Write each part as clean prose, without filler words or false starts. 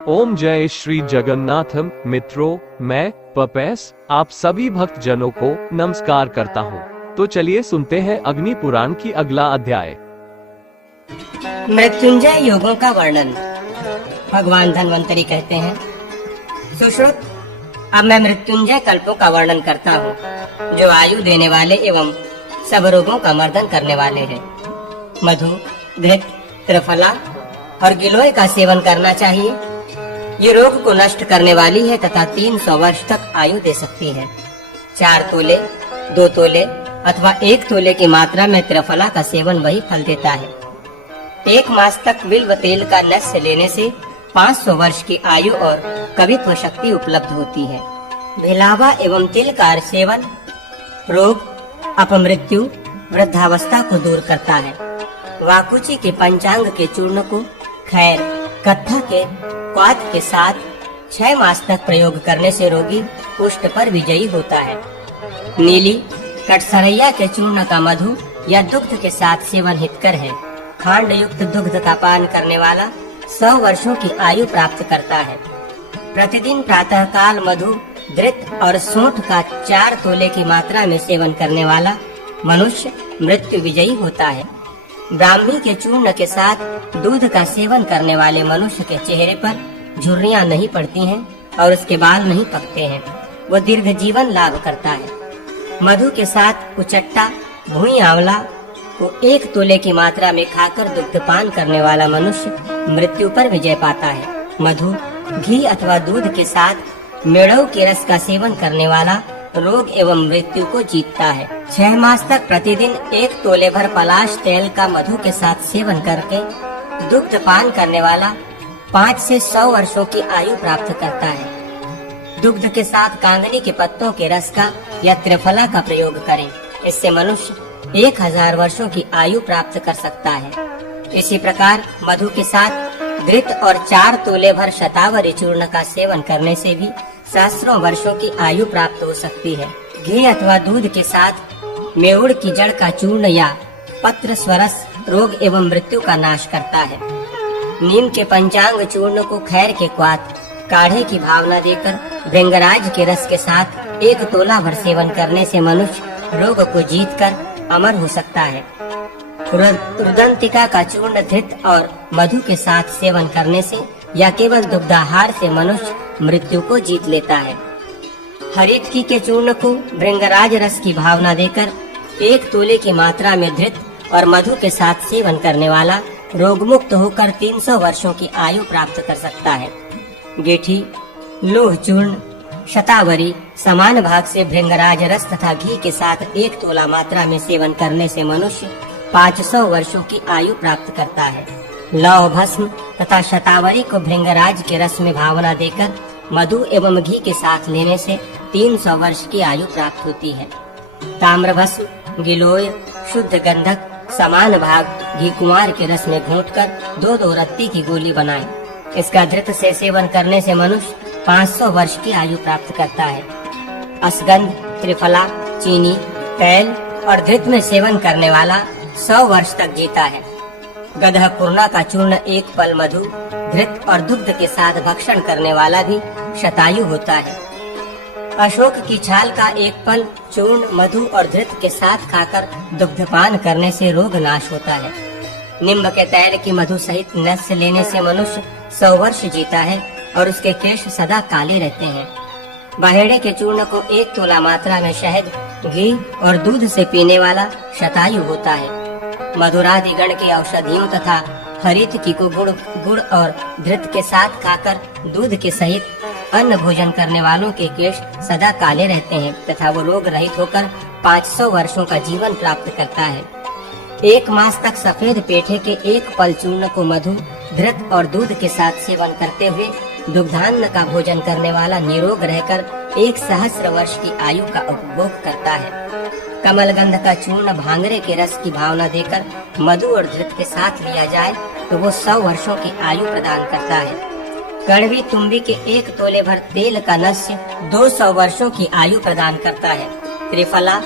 ओम जय श्री जगन्नाथम। मित्रों, मैं पपेस आप सभी भक्त जनों को नमस्कार करता हूँ। तो चलिए सुनते हैं अग्नि पुराण की अगला अध्याय। मृत्युंजय योगों का वर्णन। भगवान धन्वंतरी कहते हैं, सुश्रुत, अब मैं मृत्युंजय कल्पों का वर्णन करता हूँ, जो आयु देने वाले एवं सब रोगों का मर्दन करने वाले हैं। मधु, घृत, त्रिफला और गिलोय का सेवन करना चाहिए। ये रोग को नष्ट करने वाली है तथा 300 वर्ष तक आयु दे सकती है। 4 तोले, 2 तोले अथवा 1 तोले की मात्रा में त्रिफला का सेवन वही फल देता है। 1 मास तक बिल्व तेल का नस्य लेने से 500 वर्ष की आयु और कवित्व शक्ति उपलब्ध होती है। भिलावा एवं तिल का सेवन रोग, अपमृत्यु, वृद्धावस्था को दूर करता है। वाकुची के पंचांग के चूर्ण को खैर, कत्था के क्वाथ के साथ 6 मास तक प्रयोग करने से रोगी कुष्ठ पर विजयी होता है। नीली, कटसरैया के चूर्ण का मधु या दुग्ध के साथ सेवन हितकर है। खांड युक्त दुग्ध का पान करने वाला 100 वर्षों की आयु प्राप्त करता है। प्रतिदिन प्रातः काल मधु, घृत और सोंठ का 4 तोले की मात्रा में सेवन करने वाला मनुष्य मृत्यु विजयी होता है। ब्राह्मी के चूर्ण के साथ दूध का सेवन करने वाले मनुष्य के चेहरे पर झुर्रियां नहीं पड़ती हैं और उसके बाल नहीं पकते हैं। वो दीर्घ जीवन लाभ करता है। मधु के साथ उचट्टा, भुई आंवला को 1 तोले की मात्रा में खाकर दुग्धपान करने वाला मनुष्य मृत्यु पर विजय पाता है। मधु, घी अथवा दूध के साथ मेड़ऊ के रस का सेवन करने वाला रोग एवं मृत्यु को जीतता है। 6 मास तक प्रतिदिन 1 तोले भर पलाश तेल का मधु के साथ सेवन करके दुग्ध पान करने वाला 5 से 100 वर्षों की आयु प्राप्त करता है। दुग्ध के साथ कांगनी के पत्तों के रस का या त्रिफला का प्रयोग करें। इससे मनुष्य 1000 वर्षों की आयु प्राप्त कर सकता है। इसी प्रकार मधु के साथ घृत और 4 तोले भर शतावरी चूर्ण का सेवन करने से भी सहस्रों वर्षों की आयु प्राप्त हो सकती है। घी अथवा दूध के साथ मेउड़ की जड़ का चूर्ण या पत्र स्वरस रोग एवं मृत्यु का नाश करता है। नीम के पंचांग चूर्ण को खैर के क्वाथ, काढ़े की भावना देकर भृंगराज के रस के साथ 1 तोला भर सेवन करने से मनुष्य रोग को जीतकर अमर हो सकता है। रुदंतिका का चूर्ण घृत और मधु के साथ सेवन करने से या केवल दुग्धाहार से मनुष्य मृत्यु को जीत लेता है। हरितकी के चूर्ण को भृंगराज रस की भावना देकर 1 तोले की मात्रा में घृत और मधु के साथ सेवन करने वाला रोग मुक्त होकर 300 वर्षों की आयु प्राप्त कर सकता है। गेठी, लोह चूर्ण, शतावरी समान भाग से भृंगराज रस तथा घी के साथ 1 तोला मात्रा में सेवन करने से मनुष्य 500 वर्षों की आयु प्राप्त करता है। लौह भस्म तथा शतावरी को भृंगराज के रस में भावना देकर मधु एवं घी के साथ लेने से 300 वर्ष की आयु प्राप्त होती है। ताम्र भस्म, गिलोय, शुद्ध गंधक समान भाग घी कुंवार के रस में घोंटकर 2-2 रत्ती की गोली बनाएं। इसका घृत से सेवन करने से मनुष्य 500 वर्ष की आयु प्राप्त करता है। असगंध, त्रिफला, चीनी, तैल और घृत में सेवन करने वाला 100 वर्ष तक जीता है। गदह पूर्णा का चूर्ण 1 पल मधु, घृत और दुग्ध के साथ भक्षण करने वाला भी शतायु होता है। अशोक की छाल का 1 पल चूर्ण मधु और घृत के साथ खाकर दुग्धपान करने से रोग नाश होता है। निम्ब के तैल की मधु सहित नस्य लेने से मनुष्य 100 वर्ष जीता है और उसके केश सदा काले रहते हैं। बहेड़े के चूर्ण को 1 तोला मात्रा में शहद, घी और दूध से पीने वाला शतायु होता है। मधुरादि गण की औषधियों तथा हरितकी को गुड़ और घृत के साथ खाकर दूध के सहित अन्न भोजन करने वालों के केश सदा काले रहते हैं तथा वो रोग रहित होकर 500 वर्षों का जीवन प्राप्त करता है। 1 मास तक सफेद पेठे के 1 पल चूर्ण को मधु, घृत और दूध के साथ सेवन करते हुए दुग्धान्न का भोजन करने वाला निरोग रहकर 1 सहस्र वर्ष की आयु का उपभोग करता है। कमलगंध का चूर्ण भांगरे के रस की भावना देकर मधु और घृत के साथ लिया जाए तो वो 100 वर्षों की आयु प्रदान करता है। कड़वी तुम्बी के 1 तोले भर तेल का नस्य 200 वर्षों की आयु प्रदान करता है। त्रिफला,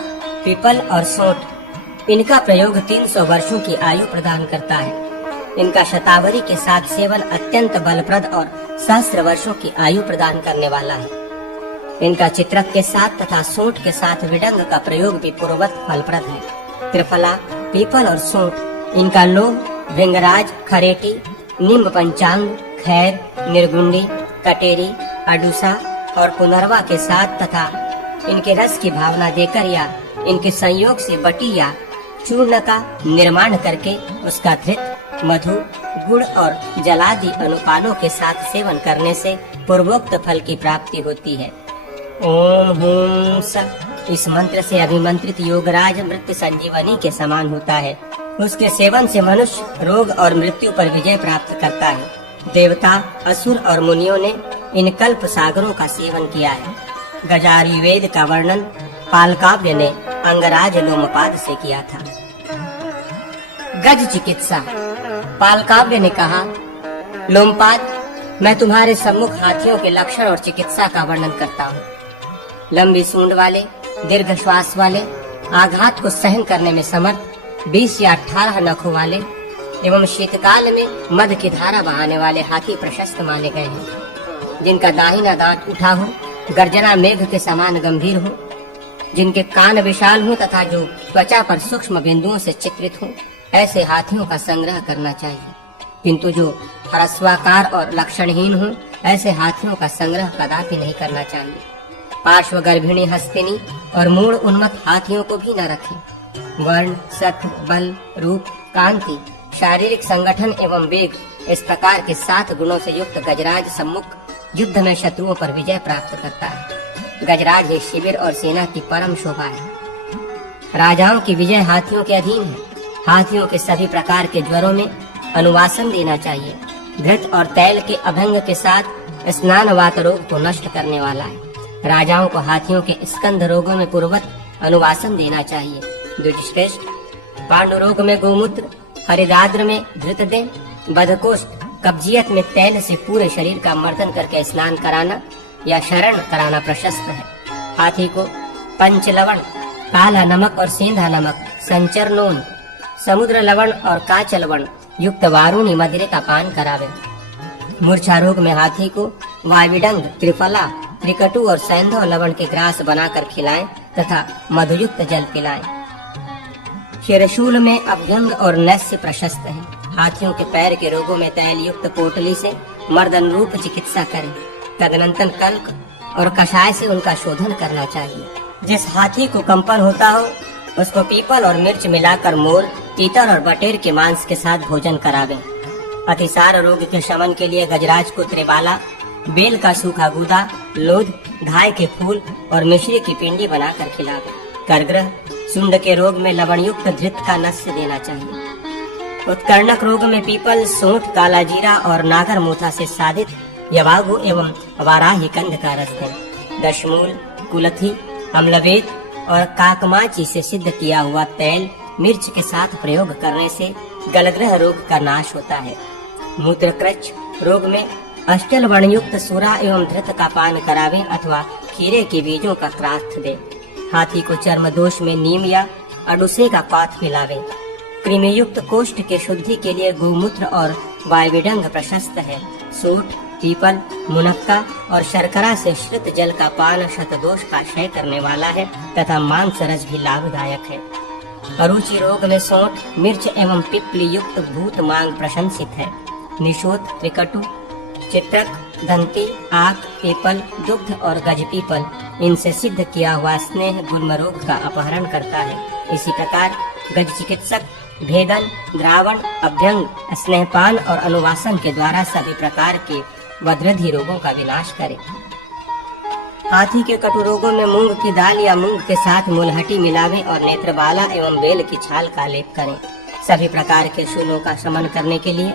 पीपल और सोंठ, इनका प्रयोग 300 वर्षों की आयु प्रदान करता है। इनका शतावरी के साथ सेवन अत्यंत बलप्रद और सहस्त्र वर्षों की आयु प्रदान करने वाला है। इनका चित्रक के साथ तथा सूंठ के साथ विडंग का प्रयोग भी पूर्ववत फलप्रद है। त्रिफला, पीपल और सूंठ इनका लोह, भृंगराज, खरेटी, निम्ब पंचांग, खैर, निर्गुंडी, कटेरी, अडूसा और पुनर्वा के साथ तथा इनके रस की भावना देकर या इनके संयोग से बटी या चूर्ण का निर्माण करके उसका धृत, मधु, गुड़ और जलादि अनुपानों के साथ सेवन करने से पूर्वोक्त फल की प्राप्ति होती है। ओम हूं स इस मंत्र से अभिमंत्रित योगराज मृत्यु संजीवनी के समान होता है। उसके सेवन से मनुष्य रोग और मृत्यु पर विजय प्राप्त करता है। देवता, असुर और मुनियों ने इन कल्प सागरों का सेवन किया है। गजारिवेद का वर्णन पालकाव्य ने अंगराज लोमपाद से किया था। गज चिकित्सा। पालकाव्य ने कहा, लोमपाद, मैं तुम्हारे सम्मुख हाथियों के लक्षण और चिकित्सा का वर्णन करता हूँ। लंबी सूंड वाले, दीर्घ श्वास वाले, आघात को सहन करने में समर्थ, 20 या 18 नखों वाले एवं शीतकाल में मध की धारा बहाने वाले हाथी प्रशस्त माने गए हैं। जिनका दाहिना दांत उठा हो, गर्जना मेघ के समान गंभीर हो, जिनके कान विशाल हो तथा जो त्वचा पर सूक्ष्म बिंदुओं से चित्रित हो, ऐसे हाथियों का संग्रह करना चाहिए। किंतु जो ह्रस्वाकार और लक्षणहीन हो, ऐसे हाथियों का संग्रह कदापि नहीं करना चाहिए। पार्श्व गर्भिणी, हस्तिनी और मूल उन्मत्त हाथियों को भी न रखें। वर्ण, सत्व, बल, रूप, कांति, शारीरिक संगठन एवं वेग, इस प्रकार के 7 गुणों से युक्त गजराज सम्मुख युद्ध में शत्रुओं पर विजय प्राप्त करता है। गजराज ही शिविर और सेना की परम शोभा है। राजाओं की विजय हाथियों के अधीन है। हाथियों के सभी प्रकार के ज्वरों में अनुवासन देना चाहिए। घृत और तैल के अभंग के साथ स्नान वात रोग को नष्ट करने वाला है। राजाओं को हाथियों के स्कंध रोगों में पूर्वत अनुवासन देना चाहिए। द्विजश्रेष्ठ, पांडु रोग में गोमूत्र, हरिदाद्र में धृत दें, बदकोष्ठ, कब्जियत में तैल से पूरे शरीर का मर्दन करके स्नान कराना या शरण कराना प्रशस्त है। हाथी को पंच लवण, काला नमक और सेंधा नमक, संचर नोन, समुद्र लवण और काच लवण युक्त वारुणी मदिरे का पान करावे। मूर्छा रोग में हाथी को वायुडंग, त्रिफला, त्रिकटु और सैंधव लवण के ग्रास बनाकर खिलाएं तथा मधुयुक्त जल पिलाएं। शिरशूल में अभ्यंग और नैस्य प्रशस्त है। हाथियों के पैर के रोगों में तैल युक्त पोटली से मर्दन रूप चिकित्सा करें। तदनंतर कल्क और कषाय से उनका शोधन करना चाहिए। जिस हाथी को कंपन होता हो, उसको पीपल और मिर्च मिलाकर मोर, तीतर और बटेर के मांस के साथ भोजन करावें। अतिसार रोग के शमन के लिए गजराज को त्रिबाला, बेल का सूखा गूदा, लोध, घाय के फूल और मिश्री की पिंडी बनाकर खिलावें। करग्रह, सुंड के रोग में लवण युक्त धृत का नस्य देना चाहिए। उत्कर्णक रोग में पीपल, सूंठ, काला जीरा और नागर मोथा से साधित यवागु एवं वाराही कंद का रस दें। दशमूल, कुलथी, अम्लवेद और काकमाची से सिद्ध किया हुआ तैल मिर्च के साथ प्रयोग करने से गलग्रह रोग का नाश होता है। मूत्रकृच्छ रोग में अष्टल वर्णयुक्त सूरा एवं धृत का पान करावें अथवा खीरे के बीजों का क्राथ दें। हाथी को चर्म दोष में नीम या अडुसे का पात पिलावें। कृमि युक्त कोष्ठ के शुद्धि के लिए गोमूत्र और वायुविडंग प्रशस्त है। सूठ, पीपल, मुनक्का और शर्करा से श्रित जल का पान शतदोष का क्षय करने वाला है तथा मांस रस भी लाभदायक है। अरुचि रोग में सौंठ, मिर्च एवं पिप्पली युक्त भूत मांग प्रशंसित है। निशोत, त्रिकटु, चित्रक, दंती, आक, पीपल, दुग्ध और गज पीपल इनसे सिद्ध किया हुआ स्नेह गुल्म रोग का अपहरण करता है। इसी प्रकार गज चिकित्सक भेदन, द्रावण, अभ्यंग, स्नेहपान और अनुवासन के द्वारा सभी प्रकार के वदृद्धि रोगों का विनाश करे। हाथी के कटु रोगों में मूंग की दाल या मूंग के साथ मुलहटी मिलावें और नेत्रबाला एवं बेल की छाल का लेप करें। सभी प्रकार के शूलों का शमन करने के लिए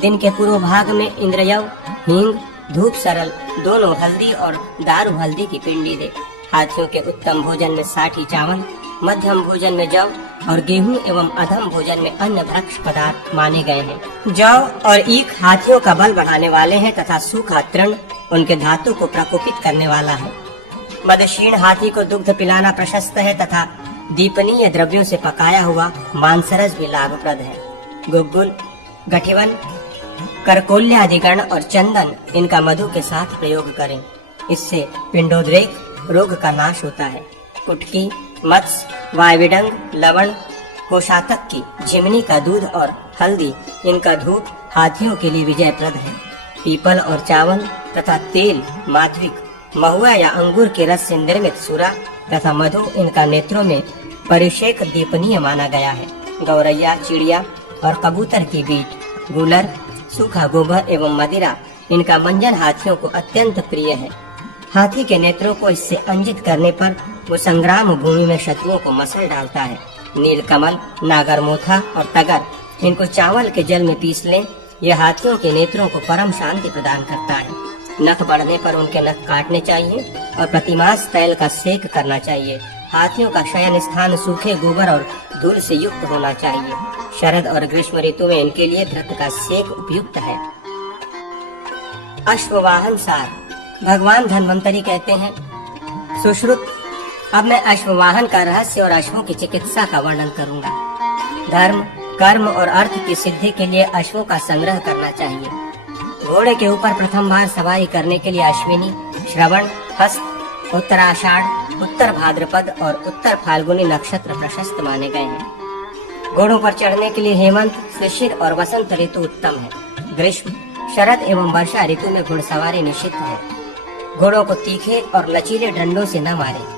दिन के पूर्व भाग में इंद्रयव, हींग, धूप सरल दोनों हल्दी और दारू हल्दी की पिंडी दे। हाथियों के उत्तम भोजन में साठी चावल, मध्यम भोजन में जौ और गेहूं एवं अधम भोजन में अन्य भक्ष पदार्थ माने गए हैं। जौ और ईख हाथियों का बल बढ़ाने वाले हैं तथा सूखा तृण उनके धातु को प्रकोपित करने वाला है। मदक्षीण हाथी को दुग्ध पिलाना प्रशस्त है तथा दीपनीय द्रव्यों से पकाया हुआ मांसरस भी लाभप्रद है। गुग्गुल, गठिवन, करकोल्याधिकरण और चंदन इनका मधु के साथ प्रयोग करें। इससे पिंडोद्रेक रोग का नाश होता है। कुटकी, मत्स्य, वायविडंग, लवण, कोषातक की, झिमनी का दूध और हल्दी इनका धूप हाथियों के लिए विजयप्रद है। पीपल और चावल तथा तेल, माधविक, महुआ या अंगूर के रस से निर्मित सूरा तथा मधु इनका नेत्रों में परिषेक दीपनीय माना गया है। गौरैया, चिड़िया और कबूतर की बीट, गूलर, सूखा गोबर एवं मदिरा इनका मंजन हाथियों को अत्यंत प्रिय है। हाथी के नेत्रों को इससे अंजित करने पर वो संग्राम भूमि में शत्रुओं को मसल डालता है। नीलकमल, नागरमोथा और तगर इनको चावल के जल में पीस लें। यह हाथियों के नेत्रों को परम शांति प्रदान करता है। नख बढ़ने पर उनके नख काटने चाहिए और प्रतिमास तैल का सेक करना चाहिए। हाथियों का शयन स्थान सूखे गोबर और धूल से युक्त होना चाहिए। शरद और ग्रीष्म ऋतु में इनके लिए धृत का सेक उपयुक्त है। अश्ववाहन सार। भगवान धन्वंतरी कहते हैं, सुश्रुत, अब मैं अश्ववाहन का रहस्य और अश्वों की चिकित्सा का वर्णन करूंगा। धर्म, कर्म और अर्थ की सिद्धि के लिए अश्वों का संग्रह करना चाहिए। घोड़े के ऊपर प्रथम बार सवारी करने के लिए अश्विनी, श्रवण, हस्त, उत्तराषाढ़, उत्तर भाद्रपद और उत्तर फाल्गुनी नक्षत्र प्रशस्त माने गए हैं। घोड़ों पर चढ़ने के लिए हेमंत, शिशिर और वसंत ऋतु उत्तम है। ग्रीष्म, शरद एवं वर्षा ऋतु में घुड़सवारी निषिद्ध है। घोड़ों को तीखे और लचीले डंडों से न मारे,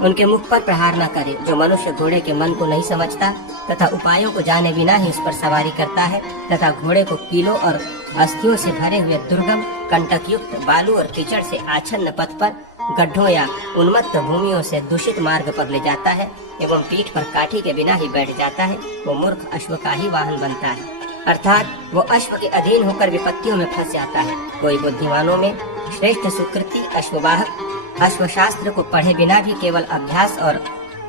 उनके मुख पर प्रहार न करे। जो मनुष्य घोड़े के मन को नहीं समझता तथा उपायों को जाने बिना ही उस पर सवारी करता है तथा घोड़े को कीलों और अस्थियों से भरे हुए दुर्गम, कंटक युक्त, बालू और कीचड़ से आच्छन्न पथ पर, गड्ढों या उन्मत्त भूमियों से दूषित मार्ग पर ले जाता है एवं पीठ पर काठी के बिना ही बैठ जाता है, वो मूर्ख अश्व का ही वाहन बनता है। अर्थात वो अश्व के अधीन होकर विपत्तियों में फंस जाता है। कोई बुद्धिमानों में श्रेष्ठ सुकृति अश्ववाहक अश्वशास्त्र को पढ़े बिना भी केवल अभ्यास और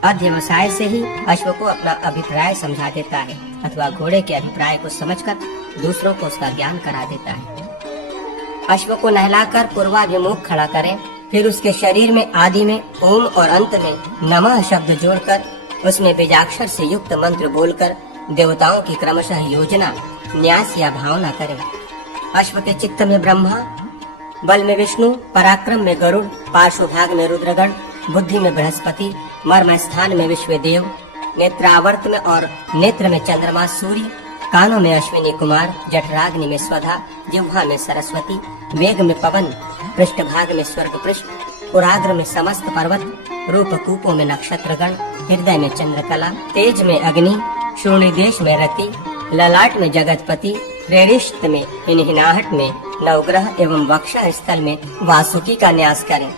अध्यवसाय से ही अश्व को अपना अभिप्राय समझा देता है अथवा घोड़े के अभिप्राय को समझकर दूसरों को उसका ज्ञान करा देता है। अश्व को नहलाकर पूर्वाभिमुख खड़ा करें, फिर उसके शरीर में आदि में ओम और अंत में नमः शब्द जोड़कर उसमें बीजाक्षर से युक्त मंत्र बोलकर देवताओं की क्रमशः योजना, न्यास या भावना करें। अश्व के चित्त में ब्रह्मा, बल में विष्णु, पराक्रम में गरुड़, पार्श्वभाग में रुद्रगण, बुद्धि में बृहस्पति, मर्म स्थान में विश्वदेव, नेत्रावर्त में और नेत्र में चंद्रमा सूर्य, कानों में अश्विनी कुमार, जठराग्नि में स्वधा, जिह्वा में सरस्वती, वेग में पवन, पृष्ठभाग में स्वर्ग पृष्ठ, पुराग्र में समस्त पर्वत, रूपकूपों में नक्षत्रगण, हृदय में चंद्रकला, तेज में अग्नि, शून्य देश में रति, ललाट में जगतपति, रेरिष्ट में हिनहिनाहट में नवग्रह एवं वक्षा स्थल में वासुकी का न्यास करें।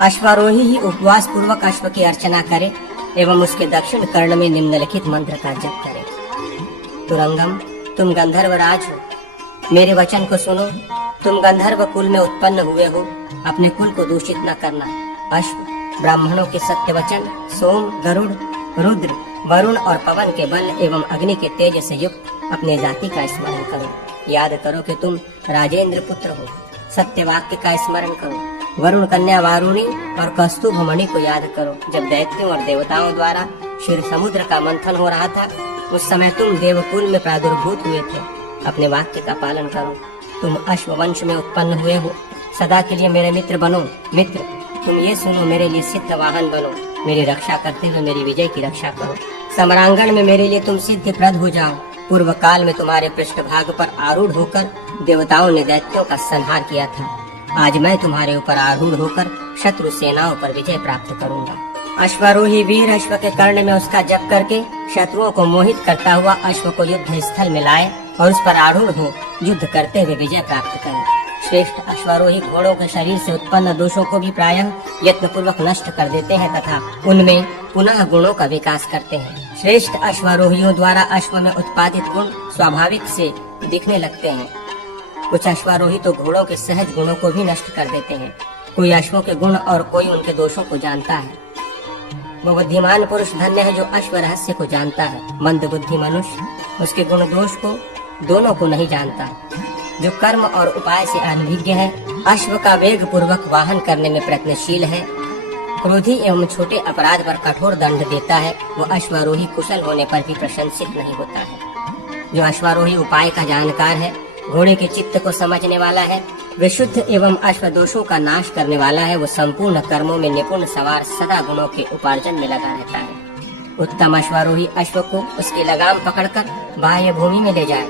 अश्वारोही ही उपवास पूर्वक अश्व की अर्चना करे एवं उसके दक्षिण कर्ण में निम्नलिखित मंत्र का जप करे। तुरंगम, तुम गंधर्व राज हो, मेरे वचन को सुनो। तुम गंधर्व कुल में उत्पन्न हुए हो, अपने कुल को दूषित न करना। अश्व ब्राह्मणों के सत्य वचन, सोम, गरुड़, रुद्र, वरुण और पवन के बल एवं अग्नि के तेज से युक्त अपने जाति का स्मरण करो। याद करो कि तुम राजेंद्र पुत्र हो। सत्य वाक्य का स्मरण करो। वरुण कन्या वारुणी और कस्तुभ मणि को याद करो। जब दैत्यों और देवताओं द्वारा क्षीर समुद्र का मंथन हो रहा था, उस समय तुम देवकुल में प्रादुर्भूत हुए थे। अपने वाक्य का पालन करो। तुम अश्ववंश में उत्पन्न हुए हो। सदा के लिए मेरे मित्र बनो। मित्र, तुम ये सुनो, मेरे लिए सिद्ध वाहन बनो। मेरी रक्षा करते हुए मेरी विजय की रक्षा करो। समरांगण में मेरे लिए तुम सिद्ध प्रद हो जाओ। पूर्व काल में तुम्हारे पृष्ठभाग पर आरूढ़ होकर देवताओं ने दैत्यों का संहार किया था। आज मैं तुम्हारे ऊपर आरूढ़ होकर शत्रु सेनाओं पर विजय प्राप्त करूंगा। अश्वारोही वीर अश्व के कर्ण में उसका जप करके शत्रुओं को मोहित करता हुआ अश्व को युद्ध स्थल में लाए और उस पर आरूढ़ हो युद्ध करते हुए विजय प्राप्त करे। श्रेष्ठ अश्वारोही घोड़ों के शरीर से उत्पन्न दोषों को भी प्रायः यत्न पूर्वक नष्ट कर देते हैं तथा उनमें पुनः गुणों का विकास करते हैं। श्रेष्ठ अश्वारोहियों द्वारा अश्व में उत्पादित गुण स्वाभाविक से दिखने लगते हैं। कुछ अश्वारोही तो घोड़ों के सहज गुणों को भी नष्ट कर देते हैं। कोई अश्वों के गुण और कोई उनके दोषों को जानता है। वो बुद्धिमान पुरुष धन्य है जो अश्व रहस्य को जानता है। मंद बुद्धि मनुष्य उसके गुण दोष को दोनों को नहीं जानता। जो कर्म और उपाय से अनभिज्ञ है, अश्व का वेग पूर्वक वाहन करने में प्रयत्नशील है, क्रोधी एवं छोटे अपराध पर कठोर दंड देता है, वो अश्वारोही कुशल होने पर भी प्रशंसित नहीं होता है। जो अश्वारोही उपाय का जानकार है, घोड़े के चित्त को समझने वाला है, विशुद्ध एवं अश्व दोषों का नाश करने वाला है, वो संपूर्ण कर्मों में निपुण सवार सदा गुणों के उपार्जन में लगा रहता है। उत्तम अश्वारोही अश्व को उसकी लगाम पकड़कर बाह्य भूमि में ले जाए,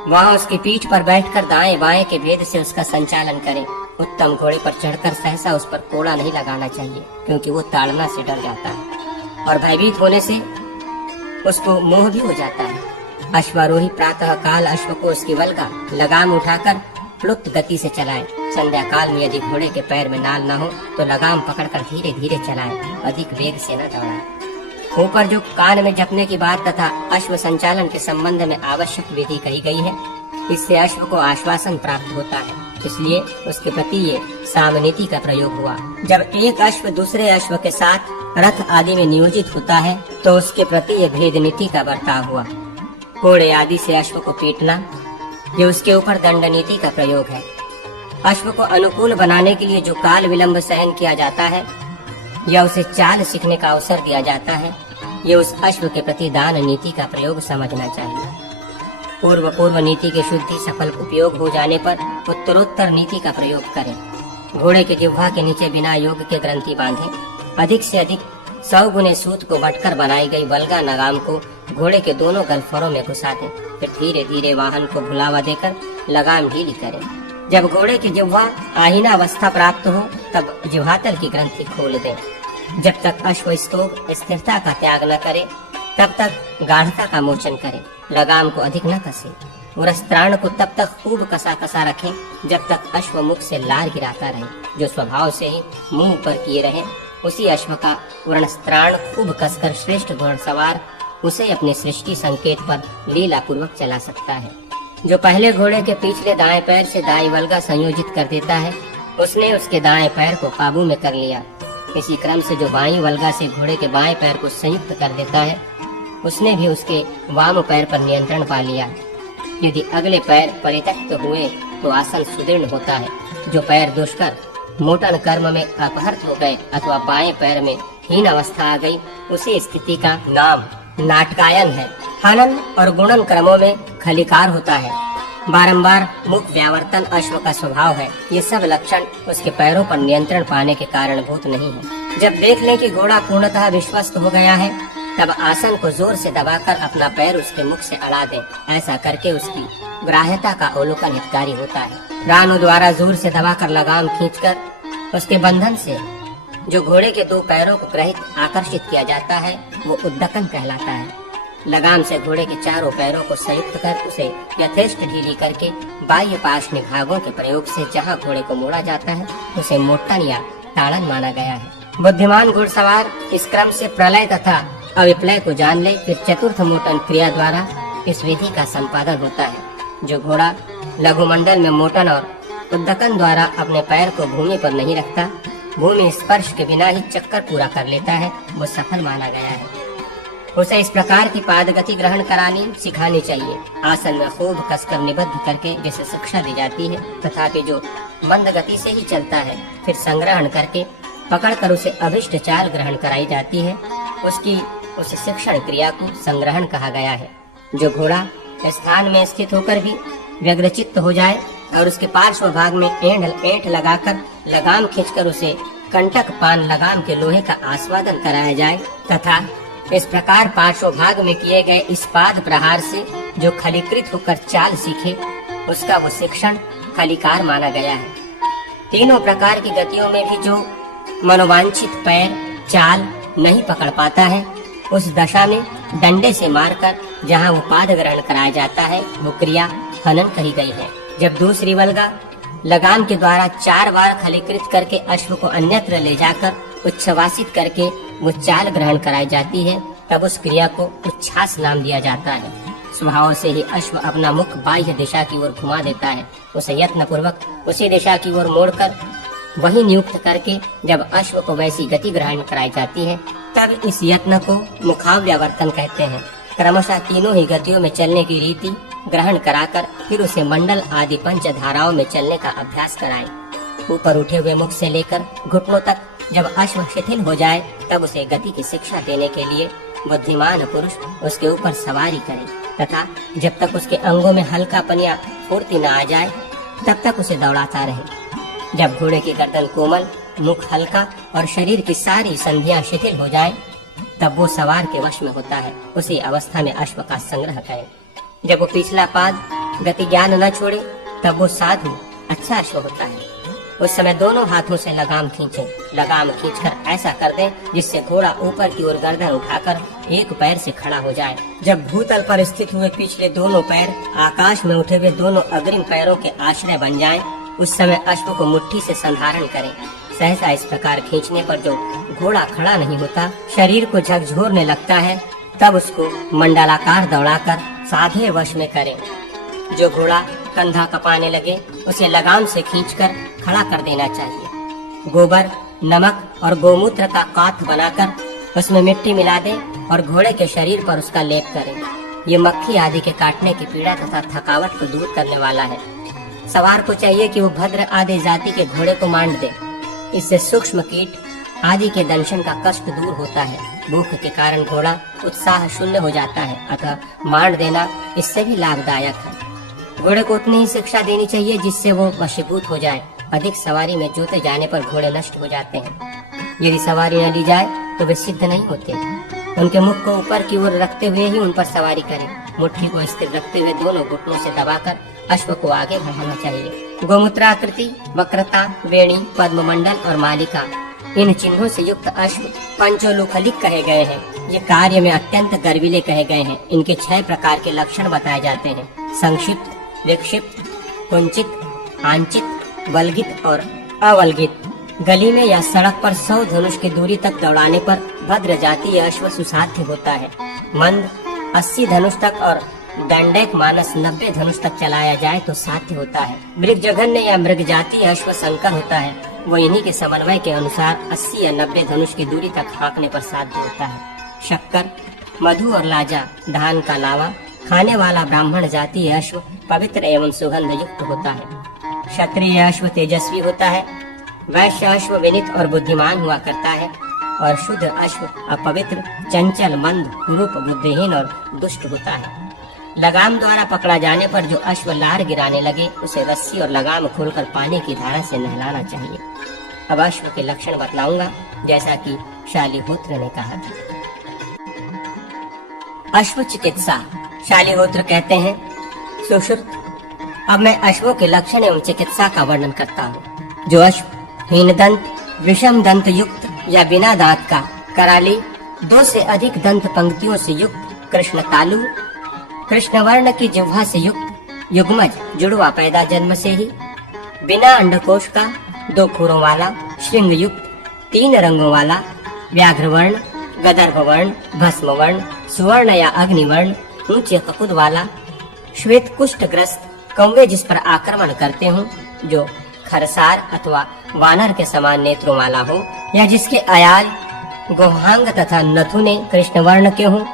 वहाँ उसकी पीठ पर बैठकर दाएं बाएं के भेद से उसका संचालन करे। उत्तम घोड़े पर चढ़कर सहसा उस पर कोड़ा नहीं लगाना चाहिए, क्योंकि वो ताड़ना से डर जाता है और भयभीत होने से उसको मोह भी हो जाता है। अश्वारोही प्रातः काल अश्व को उसकी वल्गा लगाम उठाकर प्लुप्त गति से चलाए। संध्या काल में यदि घोड़े के पैर में नाल न हो तो लगाम पकड़कर धीरे धीरे चलाए, अधिक वेग से न दौड़ाए। ऊपर जो कान में जपने की बात तथा अश्व संचालन के संबंध में आवश्यक विधि कही गई है, इससे अश्व को आश्वासन प्राप्त होता है, इसलिए उसके प्रति ये सामनीति का प्रयोग हुआ। जब एक अश्व दूसरे अश्व के साथ रथ आदि में नियोजित होता है तो उसके प्रति ये भेद नीति का बर्ताव हुआ। घोड़े आदि से अश्व को पीटना, ये उसके ऊपर दंड नीति का प्रयोग है। अश्व को अनुकूल बनाने के लिए जो काल विलंब सहन किया जाता है या उसे चाल सीखने का अवसर दिया जाता है, ये उस अश्व के प्रति दान नीति का प्रयोग समझना चाहिए। पूर्व नीति के शुद्धि सफल उपयोग हो जाने पर उत्तरोत्तर नीति का प्रयोग करें। घोड़े के जिह्वा के नीचे बिना योग के ग्रंथि बांधे, अधिक से अधिक 100 गुने सूत को बटकर बनाई गई वल्गा लगाम को घोड़े के दोनों गलफरों में घुसा दें, फिर धीरे धीरे वाहन को भुलावा देकर लगाम ढीली करें। जब घोड़े की जिह्वा आहीना अवस्था प्राप्त हो तब जिह्वातल की ग्रंथि खोल दें। जब तक अश्व स्तोभ स्थिरता का त्याग न करे तब तक गाढ़ता का मोचन करें। लगाम को अधिक न कसे। उरस्त्राण को तब तक खूब कसा कसा रखें जब तक अश्व मुख से लार गिराता रहे। जो स्वभाव से ही मुंह पर किए रहे, उसी अश्व का उरणस्त्राण खूब कसकर श्रेष्ठ घोड़सवार उसे अपने सृष्टि संकेत पर लीला पूर्वक चला सकता है। जो पहले घोड़े के पिछले दाएं पैर से दाई वल्गा संयोजित कर देता है, उसने उसके दाएं पैर को काबू में कर लिया। इसी क्रम से जो बाईं वल्गा से घोड़े के बाएं पैर को संयुक्त कर देता है, उसने भी उसके वाम पैर पर नियंत्रण पा लिया। यदि अगले पैर परित्यक्त हुए तो आसन सुदृढ़ होता है। जो पैर दुष्कर मोटन कर्म में अपहृत हो गए अथवा बाएं पैर में हीन अवस्था आ गई, उसी स्थिति का नाम नाटकायन है। हनन और गुणन क्रमों में खलिकार होता है। बारंबार मुख व्यावर्तन अश्व का स्वभाव है। ये सब लक्षण उसके पैरों पर नियंत्रण पाने के कारणभूत नहीं है। जब देख लें कि घोड़ा पूर्णतः विश्वस्त हो गया है, तब आसन को जोर से दबाकर अपना पैर उसके मुख से अड़ा दें। ऐसा करके उसकी ग्राह्यता का अवलोकन हितकारी होता है। रानों द्वारा जोर से दबाकर लगाम खींचकर उसके बंधन से जो घोड़े के 2 पैरों को ग्रहित आकर्षित किया जाता है, वो उद्दकन कहलाता है। लगाम से घोड़े के चारों पैरों को संयुक्त कर उसे यथेष्ट ढीली करके बाह्य पार्श्व भागों के प्रयोग से जहाँ घोड़े को मोड़ा जाता है, उसे मोटन या ताड़न माना गया है। बुद्धिमान घुड़सवार इस क्रम से प्रलय तथा अविप्लय को जान ले, फिर चतुर्थ मोटन क्रिया द्वारा इस विधि का संपादन होता है। जो घोड़ा लघुमंडल में मोटन और उद्दकन द्वारा अपने पैर को भूमि पर नहीं रखता, भूमि स्पर्श के बिना ही चक्कर पूरा कर लेता है, वो सफल माना गया है। उसे इस प्रकार की पादगति ग्रहण करानी सिखानी चाहिए। आसन में खूब कसकर निबद्ध करके जैसे शिक्षा दी जाती है, तथापि जो मंद गति से ही चलता है, फिर संग्रहण करके पकड़कर उसे अभिष्ट चाल ग्रहण कराई जाती है, उसकी उस शिक्षण क्रिया को संग्रहण कहा गया है। जो घोड़ा स्थान में स्थित होकर भी व्यग्रचित्त हो जाए और उसके पार्श्व भाग में ऐंठ लगाकर लगाम खींचकर उसे कंटक पान लगाम के लोहे का आस्वादन कराया जाए, तथा इस प्रकार पार्श्व भाग में किए गए इस पाद प्रहार से जो खलीकृत होकर चाल सीखे, उसका वो शिक्षण खलिकार माना गया है। तीनों प्रकार की गतियों में भी जो मनोवांछित पैर चाल नहीं पकड़ पाता है, उस दशा में डंडे से मारकर जहाँ वो पाद ग्रहण कराया जाता है, वो क्रिया हनन कही गई है। जब दूसरी वल्गा लगाम के द्वारा 4 बार खलीकृत करके अश्व को अन्यत्र ले जाकर उच्छ्वासित करके वो चाल ग्रहण कराई जाती है, तब उस क्रिया को उच्छ्वास नाम दिया जाता है। स्वभाव से ही अश्व अपना मुख बाह्य दिशा की ओर घुमा देता है। उसे यत्न पूर्वक उसी दिशा की ओर मोड़कर वही नियुक्त करके जब अश्व को वैसी गति ग्रहण कराई जाती है, तब इस यत्न को मुखाव्यावर्तन कहते हैं। क्रमशः तीनों ही गतियों में चलने की रीति ग्रहण कराकर फिर उसे मंडल आदि 5 धाराओं में चलने का अभ्यास कराएं। ऊपर उठे हुए मुख से लेकर घुटनों तक जब अश्व शिथिल हो जाए, तब उसे गति की शिक्षा देने के लिए बुद्धिमान पुरुष उसके ऊपर सवारी करे तथा जब तक उसके अंगों में हल्कापन या फुर्ती न आ जाए तब तक उसे दौड़ाता रहे। जब घोड़े की गर्दन कोमल, मुख हल्का और शरीर की सारी संधियां शिथिल हो जाएं, तब वो सवार के वश में होता है। उसी अवस्था में अश्व का संग्रह करें। जब वो पिछला पाद गति ज्ञान न छोड़े तब वो साधु अच्छा अश्व होता है। उस समय दोनों हाथों से लगाम खींचें। लगाम खींचकर ऐसा कर दें जिससे घोड़ा ऊपर की ओर गर्दन उठाकर एक पैर से खड़ा हो जाए। जब भूतल पर स्थित हुए पिछले दोनों पैर आकाश में उठे हुए दोनों अग्रिम पैरों के आश्रय बन जाएं, उस समय अश्व को मुट्ठी से संधारण करें। सहसा इस प्रकार खींचने पर जो घोड़ा खड़ा नहीं होता, शरीर को झकझोरने लगता है, तब उसको मंडलाकार दौड़ाकर साधे वश में करें। जो घोड़ा कंधा कपाने लगे उसे लगाम से खींचकर खड़ा कर देना चाहिए। गोबर, नमक और गोमूत्र का काथ बनाकर उसमें मिट्टी मिला दें और घोड़े के शरीर पर उसका लेप करें। ये मक्खी आदि के काटने की पीड़ा तथा थकावट को दूर करने वाला है। सवार को चाहिए कि वो भद्र आदि जाति के घोड़े को मांड दे। इससे सूक्ष्म कीट आदि के दंशन का कष्ट दूर होता है। भूख के कारण घोड़ा उत्साह शून्य हो जाता है, अतः मांड देना इससे भी लाभदायक है। घोड़े को उतनी ही शिक्षा देनी चाहिए जिससे वो वशीभूत हो जाए। अधिक सवारी में जोते जाने पर घोड़े नष्ट हो जाते हैं। यदि सवारी न ली जाए तो वे सिद्ध नहीं होते। उनके मुख को ऊपर की ओर रखते हुए ही उन पर सवारी करें। मुट्ठी को स्थिर रखते हुए दोनों घुटनों से दबाकर अश्व को आगे बढ़ाना चाहिए। गोमूत्राकृति, वक्रता, वेणी, पद्ममंडल और मालिका, इन चिन्हों से युक्त अश्व पंचोलूखलिक कहे गए हैं। ये कार्य में अत्यंत गर्विले कहे गए हैं। इनके 6 प्रकार के लक्षण बताए जाते हैं: संक्षिप्त, विक्षिप्त, कुंचित, आंचित, वल्गित और अवल्गित। गली में या सड़क पर 100 धनुष की दूरी तक दौड़ाने पर भद्र जाति अश्व सुसाध्य होता है। मंद 80 धनुष तक और दंडक मानस 90 धनुष तक चलाया जाए तो साध्य होता है। मृग जघन्य या मृग जाति अश्व संकर होता है। वो इन्हीं के समन्वय के अनुसार 80 या 90 धनुष की दूरी तक हाँकने पर साध्य होता है। शक्कर, मधु और लाजा, धान का लावा खाने वाला ब्राह्मण जाति अश्व पवित्र एवं सुगंध युक्त होता है। क्षत्रिय अश्व तेजस्वी होता है। वैश्य अश्व विनीत और बुद्धिमान हुआ करता है और शुद्ध अश्व अपवित्र, चंचल, मंद, कुरूप, बुद्धिहीन और दुष्ट होता है। लगाम द्वारा पकड़ा जाने पर जो अश्व लार गिराने लगे उसे रस्सी और लगाम खोलकर पानी की धारा से नहलाना चाहिए। अब अश्व के लक्षण बतलाऊंगा जैसा कि शालिहोत्र ने कहा था। अश्व चिकित्सा। शालिहोत्र कहते हैं, सुश्रुत, अब मैं अश्वों के लक्षण एवं चिकित्सा का वर्णन करता हूँ। जो अश्व हीन दंत, विषम दंत युक्त या बिना दांत का, कराली 2 से अधिक दंत पंक्तियों से युक्त, कृष्ण तालु, कृष्ण वर्ण की जिह्वा से युक्त, युग्मज जुड़वा पैदा जन्म से ही, बिना अंडकोश का, 2 खुरों वाला, श्रृंग युक्त, 3 रंगों वाला, व्याघ्र वर्ण, गदर्भ वर्ण, भस्म वर्ण, सुवर्ण या अग्निवर्ण, ऊंचे ककुद वाला, श्वेत कुष्ठ ग्रस्त, कौवे जिस पर आक्रमण करते हों, जो खरसार अथवा वानर के समान नेत्रों वाला हो, या जिसके अयाल, गोहांग तथा नथुने कृष्ण वर्ण के हों,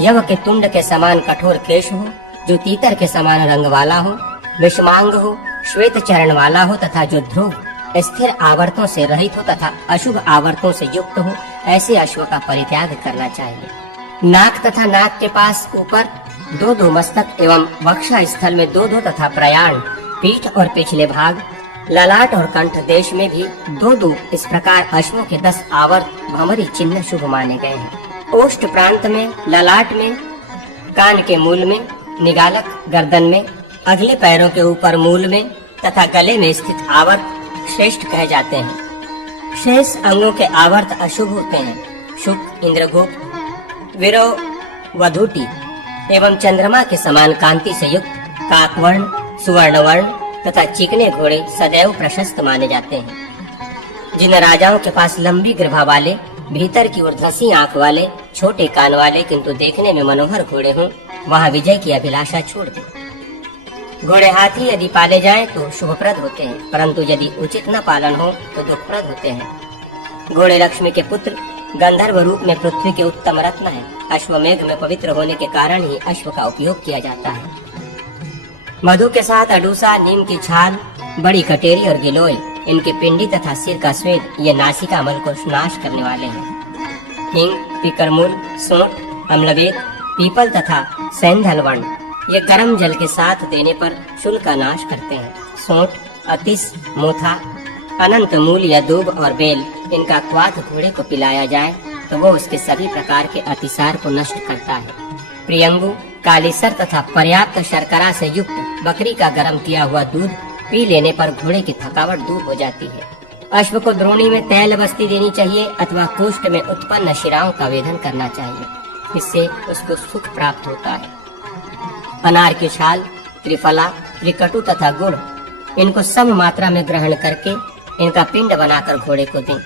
यव के तुंड के समान कठोर केश हो, जो तीतर के समान रंग वाला हो, विषमांग हो, श्वेत चरण वाला हो तथा जो ध्रुव स्थिर आवर्तों से रहित हो तथा अशुभ आवर्तों से युक्त हो, ऐसे अश्व का परित्याग करना चाहिए। नाक तथा नाक के पास ऊपर 2-2 मस्तक एवं वक्षा स्थल में 2-2 तथा प्रयाण, पीठ और पिछले भाग, ललाट और कंठ देश में भी 2-2 इस प्रकार अश्वों के 10 आवर्त भंवरी चिन्ह शुभ माने गए हैं। ओष्ठ प्रांत में, ललाट में, कान के मूल में, निगालक गर्दन में, अगले पैरों के ऊपर मूल में तथा गले में स्थित आवर्त श्रेष्ठ कहे जाते हैं। शेष अंगों के आवर्त अशुभ होते हैं। शुक, इंद्रगुप्त, विरो, वधूटी एवं चंद्रमा के समान कांति से युक्त, काकवर्ण, सुवर्णवर्ण तथा चिकने घोड़े सदैव प्रशस्त माने जाते हैं। जिन राजाओं के पास लंबी ग्रीवा वाले, भीतर की ओर धसी आंख वाले, छोटे कान वाले किंतु देखने में मनोहर घोड़े हों, वहां विजय की अभिलाषा छोड़ दें। घोड़े हाथी यदि पाले जाएं तो शुभप्रद होते हैं, परंतु यदि उचित न पालन हो तो दुखप्रद होते हैं। घोड़े लक्ष्मी के पुत्र, गंधर्व रूप में पृथ्वी के उत्तम रत्न है। अश्वमेघ में पवित्र होने के कारण ही अश्व का उपयोग किया जाता है। मधु के साथ अडूसा, नीम की छाल, बड़ी कटेरी और गिलोय, इनके पिंडी तथा सिर का स्वेद ये नासिका मल को नाश करने वाले हैं। हिंग, पिकरमूल, सोंठ, अम्लवेद, पीपल तथा सैंधल वर्ण ये गर्म जल के साथ देने पर शूल का नाश करते हैं। सोंठ, अतिस, मोथा, अनंत मूल या दूब और बेल इनका क्वाथ घोड़े को पिलाया जाए तो वो उसके सभी प्रकार के अतिसार को नष्ट करता है। प्रियंगु, कालीसर तथा पर्याप्त शर्करा से युक्त बकरी का गर्म किया हुआ दूध पी लेने पर घोड़े की थकावट दूर हो जाती है। अश्व को द्रोणी में तैल बस्ती देनी चाहिए अथवा कुष्ठ में उत्पन्न शिराओं का वेधन करना चाहिए, इससे उसको सुख प्राप्त होता है। अनार की छाल, त्रिफला, त्रिकटु तथा गुड़ इनको सम मात्रा में ग्रहण करके इनका पिंड बनाकर घोड़े को दें।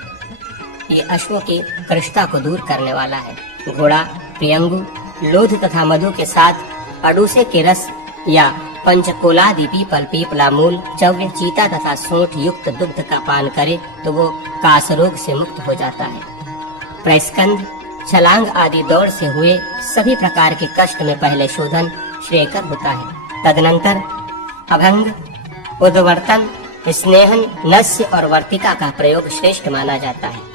ये अश्वों की कृष्णता को दूर करने वाला है। घोड़ा प्रियंगु, लोध तथा मधु के साथ अडूसे के रस या पंचकोलादि पीपल, पीपला मूल, चव्य, चीता तथा सोंठ युक्त दुग्ध का पान करे तो वो कास रोग से मुक्त हो जाता है। प्रस्कंद, छलांग आदि दौड़ से हुए सभी प्रकार के कष्ट में पहले शोधन श्रेयकर होता है। तदनंतर अभंग, उद्वर्तन, स्नेहन, नस्य और वर्तिका का प्रयोग श्रेष्ठ माना जाता है।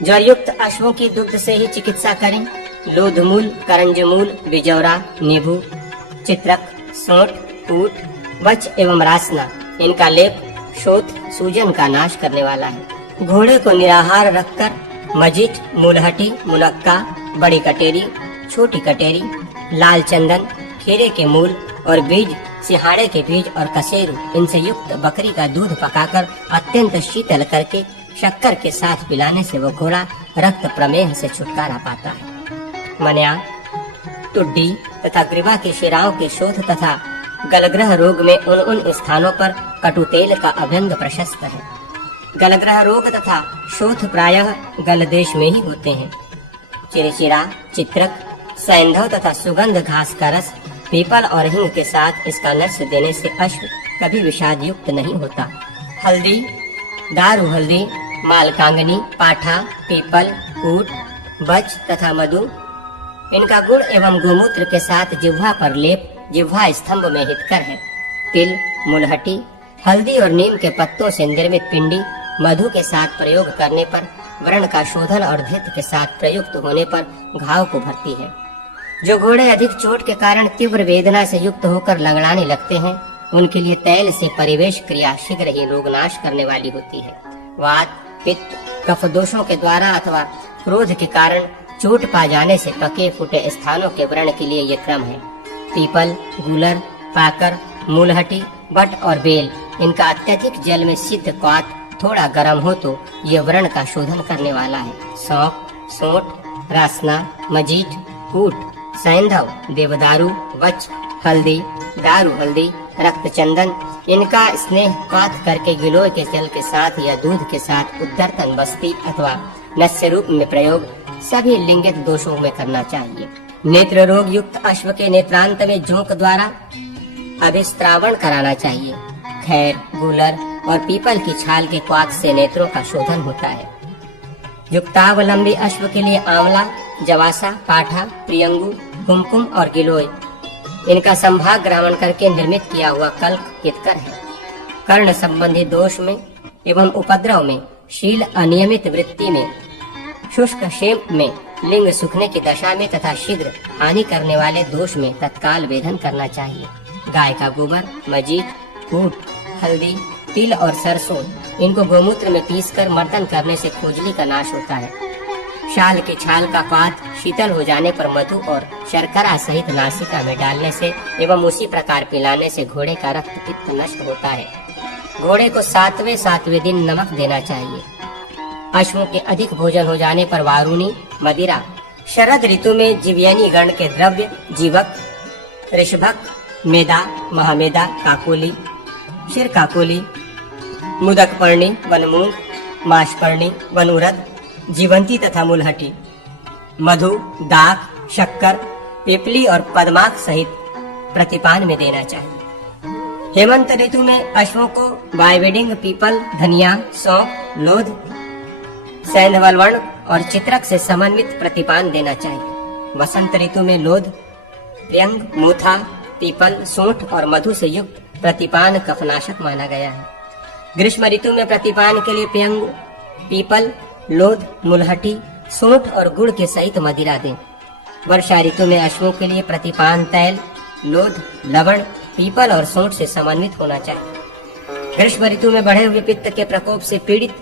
ज्वरयुक्त अश्वों की दुग्ध से ही चिकित्सा करें। लोधमूल, करंजमूल, बिजौरा, नींबू, चित्रक, सोंठ, ऊट, वच एवं रासना इनका लेप शोथ, सूजन का नाश करने वाला है। घोड़े को निराहार रखकर मजीठ, मूलहटी, मुनक्का, बड़ी कटेरी, छोटी कटेरी, लाल चंदन, खीरे के मूल और बीज, सिहाड़े के बीज और कसेरू इनसे युक्त बकरी का दूध पकाकर अत्यंत शीतल करके शक्कर के साथ पिलाने से वो घोड़ा रक्त प्रमेह से छुटकारा पाता है। मन्या, टुड्डी तथा ग्रीवा की शिराओं के शोथ तथा गलग्रह रोग में उन स्थानों पर कटु तेल का अभ्यंग प्रशस्त है। गलग्रह रोग तथा शोथ प्रायः गल देश में ही होते हैं। चिरचिरा, चित्रक, सैंधव तथा सुगंध घास का रस पीपल और हिंग के साथ इसका नस्य देने से अश्व कभी विषाद युक्त नहीं होता। हल्दी, दारू हल्दी, मालकांगनी, पाठा, पीपल, ऊट, बच तथा मधु इनका गुड़ एवं गोमूत्र के साथ जिह्वा पर लेप जिह्वा स्तंभ में हितकर है। तिल, मुलहटी, हल्दी और नीम के पत्तों से निर्मित पिंडी मधु के साथ प्रयोग करने पर व्रण का शोधन और धृत के साथ प्रयुक्त होने पर घाव को भरती है। जो घोड़े अधिक चोट के कारण तीव्र वेदना से युक्त होकर लंगड़ाने लगते हैं उनके लिए तैल से परिवेश क्रिया शीघ्र ही रोग नाश करने वाली होती है। वात, पित्त, कफ दोषों के द्वारा अथवा क्रोध के कारण चोट पा जाने से पके फूटे स्थानों के व्रण के लिए ये क्रम है। पीपल, गूलर, पाकर, मूलहटी, बट और बेल इनका अत्यधिक जल में सिद्ध क्वाथ थोड़ा गर्म हो तो ये व्रण का शोधन करने वाला है। सौंफ, सोंठ, रासना, मजीठ, ऊट, सैंधव, देवदारू, वच, हल्दी, दारू हल्दी, रक्त चंदन इनका स्नेह क्वाथ करके गिलोय के जल के साथ या दूध के साथ उद्दर्तन बस्ती अथवा नस्य रूप में प्रयोग सभी लिंगित दोषों में करना चाहिए। नेत्र रोग युक्त अश्व के नेत्रांत में जोंक द्वारा अभिस्त्रावण कराना चाहिए। खैर, गूलर और पीपल की छाल के क्वाथ से नेत्रों का शोधन होता है। युक्तावलंबी अश्व के लिए आंवला, जवासा, पाठा, प्रियंगु, कुमकुम और गिलोय इनका संभाग ग्रामण करके निर्मित किया हुआ कल्क हितकर है। कर्ण संबंधी दोष में एवं उपद्रव में, शील अनियमित वृत्ति में, शुष्क क्षेम में, लिंग सूखने की दशा में तथा शीघ्र हानि करने वाले दोष में तत्काल वेधन करना चाहिए। गाय का गोबर, मजीठ, ऊट, हल्दी, तिल और सरसों इनको गोमूत्र में पीसकर मर्दन करने से खोजली का नाश होता है। शाल की छाल का क्वाथ शीतल हो जाने पर मधु और शर्करा सहित नासिका में डालने से एवं उसी प्रकार पिलाने से घोड़े का रक्त पित्त नष्ट होता है। घोड़े को सातवें दिन नमक देना चाहिए। अश्वों के अधिक भोजन हो जाने पर वारुणी, मदिरा, शरद ऋतु में जीवयानी गण के द्रव्य जीवक, ऋषभक, मेदा, महामेदा, काकोली, शिर काकोली, मुदक पर्णी, वनमूंग, माशपर्णी, वनुरद, जीवंती तथा मुलहटी, मधु, दाख, शक्कर, पिपली और पद्माक सहित प्रतिपान में देना चाहिए। हेमंत ऋतु में अश्वों को वायवेडिंग, पीपल, धनिया, सौंफ, लोध, सैंधवलवर्ण और चित्रक से समन्वित प्रतिपान देना चाहिए। वसंत ऋतु में लोध, प्रियंग, मोथा, पीपल, सोंठ और मधु से युक्त प्रतिपान कफनाशक माना गया है। ग्रीष्म ऋतु में प्रतिपान के लिए प्रियंग, पीपल, लोध, मुलहटी, सोंठ और गुड़ के सहित मदिरा दें। वर्षा ऋतु में अश्वों के लिए प्रतिपान तैल, लोध, लवण, पीपल और सोंठ से समन्वित होना चाहिए। ग्रीष्म ऋतु में बढ़े हुए पित्त के प्रकोप से पीड़ित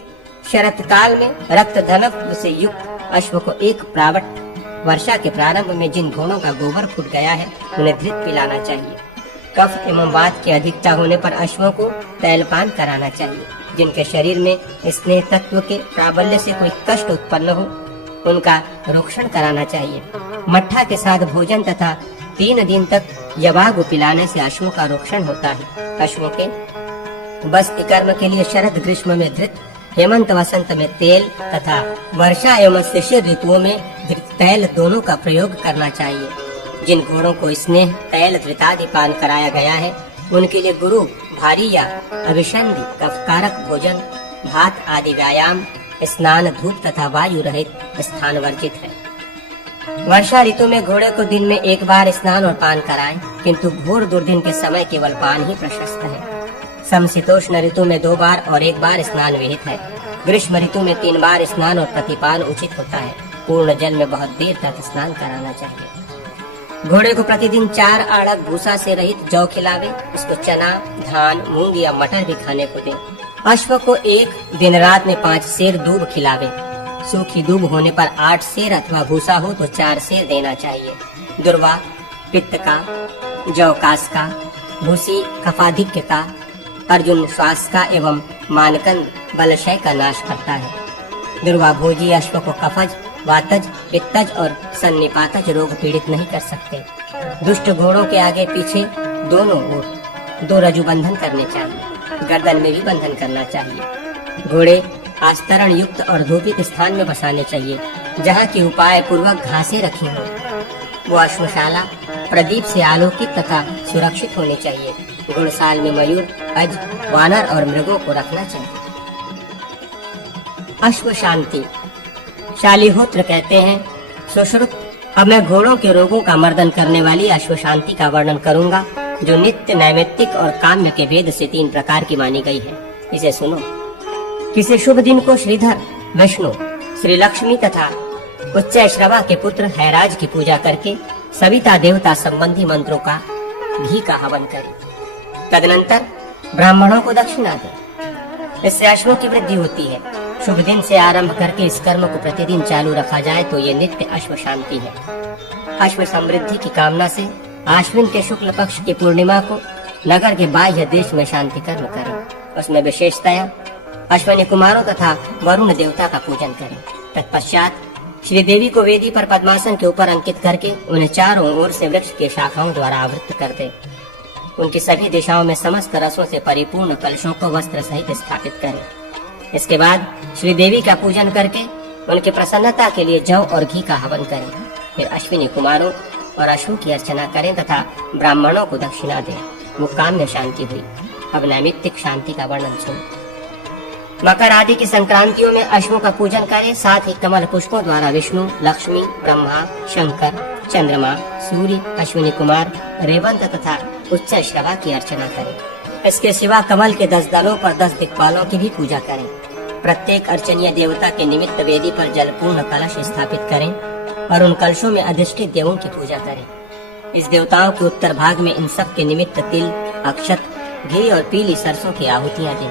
शरत काल में रक्त धनत्व से युक्त अश्व को एक प्रावट वर्षा के प्रारंभ में जिन घोड़ों का गोबर फूट गया है उन्हें धृत पिलाना चाहिए। कफ एवं वात की अधिकता होने पर अश्वों को तैलपान कराना चाहिए। जिनके शरीर में स्नेह तत्व के प्राबल्य से कोई कष्ट उत्पन्न हो उनका रोक्षण कराना चाहिए। मट्ठा के साथ भोजन तथा 3 दिन तक यवागु पिलाने से अश्वों का रोक्षण होता है। अश्वों के बस्ती कर्म के लिए शरद ग्रीष्म में धृत, हेमंत वसंत में तेल तथा वर्षा एवं शिशिर ऋतुओं में धृत तैल दोनों का प्रयोग करना चाहिए। जिन घोड़ों को स्नेह तैल धृतादि पान कराया गया है उनके लिए गुरु भारी या अभिसंधि कफकारक भोजन, भात आदि व्यायाम, स्नान, धूप तथा वायु रहित स्थान वर्जित है। वर्षा ऋतु में घोड़े को दिन में एक बार स्नान और पान कराएं, किंतु घोर दुर्दिन के समय केवल पान ही प्रशस्त है। समशीतोष्ण ऋतु में 2 बार और 1 बार स्नान विहित है। ग्रीष्म ऋतु में 3 बार स्नान और प्रतिपान उचित होता है। पूर्ण जल में बहुत देर तक स्नान कराना चाहिए। घोड़े को प्रतिदिन 4 आड़क भूसा से रहित जौ खिलावे। उसको चना, धान, मूंग या मटर भी खाने को दे। अश्व को एक दिन रात में 5 सेर दूब खिलावे। सूखी दूब होने पर 8 सेर अथवा भूसा हो तो 4 सेर देना चाहिए। दुर्वा पित्त का, जौ कास का, भूसी कफाधिक्य का, अर्जुन श्वास का एवं मानकन बलशय का नाश करता है। दुर्वा भोजी अश्व को कफज, वातज, पित्तज और सन्निपातज रोग पीड़ित नहीं कर सकते। दुष्ट घोड़ों के आगे पीछे दोनों ओर 2 रज्जु बंधन करने चाहिए। गर्दन में भी बंधन करना चाहिए। घोड़े आस्तरण युक्त और धूपित स्थान में बसाने चाहिए, जहाँ की उपाय पूर्वक घासें रखी हों। वो अश्वशाला प्रदीप से आलोकित तथा सुरक्षित होनी चाहिए। घोड़साल में मयूर, अज, वानर और मृगों को रखना चाहिए। अश्व शांति शालिहोत्र कहते हैं, सुश्रुत, अब मैं घोड़ों के रोगों का मर्दन करने वाली अश्व शांति का वर्णन करूंगा, जो नित्य, नैमित्तिक और काम्य के भेद से 3 प्रकार की मानी गई है। इसे सुनो। किसी शुभ दिन को श्रीधर, विष्णु, श्री लक्ष्मी तथा उच्च श्रवा के पुत्र हैराज की पूजा करके सविता देवता संबंधी मंत्रों का घी का हवन करें। तदनंतर ब्राह्मणों को दक्षिणा दें। इससे अश्वों की वृद्धि होती है। शुभ दिन से आरंभ करके इस कर्म को प्रतिदिन चालू रखा जाए तो ये नित्य अश्व शांति है। अश्व समृद्धि की कामना से आश्विन के शुक्ल पक्ष की पूर्णिमा को नगर के बाह्य देश में शांति कर्म करें। उसमें विशेषतया अश्विनी कुमारों तथा वरुण देवता का पूजन करें। तत्पश्चात श्री देवी को वेदी पर पद्मासन के ऊपर अंकित करके उन्हें चारों ओर से वृक्ष की शाखाओं द्वारा आवृत कर दे। उनकी सभी दिशाओं में समस्त रसों से परिपूर्ण कलशों को वस्त्र सहित स्थापित करें। इसके बाद श्री देवी का पूजन करके उनकी प्रसन्नता के लिए जौ और घी का हवन करें। फिर अश्विनी कुमारों और अश्वों की अर्चना करें तथा ब्राह्मणों को दक्षिणा दें। वो काम्य शांति हुई। अब नैमित्तिक शांति का वर्णन सुनो। मकर आदि की संक्रांतियों में अश्वों का पूजन करें। साथ ही कमल पुष्पों द्वारा विष्णु, लक्ष्मी, ब्रह्मा, शंकर, चंद्रमा, सूर्य, अश्विनी कुमार, रेवंत तथा उच्च श्रवा की अर्चना करें। इसके सिवा कमल के 10 दलों पर 10 दिक्पालों की भी पूजा करें। प्रत्येक अर्चनीय देवता के निमित्त वेदी पर जलपूर्ण कलश स्थापित करें और उन कलशों में अधिष्ठित देवों की पूजा करें। इस देवताओं के उत्तर भाग में इन सब के निमित्त तिल, अक्षत, घी और पीली सरसों की आहुतियाँ दें।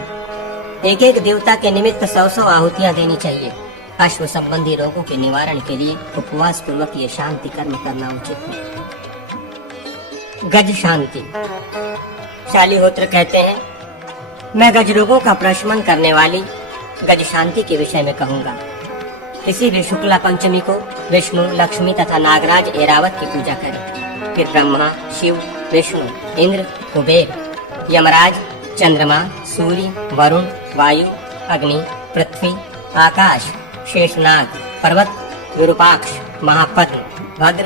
एक एक देवता के निमित्त 100 आहुतियाँ देनी चाहिए। अश्व संबंधी रोगों के निवारण के लिए उपवास पूर्वक ये शांति कर्म करना उचित है। गज शांति शालिहोत्र कहते हैं, मैं गज रोगों का प्रशमन करने वाली गज शांति के विषय में कहूँगा। किसी भी शुक्ला पंचमी को विष्णु, लक्ष्मी तथा नागराज ऐरावत की पूजा करें। फिर ब्रह्मा, शिव, विष्णु, इंद्र, कुबेर, यमराज, चंद्रमा, सूर्य, वरुण, वायु, अग्नि, पृथ्वी, आकाश, शेषनाग, पर्वत, विरूपाक्ष, महापद्म, भद्र,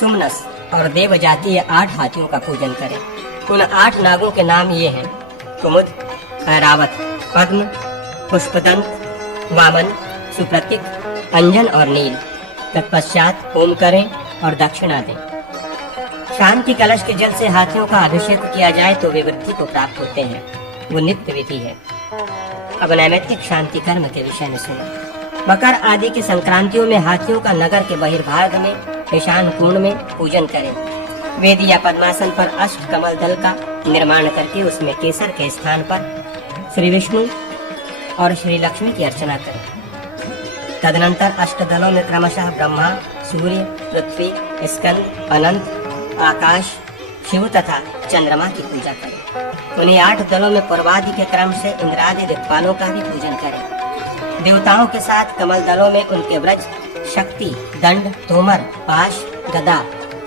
सुमनस और देव जातीय 8 हाथियों का पूजन करें। उन 8 नागों के नाम ये हैं: कुमुद, ऐरावत, पद्म, पुष्पदंत, वामन, सुप्रतीक, अंजन और नील। तत्पश्चात होम करें और दक्षिणा दें। शांति कलश के जल से हाथियों का अभिषेक किया जाए तो वे वृद्धि को प्राप्त होते हैं। वो नित्य विधि है। अब नैमित्तिक शांति कर्म के विषय में सुनो। मकर आदि की संक्रांतियों में हाथियों का नगर के बहिर्भाग में ईशान कोण में पूजन करें। वेदी या पद्मासन पर अष्ट कमल दल का निर्माण करके उसमें केसर के स्थान पर श्री विष्णु और श्री लक्ष्मी की अर्चना करें। तदनंतर अष्ट दलों में क्रमशः ब्रह्मा, सूर्य, पृथ्वी, स्कंद, अनंत, आकाश, शिव तथा चंद्रमा की पूजा करें। उन्हीं 8 दलों में पूर्वादि के क्रम से इंद्रादि दिक्पालों का भी पूजन करें। देवताओं के साथ कमल दलों में उनके व्रज, शक्ति, दंड, तोमर, पाश, गदा,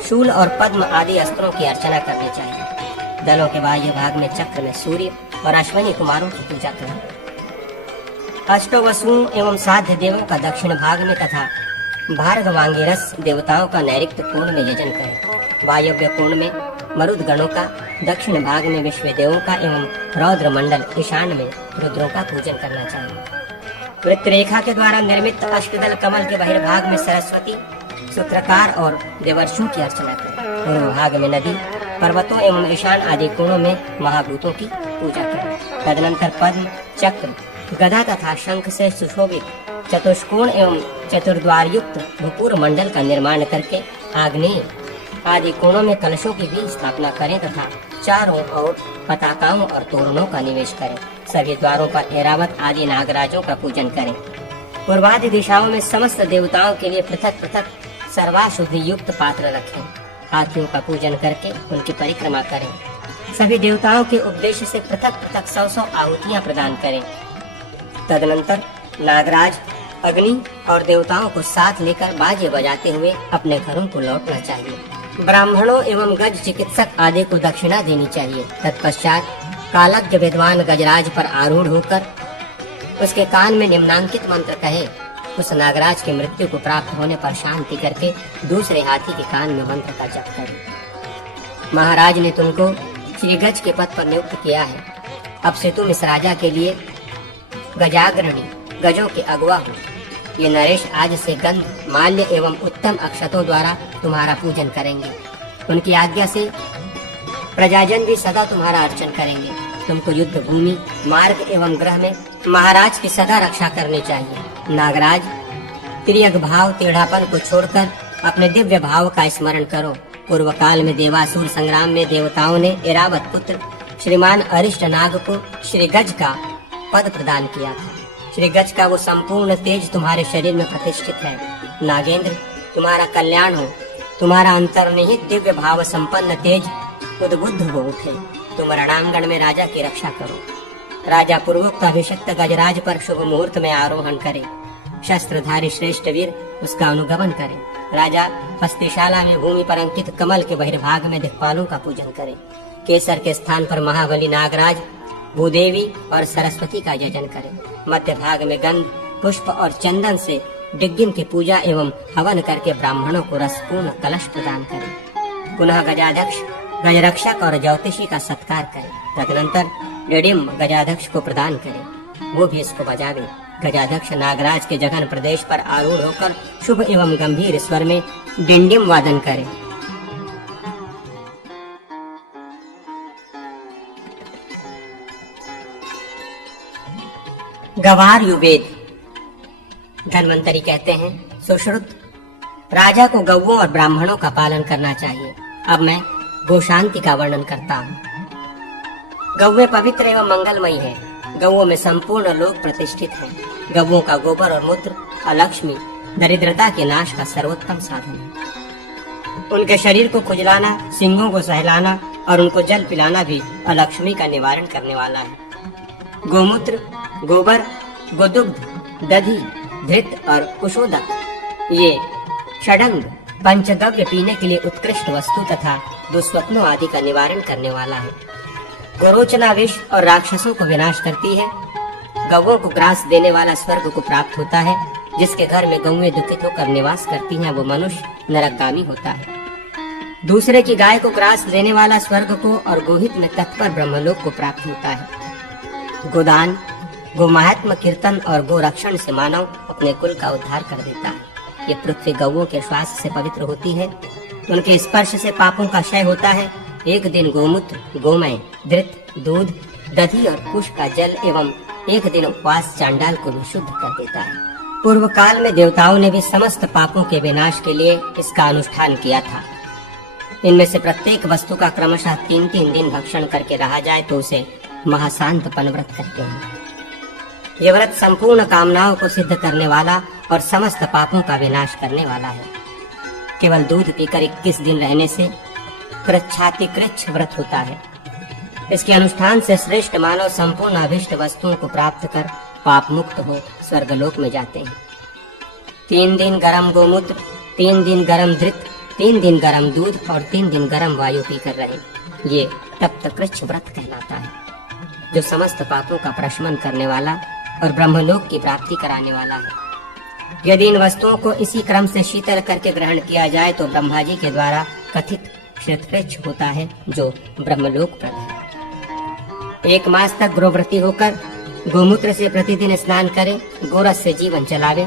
शूल और पद्म आदि अस्त्रों की अर्चना करनी चाहिए। दलों के बाह्य भाग में चक्र में सूर्य और अश्विनी कुमारों की पूजा करें। अष्टो वसुओं एवं साध्य देवों का दक्षिण भाग में तथा भार्गवांगिरस देवताओं का नैऋत्य कोण में यजन करें। वायव्य कोण में मरुद गणों का, दक्षिण भाग में विश्व देवों का एवं रौद्र मंडल ईशान में रुद्रों का पूजन करना चाहिए। वृत्त रेखा के द्वारा निर्मित अष्टदल कमल के बहिर्भाग में सरस्वती, सूत्रकार और देवर्षियों की अर्चना करें। पूर्व भाग में नदी, पर्वतों एवं ईशान आदि कोणों में महाभूतों की पूजा करें। तदनंतर पद्म, चक्र, गदा तथा शंख से सुशोभित चतुष्कोण एवं चतुर्द्वार युक्त भूपूर मंडल का निर्माण करके आग्नेय आदि कोणों में कलशों की भी स्थापना करें तथा चारों ओर पताकाओं और तोरणों का निवेश करें। सभी द्वारों पर ऐरावत आदि नागराजों का पूजन करें। पूर्वादि दिशाओं में समस्त देवताओं के लिए पृथक पृथक सर्वाशुद्धि युक्त पात्र रखें। हाथियों का पूजन करके उनकी परिक्रमा करें। सभी देवताओं के उपदेश से पृथक पृथक 100 आहुतियां प्रदान करें। तदनंतर नागराज, अग्नि और देवताओं को साथ लेकर बाजे बजाते हुए अपने घरों को लौटना चाहिए। ब्राह्मणों एवं गज चिकित्सक आदि को दक्षिणा देनी चाहिए। तत्पश्चात कालज्ञ विद्वान गजराज पर आरूढ़ होकर उसके कान में निम्नांकित मंत्र कहे। उस नागराज की मृत्यु को प्राप्त होने पर शांति करके दूसरे हाथी के कान में मंत्र का जप करे। महाराज ने तुमको श्री गज के पद पर नियुक्त किया है। अब से तुम इस राजा के लिए गजाग्रणी, गजों के अगुआ हो। ये नरेश आज से गंध, माल्य एवं उत्तम अक्षतों द्वारा तुम्हारा पूजन करेंगे। उनकी आज्ञा से प्रजाजन भी सदा तुम्हारा अर्चन करेंगे। तुमको युद्ध भूमि, मार्ग एवं ग्रह में महाराज की सदा रक्षा करनी चाहिए। नागराज, तिर्यक भाव, टेढ़ापन को छोड़कर अपने दिव्य भाव का स्मरण करो। पूर्व काल में देवासुर संग्राम में देवताओं ने ऐरावत पुत्र श्रीमान अरिष्ट नाग को श्री गज का पद प्रदान किया था। श्री गज का वो संपूर्ण तेज तुम्हारे शरीर में प्रतिष्ठित है। नागेंद्र, तुम्हारा कल्याण हो। तुम्हारा अंतर्निहित दिव्य भाव संपन्न तेज उद्बुद्ध हो उठे। तुम रणांगण में राजा की रक्षा करो। राजा पूर्वोक्त अभिषिक्त गजराज पर शुभ मुहूर्त में आरोहण करे। शस्त्रधारी श्रेष्ठ वीर उसका अनुगमन करे। राजा हस्तिशाला में भूमि पर अंकित कमल के बहिर्भाग में दिक्पालों का पूजन करे। केसर के स्थान पर महाबली नागराज, भूदेवी और सरस्वती का यजन करे। मध्य भाग में गंध, पुष्प और चंदन से डिग्गिन की पूजा एवं हवन करके ब्राह्मणों को रसपूर्ण कलश प्रदान करे। पुनः गजाध्यक्ष, गजरक्षक और ज्योतिषी का सत्कार करे। तदनंतर डिडिम गजाध्यक्ष को प्रदान करे, वो भी इसको बजावे। गजाध्यक्ष नागराज के जघन प्रदेश पर आरूढ़ होकर शुभ एवं गंभीर स्वर में डिंडिम वादन करे। गवार युवेद। धन्वंतरी कहते हैं, सुश्रुत, राजा को गौओं और ब्राह्मणों का पालन करना चाहिए। अब मैं गोशांति का वर्णन करता हूँ। गौएं पवित्र एवं मंगलमयी है। गौओं में संपूर्ण लोक प्रतिष्ठित है। गौओं का गोबर और मूत्र अलक्ष्मी, दरिद्रता के नाश का सर्वोत्तम साधन है। उनके शरीर को खुजलाना, सिंगों को सहलाना और उनको जल पिलाना भी अलक्ष्मी का निवारण करने वाला है। गोमूत्र, गोबर, गोदुग्ध, दधी, धृत और कुशोदक, ये षडंग पंचगव्य पीने के लिए उत्कृष्ट वस्तु तथा दुस्वप्नों आदि का निवारण करने वाला है। गोरोचना विष और राक्षसों को विनाश करती है। गौओं को ग्रास देने वाला स्वर्ग को प्राप्त होता है। जिसके घर में गौएं दुखित होकर निवास करती हैं, वो मनुष्य नरकगामी होता है। दूसरे की गाय को ग्रास देने वाला स्वर्ग को और गोहित में तत्पर ब्रह्मलोक को प्राप्त होता है। गोदान, गोमाहात्म्य कीर्तन और गोरक्षण से मानव अपने कुल का उद्धार कर देता है। ये पृथ्वी गौओं के श्वास से पवित्र होती है। उनके स्पर्श से पापों का क्षय होता है। एक दिन गोमूत्र, गोमय, धृत, दूध, दधी और कुश का जल एवं एक दिन उपवास चांडाल को भी शुद्ध कर देता है। पूर्व काल में देवताओं ने भी समस्त पापों के विनाश के लिए इसका अनुष्ठान किया था। इनमें से प्रत्येक वस्तु का क्रमशः 3-3 दिन भक्षण करके रहा जाए तो उसे महाशांतपन व्रत कहते हैं। यह व्रत संपूर्ण कामनाओं को सिद्ध करने वाला और समस्त पापों का विनाश करने वाला है। केवल दूध पीकर 21 दिन रहने से कृच्छातिकृच्छ व्रत होता है। इसके अनुष्ठान से श्रेष्ठ मानव संपूर्ण अभिष्ट वस्तुओं को प्राप्त कर पाप मुक्त हो स्वर्गलोक में जाते हैं। 3 दिन गरम गोमूत्र, 3 दिन गरम धृत, 3 दिन गरम दूध और 3 दिन गरम वायु पीकर रहे। ये तप्तकृच्छ व्रत कहलाता है, जो समस्त पापों का प्रशमन करने वाला और ब्रह्मलोक की प्राप्ति कराने वाला है। यदि इन वस्तुओं को इसी क्रम से शीतल करके ग्रहण किया जाए तो ब्रह्मा जी के द्वारा कथित श्वेतकृच्छ होता है, जो ब्रह्मलोक प्रद है। 1 मास तक गृहव्रती होकर गोमूत्र से प्रतिदिन स्नान करें, गोरस से जीवन चलावे,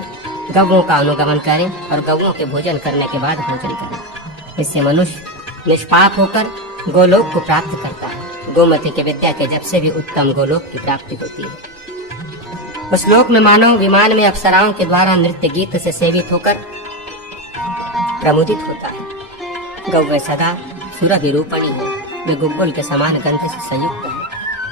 गौओं का अनुगमन करें और गौओं के भोजन करने के बाद भोजन करें। इससे मनुष्य निष्पाप होकर गोलोक को प्राप्त करता है। गोमती के विद्या के जप से भी उत्तम गोलोक की प्राप्ति होती है। उस लोक में मानव विमान में अप्सराओं के द्वारा नृत्य गीत से सेवित होकर प्रमुदित होता है। गौवे सदा सुरभि रूपणी है, वे गुग्गुल के समान गंध से संयुक्त है।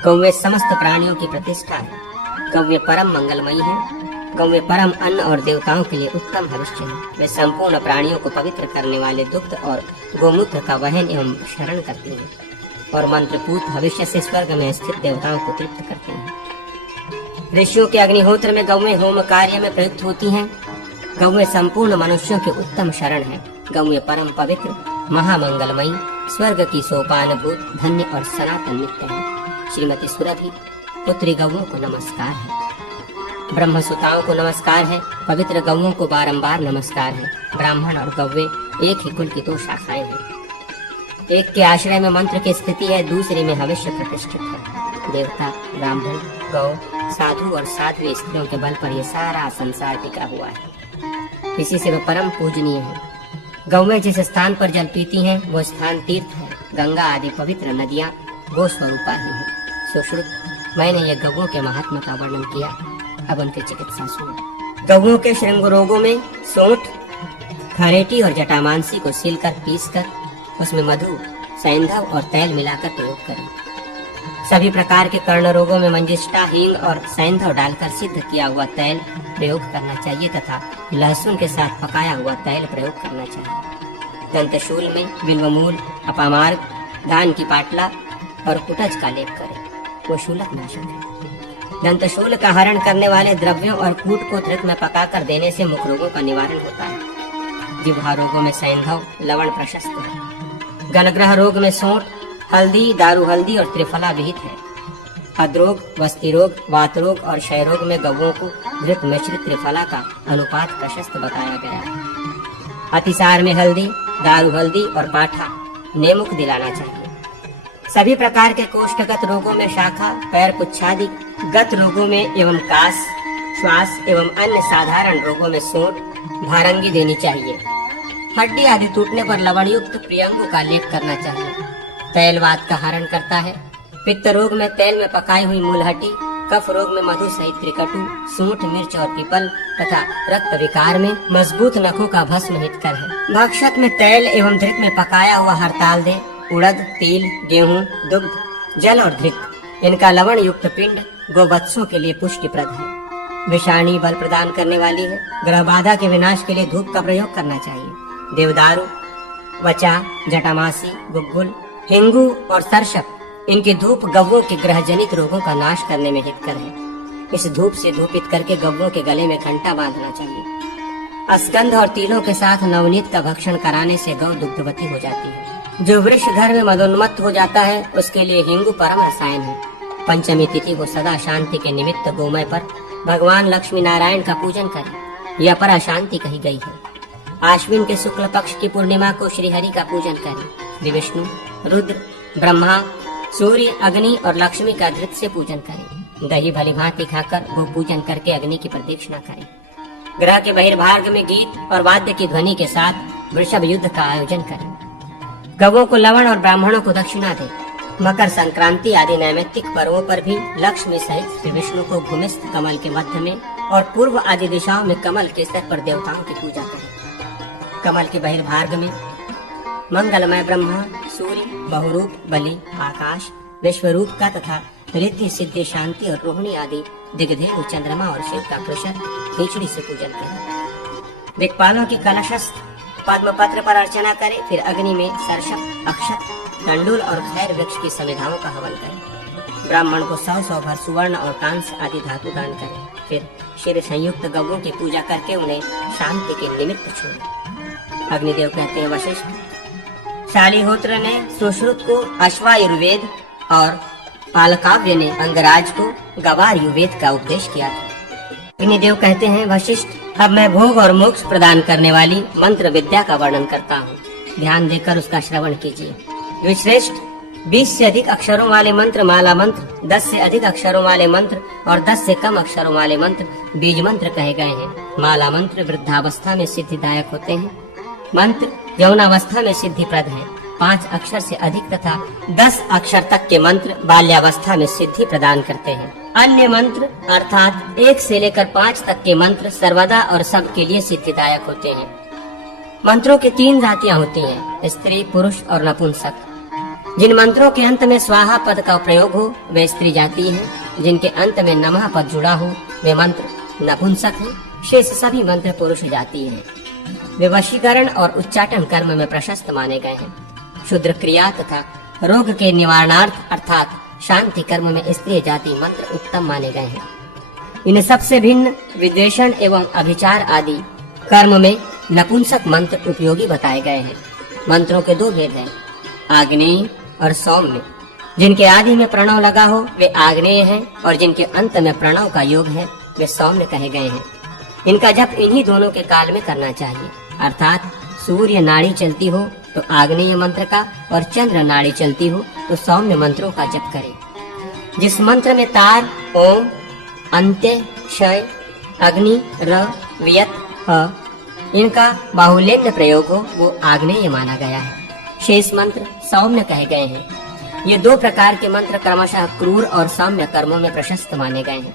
गौवे समस्त प्राणियों की प्रतिष्ठा है। गौवे परम मंगलमयी है। गौवे परम अन्न और देवताओं के लिए उत्तम भविष्य है। वे संपूर्ण प्राणियों को पवित्र करने वाले दुग्ध और गोमूत्र का वहन एवं शरण करती हैं और मंत्रपूत भविष्य से स्वर्ग में स्थित देवताओं को तृप्त करते हैं। ऋषियों के अग्निहोत्र में गौवें होम कार्य में प्रयुक्त होती हैं। गौवें संपूर्ण मनुष्यों के उत्तम शरण है। गौवें परम पवित्र, महामंगलमयी, स्वर्ग की सोपान भूत, धन्य और सनातन नित्य है। श्रीमती सुरभि पुत्री गौओं को नमस्कार है। ब्रह्म सुताओं को नमस्कार है। पवित्र गौओं को बारंबार नमस्कार है। ब्राह्मण और गौवे एक ही कुल की 2 शाखाएं हैं। एक के आश्रय में मंत्र की स्थिति है, दूसरे में भविष्य प्रतिष्ठित है। देवता, ब्राह्मण, गौ, साधु और साध्वी स्त्रियों के बल पर यह सारा संसार टिका हुआ है। इसी से वह परम पूजनीय है। गौवें जिस स्थान पर जल पीती हैं वो स्थान तीर्थ है। गंगा आदि पवित्र नदियाँ गो स्वरूपा ही है। सुश्रुत, मैंने ये गौओं के महात्मा का वर्णन किया, अब उनकी चिकित्सा सुनो। गौओं के श्रृंग रोगों में सोंठ, खरेटी और जटामांसी को सीलकर पीसकर उसमें मधु, सैंधव और तेल मिलाकर प्रयोग करें। सभी प्रकार के कर्ण रोगों में मंजिष्ठा, हींग और सैंधव डालकर सिद्ध किया हुआ तेल प्रयोग करना चाहिए तथा लहसुन के साथ पकाया हुआ तेल प्रयोग करना चाहिए। दंतशूल में बिल्वमूल, अपामार्ग, धान की पाटला और कुटज का लेप करें, वो शूलक नाशक है। दंतशूल का हरण करने वाले द्रव्यों और कूट को त्रिक में पकाकर देने से मुख रोगों का निवारण होता है। जिह्वा रोगों में सैंधव, लवण प्रशस्त है। गलग्रह रोग में सोंठ, हल्दी, दारू हल्दी और त्रिफला विहित है। हृदरोग, वस्ती रोग, वात रोग और क्षय रोग में गौओं को घृत मिश्रित त्रिफला का अनुपात प्रशस्त बताया गया है। अतिसार में हल्दी, दारू हल्दी और पाठा नेमुख दिलाना चाहिए। सभी प्रकार के कोष्ठगत रोगों में शाखा, पैर पुच्छादि गत रोगों में एवं कास, श्वास एवं अन्य साधारण रोगों में सोंठ, भारंगी देनी चाहिए। हड्डी आदि टूटने पर लवण युक्त प्रियंगु का लेप करना चाहिए। तैलवात का हरण करता है। पित्त रोग में तेल में पकाई हुई मूलहटी, कफ रोग में मधु सहित त्रिकटु, सूंठ, मिर्च और पीपल तथा रक्त विकार में मजबूत नखों का भस्म हितकर है। भक्षक में तेल एवं धृत में पकाया हुआ हरताल दे, उड़द, तिल, गेहूं, दुग्ध, जल और धृत, इनका लवण युक्त पिंड गोवत्सों के लिए पुष्टिप्रद है। विषाणी बल प्रदान करने वाली है। ग्रह बाधा के विनाश के लिए धूप का प्रयोग करना चाहिए। देवदारू, वचा, जटामासी, गुग्गुल, हिंगू और सरसप, इनके धूप गौओं के ग्रह जनित रोगों का नाश करने में हितकर है। इस धूप से धूपित करके गौओं के गले में घंटा बांधना चाहिए। अस्कंध और तिलों के साथ नवनीत का भक्षण कराने से गौ दुग्धवती हो जाती है। जो वृक्ष घर में मदोन्मत्त हो जाता है उसके लिए हिंगू परम रसायन है। पंचमी तिथि को सदा शांति के निमित्त गोमय पर भगवान लक्ष्मी नारायण का पूजन करें, यह पर अशांति कही गई है। आश्विन के शुक्ल पक्ष की पूर्णिमा को श्री हरि का पूजन करें। श्री विष्णु, रुद्र, ब्रह्मा, सूर्य, अग्नि और लक्ष्मी का धृत से पूजन करें। दही भली भांति खाकर वो पूजन करके अग्नि की प्रदक्षिणा करें। ग्रह के बहिर्भाग में गीत और वाद्य की ध्वनि के साथ वृषभ युद्ध का आयोजन करें। गवों को लवण और ब्राह्मणों को दक्षिणा दें। मकर संक्रांति आदि नैमित्तिक पर्वों पर भी लक्ष्मी सहित श्री विष्णु को भूमिस्थ कमल के मध्य में और पूर्व आदि दिशाओं में कमल के स्तर पर देवताओं की पूजा करें। कमल के बहिर्भाग में मंगलमय ब्रह्मा, सूर्य, बहुरूप बलि, आकाश, विश्वरूप का तथा रिद्धि, सिद्धि, शांति और रोहिणी आदि दिग्देव, चंद्रमा और शिव का कृषण खींचड़ी से पूजन करें। दिक्पालों की कलशस्थ पद्म पत्र पर अर्चना करें। फिर अग्नि में सरसप, अक्षत, तंडुल और खैर वृक्ष की समिधाओं का हवन करें। ब्राह्मण को 100 भर सुवर्ण और कांस्य आदि धातु दान करें। फिर शिव संयुक्त गौओं की पूजा करके उन्हें शांति के निमित्त छोड़ें। अग्निदेव कहते हैं, वशिष्ठ शालिहोत्र ने सुश्रुत को अश्वायुर्वेद और पालकाव्य ने अंगराज को गवायुर्वेद का उपदेश किया था। अग्निदेव कहते हैं, वशिष्ठ अब मैं भोग और मोक्ष प्रदान करने वाली मंत्र विद्या का वर्णन करता हूँ, ध्यान देकर उसका श्रवण कीजिए। विश्रेष्ठ 20 से अधिक अक्षरों वाले मंत्र माला मंत्र, 10 से अधिक अक्षरों वाले मंत्र और 10 से कम अक्षरों वाले मंत्र बीज मंत्र कहे गए हैं। माला मंत्र वृद्धावस्था में सिद्धिदायक होते हैं। मंत्र यौनावस्था में सिद्धिप्रद है। 5 अक्षर से अधिक तथा 10 अक्षर तक के मंत्र बाल्यावस्था में सिद्धि प्रदान करते हैं। अन्य मंत्र अर्थात 1 से लेकर 5 तक के मंत्र सर्वदा और सबके लिए सिद्धिदायक होते हैं। मंत्रों की 3 जातियां होती हैं, स्त्री, पुरुष और नपुंसक। जिन मंत्रों के अंत में स्वाहा पद का प्रयोग हो वे स्त्री जाति है। जिनके अंत में नमः पद जुड़ा हो वे मंत्र नपुंसक है। शेष सभी मंत्र पुरुष जाति हैं। वे वशीकरण और उच्चाटन कर्म में प्रशस्त माने गए हैं। शुद्र क्रिया तथा रोग के निवारणार्थ अर्थात शांति कर्म में स्त्री जाति मंत्र उत्तम माने गए हैं। इन सबसे भिन्न विद्वेषण एवं अभिचार आदि कर्म में नपुंसक मंत्र उपयोगी बताए गए हैं। मंत्रों के 2 भेद हैं, आग्नेय और सौम्य। जिनके आदि में प्रणव लगा हो वे आग्नेय हैं और जिनके अंत में प्रणव का योग है वे सौम्य कहे गए हैं। इनका जप इन्हीं दोनों के काल में करना चाहिए, अर्थात सूर्य नाड़ी चलती हो तो आग्नेय मंत्र का और चंद्र नाड़ी चलती हो तो सौम्य मंत्रों का जप करें। जिस मंत्र में तार, ओम, अंत्य, क्षय, अग्नि, र, वियत, ह इनका बाहुल्य प्रयोग हो वो आग्नेय माना गया है। शेष मंत्र सौम्य कहे गए हैं। ये 2 प्रकार के मंत्र क्रमशः क्रूर और सौम्य कर्मों में प्रशस्त माने गए हैं।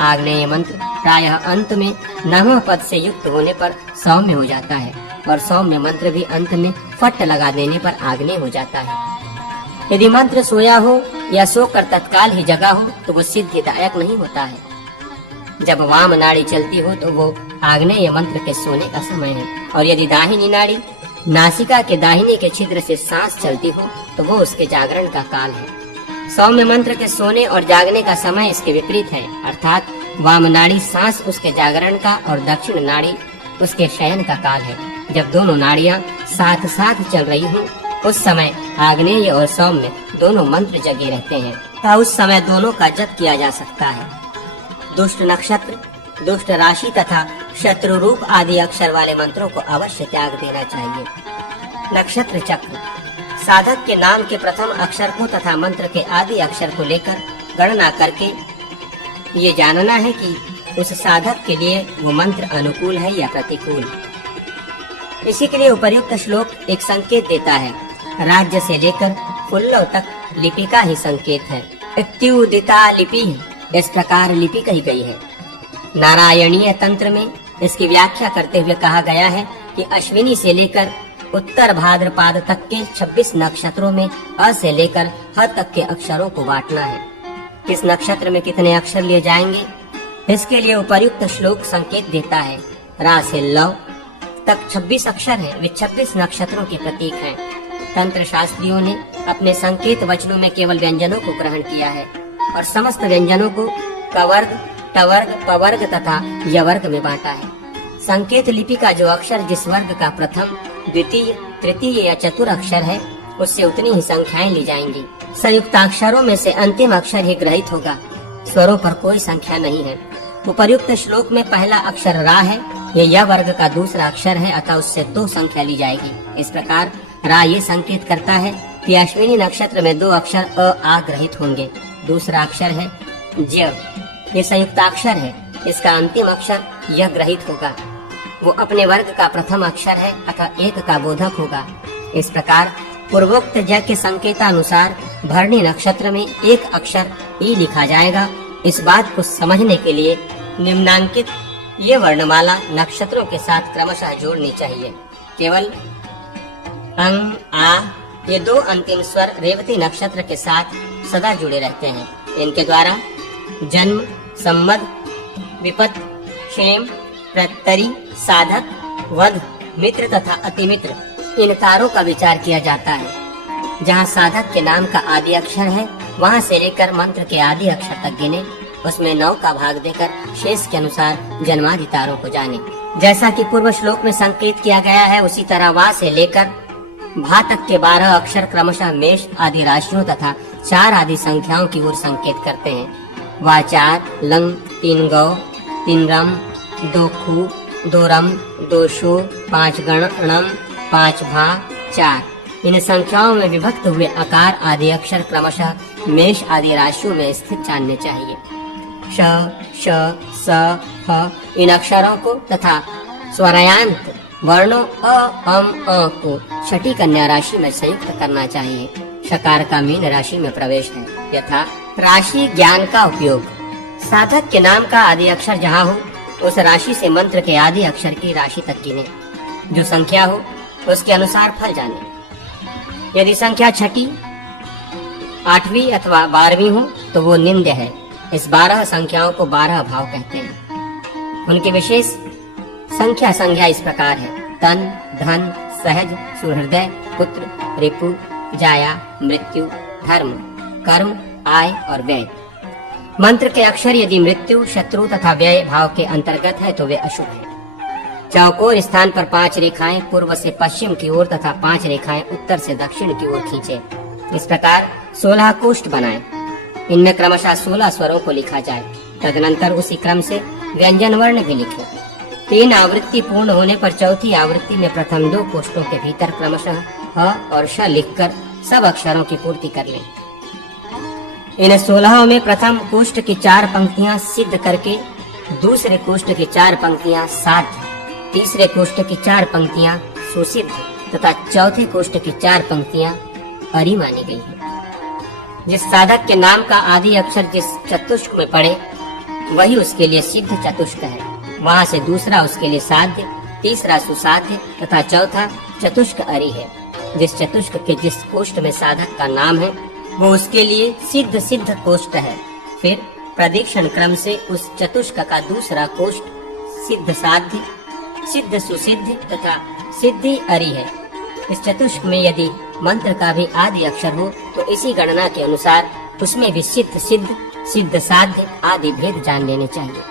आग्नेय मंत्र प्रायः अंत में नमः पद से युक्त होने पर सौम्य हो जाता है और सौम्य मंत्र भी अंत में फट लगा देने पर आग्नेय हो जाता है। यदि मंत्र सोया हो या सोकर तत्काल ही जगा हो तो वो सिद्धिदायक नहीं होता है। जब वाम नाड़ी चलती हो तो वो आग्नेय मंत्र के सोने का समय है और यदि दाहिनी नाड़ी नासिका के दाहिने के छिद्र से सांस चलती हो तो वो उसके जागरण का काल है। सौम्य मंत्र के सोने और जागने का समय इसके विपरीत है, अर्थात वाम नाड़ी सांस उसके जागरण का और दक्षिण नाड़ी उसके शयन का काल है। जब दोनों नाड़ियां साथ साथ चल रही हों उस समय आग्नेय और सौम्य दोनों मंत्र जगे रहते हैं, तो उस समय दोनों का जप किया जा सकता है। दुष्ट नक्षत्र, दुष्ट राशि तथा शत्रु रूप आदि अक्षर वाले मंत्रों को अवश्य त्याग देना चाहिए। नक्षत्र चक्र साधक के नाम के प्रथम अक्षर को तथा मंत्र के आदि अक्षर को लेकर गणना करके ये जानना है कि उस साधक के लिए वो मंत्र अनुकूल है या प्रतिकूल। इसी के लिए उपर्युक्त श्लोक एक संकेत देता है। राज्य से लेकर फुल्लव तक लिपि का ही संकेत है। इत्युदिता लिपि इस प्रकार लिपि कही गई है। नारायणीय तंत्र में इसकी व्याख्या करते हुए कहा गया है कि अश्विनी से लेकर उत्तर भाद्रपाद तक के 26 नक्षत्रों में अ से लेकर ह तक के अक्षरों को बांटना है। किस नक्षत्र में कितने अक्षर लिए जाएंगे इसके लिए उपर्युक्त श्लोक संकेत देता है। रा से लव तक 26 अक्षर हैं, वे 26 नक्षत्रों के प्रतीक हैं। तंत्र शास्त्रियों ने अपने संकेत वचनों में केवल व्यंजनों को ग्रहण किया है और समस्त व्यंजनों को कवर्ग, टवर्ग, पवर्ग तथा यवर्ग में बांटा है। संकेत लिपि का जो अक्षर जिस वर्ग का प्रथम, द्वितीय, तृतीय या चतुर्थ अक्षर है उससे उतनी ही संख्याएं ली जाएंगी। संयुक्ताक्षरों में से अंतिम अक्षर ही ग्रहित होगा, स्वरों पर कोई संख्या नहीं है। उपर्युक्त श्लोक में पहला अक्षर रा है, यह वर्ग का दूसरा अक्षर है, अतः उससे 2 संख्या ली जाएगी। इस प्रकार रा ये संकेत करता है कि अश्विनी नक्षत्र में 2 अक्षर अ आ ग्रहित होंगे। दूसरा अक्षर है ज, ये संयुक्ताक्षर है, इसका अंतिम अक्षर यह ग्रहित होगा। वो अपने वर्ग का प्रथम अक्षर है अतः 1 का बोधक होगा। इस प्रकार पूर्वोक्त ज के संकेतानुसार भरणी नक्षत्र में 1 अक्षर ई लिखा जाएगा। इस बात को समझने के लिए निम्नांकित ये वर्णमाला नक्षत्रों के साथ क्रमशः जोड़नी चाहिए। केवल अंग, आ ये दो अंतिम स्वर रेवती नक्षत्र के साथ सदा जुड़े रहते हैं। इनके द्वारा जन्म, सम्मद, विपत, क्षेम, प्रत्यरि, साधक, वध, मित्र तथा अतिमित्र इन तारों का विचार किया जाता है। जहाँ साधक के नाम का आदि अक्षर है वहाँ से लेकर मंत्र के आदि अक्षर तक गिने, उसमें 9 का भाग देकर शेष के अनुसार जन्मादि तारों को जाने। जैसा कि पूर्व श्लोक में संकेत किया गया है उसी तरह वा से लेकर भा तक के 12 अक्षर क्रमशः मेष आदि राशियों तथा 4 आदि संख्याओं की ओर संकेत करते हैं। वा 4, लंग 3 गौ, 3 रम, 2 खू, 2 रम, 2 शो, 5 गणम, 5 भा, 4। इन संख्याओं में विभक्त हुए आकार आदि अक्षर क्रमशः मेष आदि राशियों में स्थित जानने चाहिए। श, श, स, ह इन अक्षरों को तथा स्वरायांत वर्णों अ, अम, अ को छठी कन्या राशि में संयुक्त करना चाहिए। शकार का मीन राशि में प्रवेश है। यथा राशि ज्ञान का उपयोग। साधक के नाम का आदि अक्षर जहाँ हो उस राशि से मंत्र के आदि अक्षर की राशि तक गिने। जो संख्या हो उसके अनुसार फल जाने। यदि संख्या छठी, 8वीं अथवा 12वीं हो तो वो निंद्य है। इस 12 संख्याओं को 12 भाव कहते हैं। उनकी विशेष संख्या संज्ञा इस प्रकार है: तन, धन, सहज, सुहृदय, पुत्र, रिपु, जाया, मृत्यु, धर्म, कर्म, आय और व्यय। मंत्र के अक्षर यदि मृत्यु, शत्रु तथा व्यय भाव के अंतर्गत है तो वे अशुभ है। चौकोर स्थान पर 5 रेखाएं पूर्व से पश्चिम की ओर तथा 5 रेखाएं उत्तर से दक्षिण की ओर खींचे। इस प्रकार 16 कोष्ठ बनाएं। इनमें क्रमशः 16 स्वरों को लिखा जाए। तदनंतर उसी क्रम से व्यंजन वर्ण भी लिखें। 3 आवृत्ति पूर्ण होने पर चौथी आवृत्ति में प्रथम 2 कोष्ठों के भीतर क्रमशः ह और श लिखकर सब अक्षरों की पूर्ति कर लें। इन 16 में प्रथम कोष्ठ की 4 पंक्तियां सिद्ध करके दूसरे कोष्ठ की 4 पंक्तियां साध्य, तीसरे कोष्ठ की 4 पंक्तियां सुसिद्ध तथा चौथे कोष्ठ की 4 पंक्तियां अरि मानी गई है। जिस साधक के नाम का आदि अक्षर जिस चतुष्क में पड़े वही उसके लिए सिद्ध चतुष्क है। वहाँ से दूसरा उसके लिए साध्य, तीसरा सुसाध्य तथा चौथा चतुष्क अरि है। जिस चतुष्क के जिस कोष्ठ में साधक का नाम है वो उसके लिए सिद्ध सिद्ध कोष्ठ है। फिर प्रदीक्षण क्रम से उस चतुष्क का दूसरा कोष्ठ सिद्ध साध्य, सिद्ध सुसिद्ध तथा सिद्धि अरि है। इस चतुष्क में यदि मंत्र का भी आदि अक्षर हो तो इसी गणना के अनुसार उसमें भी सिद्ध सिद्ध, सिद्ध साध्य आदि भेद जान लेने चाहिए।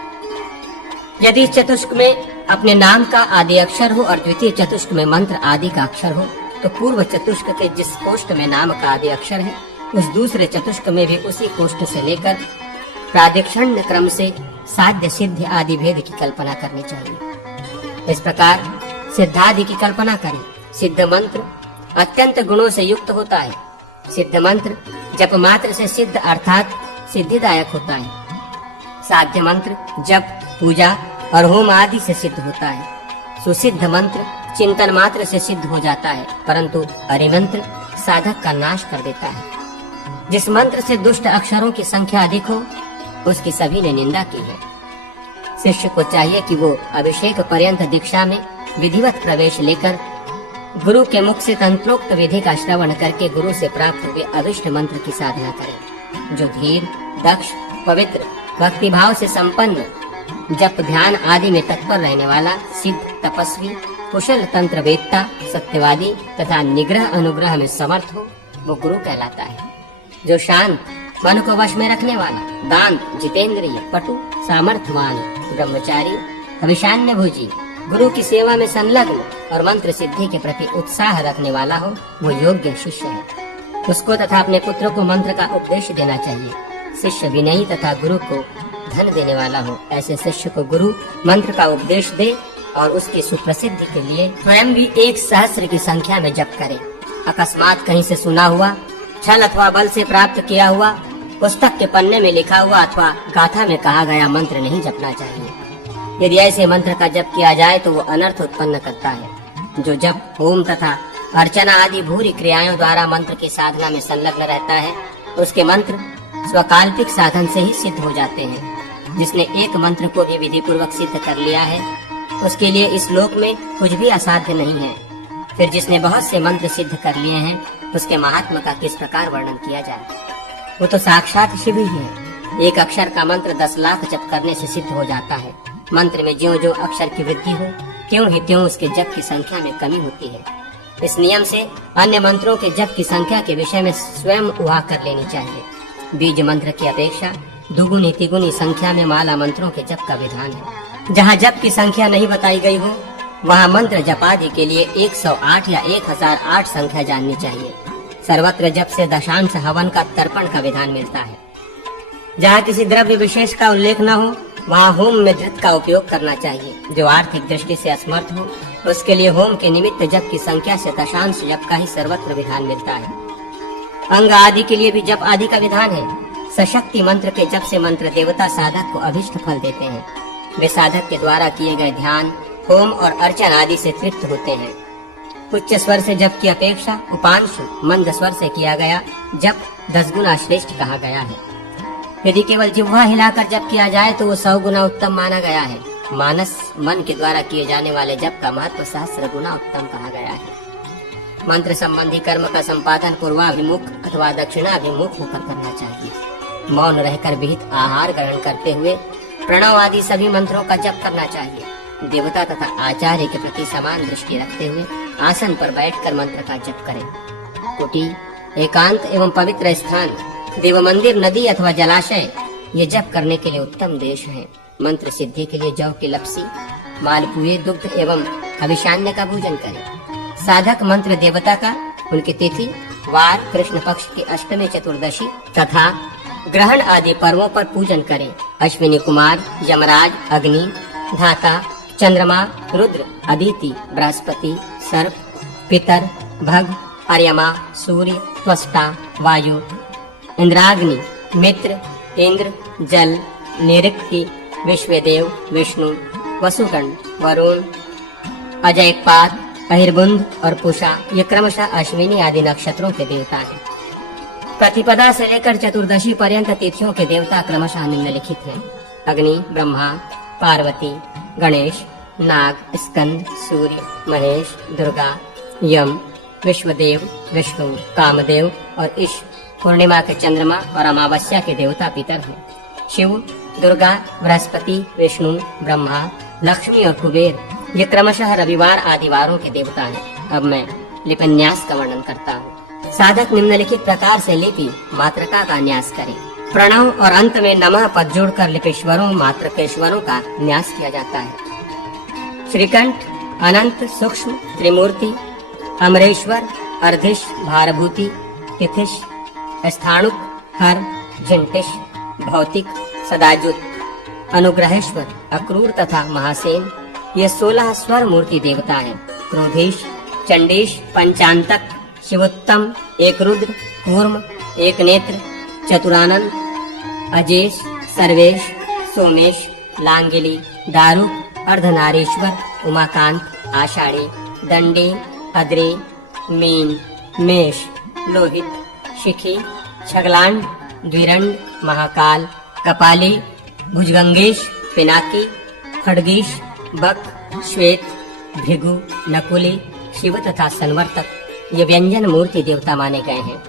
यदि इस चतुष्क में अपने नाम का आदि अक्षर हो और द्वितीय चतुष्क में मंत्र आदि का अक्षर हो तो पूर्व चतुष्क के जिस कोष्ठ में नाम का आदि अक्षर है उस दूसरे चतुष्क में भी उसी कोष्ठ से लेकर प्रादिक्षण्य क्रम से साध्य सिद्ध आदि भेद की कल्पना करनी चाहिए। इस प्रकार सिद्धादि की कल्पना करें। सिद्ध मंत्र अत्यंत गुणों से युक्त होता है। सिद्ध मंत्र जप मात्र से सिद्ध अर्थात सिद्धिदायक होता है। साध्य मंत्र जप, पूजा और होम आदि से सिद्ध होता है। सुसिद्ध मंत्र चिंतन मात्र से सिद्ध हो जाता है, परंतु अरिमंत्र साधक का नाश कर देता है। जिस मंत्र से दुष्ट अक्षरों की संख्या अधिक हो उसकी सभी ने निंदा की है। शिष्य को चाहिए कि वो अभिषेक पर्यंत दीक्षा में विधिवत प्रवेश लेकर गुरु के मुख से तंत्रोक्त विधि का श्रवण करके गुरु से प्राप्त हुए अभिष्ट मंत्र की साधना करे। जो धीर, दक्ष, पवित्र, भक्तिभाव से संपन्न, जप ध्यान आदि में तत्पर रहने वाला, सिद्ध, तपस्वी, कुशल तंत्र वेत्ता, सत्यवादी तथा निग्रह अनुग्रह में समर्थ हो वो गुरु कहलाता है। जो शांत, मन को वश में रखने वाला, दांत, जितेंद्रिय, पटु, सामर्थ्यवान, ब्रह्मचारी, अभिशान्य भोजी, गुरु की सेवा में संलग्न और मंत्र सिद्धि के प्रति उत्साह रखने वाला हो वो योग्य शिष्य है। उसको तथा अपने पुत्र को मंत्र का उपदेश देना चाहिए। शिष्य विनयी तथा गुरु को धन देने वाला हो। ऐसे शिष्य को गुरु मंत्र का उपदेश दे और उसकी सुप्रसिद्धि के लिए स्वयं भी 1 सहस्र की संख्या में जप करे। अकस्मात कहीं से सुना हुआ, छल अथवा बल से प्राप्त किया हुआ, पुस्तक के पन्ने में लिखा हुआ अथवा गाथा में कहा गया मंत्र नहीं जपना चाहिए। यदि ऐसे मंत्र का जप किया जाए तो वो अनर्थ उत्पन्न करता है। जो जप, होम तथा अर्चना आदि भूरी क्रियाओं द्वारा मंत्र की साधना में संलग्न रहता है उसके मंत्र स्वकाल्पिक साधन से ही सिद्ध हो जाते हैं। जिसने एक मंत्र को भी विधि पूर्वक सिद्ध कर लिया है उसके लिए इस लोक में कुछ भी असाध्य नहीं है। फिर जिसने बहुत से मंत्र सिद्ध कर लिए हैं उसके महात्मा का किस प्रकार वर्णन किया जाए। वो तो साक्षात शिव ही है। एक अक्षर का मंत्र 10 लाख जप करने से सिद्ध हो जाता है। मंत्र में ज्यों ज्यों अक्षर की वृद्धि हो त्यों ही त्यों उसके जप की संख्या में कमी होती है। इस नियम से अन्य मंत्रों के जप की संख्या के विषय में स्वयं ऊहा कर लेनी चाहिए। बीज मंत्र की अपेक्षा दुगुनी तिगुनी संख्या में माला मंत्रों के जप का विधान है। जहाँ जप की संख्या नहीं बताई गई हो वहाँ मंत्र जपादि के लिए 108 या 1008 संख्या जाननी चाहिए। सर्वत्र जप से दशांश हवन का तर्पण का विधान मिलता है। जहाँ किसी द्रव्य विशेष का उल्लेख न हो वहाँ होम में धृत का उपयोग करना चाहिए। जो आर्थिक दृष्टि से असमर्थ हो उसके लिए होम के निमित्त जप की संख्या से दशांश जप का ही सर्वत्र विधान मिलता है। अंग आदि के लिए भी जप आदि का विधान है। सशक्ति मंत्र के जप से मंत्र देवता साधक को अभिष्ट फल देते हैं। वे साधक के द्वारा किए गए ध्यान होम और अर्चन आदि से तृप्त होते हैं। उच्च स्वर से जप की अपेक्षा उपांशु मंद स्वर से किया गया जप 10 गुना श्रेष्ठ कहा गया है। यदि केवल जिह्वा हिलाकर जप किया जाए तो वो 100 गुना उत्तम माना गया है। मानस मन के द्वारा किए जाने वाले जप का महत्व 1000 गुना उत्तम कहा गया है। मंत्र संबंधी कर्म का संपादन पूर्वाभिमुख अथवा दक्षिणाभिमुख होकर करना चाहिए। मौन रहकर विहित आहार ग्रहण करते हुए प्रणव आदि सभी मंत्रों का जप करना चाहिए। देवता तथा आचार्य के प्रति समान दृष्टि रखते हुए आसन पर बैठकर मंत्र का जप करें। कुटी, एकांत एवं पवित्र स्थान, देव मंदिर, नदी अथवा जलाशय ये जप करने के लिए उत्तम देश हैं। मंत्र सिद्धि के लिए जौ की लपसी, मालपुए, दुग्ध एवं अभिशान्य का भोजन करें। साधक मंत्र देवता का उनकी तिथि, वार, कृष्ण पक्ष की अष्टमी, चतुर्दशी तथा ग्रहण आदि पर्वों पर पूजन करें। अश्विनी कुमार, यमराज, अग्नि, धाता, चंद्रमा, रुद्र, अदिति, बृहस्पति, सर्प, पितर, भग, अर्यमा, सूर्य, त्वष्टा, वायु, इंद्राग्नि, मित्र, इंद्र, जल, निऋक्ति, विश्वदेव, विष्णु, वसुगण, वरुण, अजयपाद, अहिर्बुंद और पुषा ये क्रमशः अश्विनी आदि नक्षत्रों के देवता हैं। प्रतिपदा से लेकर चतुर्दशी पर्यंत तिथियों के देवता क्रमशः निम्नलिखित हैं। अग्नि, ब्रह्मा, पार्वती, गणेश, नाग, स्कंद, सूर्य, महेश, दुर्गा, यम, विश्वदेव, विष्णु, कामदेव और ईश। पूर्णिमा के चंद्रमा और अमावस्या के देवता पितर हैं। शिव, दुर्गा, बृहस्पति, विष्णु, ब्रह्मा, लक्ष्मी और कुबेर ये क्रमशः रविवार आदिवारों के देवता हैं। अब मैं लिपिन्यास का वर्णन करता हूँ। साधक निम्नलिखित प्रकार से लिपि मात्रका का न्यास करें। प्रणव और अंत में नमः पद जोड़कर लिपेश्वरों मात्रकेश्वरों का न्यास किया जाता है। श्रीकंठ, अनंत, सूक्ष्म, त्रिमूर्ति, अमरेश्वर, अर्धिश, भारभूति, तिथिश, स्थाणुक, हर, झिंटिश, भौतिक, सदाजुत, अनुग्रहेश्वर, अक्रूर तथा महासेन ये 16 स्वर मूर्ति देवता हैं। क्रोधेश, चंडेश, पंचांतक, शिवोत्तम, एक रुद्र, कूर्म, एक नेत्र, चतुरानंद, अजेश, सर्वेश, सोमेश, लांगिली, दारुक, अर्धनारीश्वर, उमाकांत, आषाढ़ी, दंडी, अद्री, मीन, मेष, लोहित, शिखी, छगलांड, द्विरंड, महाकाल, कपाली, भुजगंगेश, पिनाकी, खड़गीश, बक, श्वेत, भृगु, नकुली, शिव तथा संवर्तक ये व्यंजन मूर्ति देवता माने गए हैं।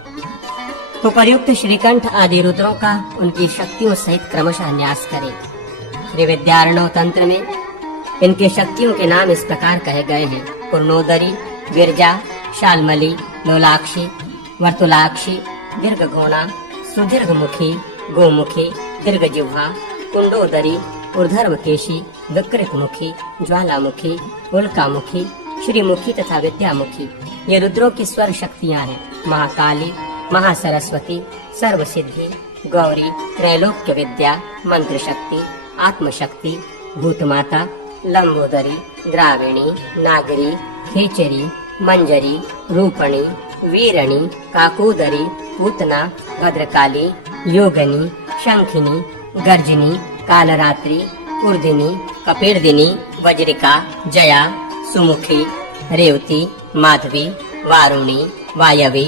उपर्युक्त श्रीकंठ आदि रुद्रों का उनकी शक्तियों सहित क्रमशः न्यास करें। श्री विद्यारणव तंत्र में इनके शक्तियों के नाम इस प्रकार कहे गए हैं। पूर्णोदरी, विरजा, शालमली, लोलाक्षी, वर्तुलाक्षी, दीर्घघोणा, सुदीर्घमुखी, गोमुखी, दीर्घजिह्वा, कुंडोदरी, ऊर्ध्वकेशी, विकृतमुखी, ज्वालामुखी, उल्कामुखी, श्रीमुखी तथा विद्यामुखी ये रुद्रों की स्वर शक्तियां हैं। महाकाली, महासरस्वती, सर्वसिद्धि, गौरी, त्रैलोक्य विद्या, मंत्र शक्ति, आत्मशक्ति, भूतमाता, लंबोदरी, द्राविणी, नागरी, खेचरी, मंजरी, रूपणी, वीरणी, काकोदरी, पूतना, भद्रकाली, योगनी, शंखिनी, गर्जनी, कालरात्रि, ऊर्धिनी, कपिर्दिनी, वज्रिका, जया, सुमुखी, रेवती, माधवी, वारुणी, वायवी,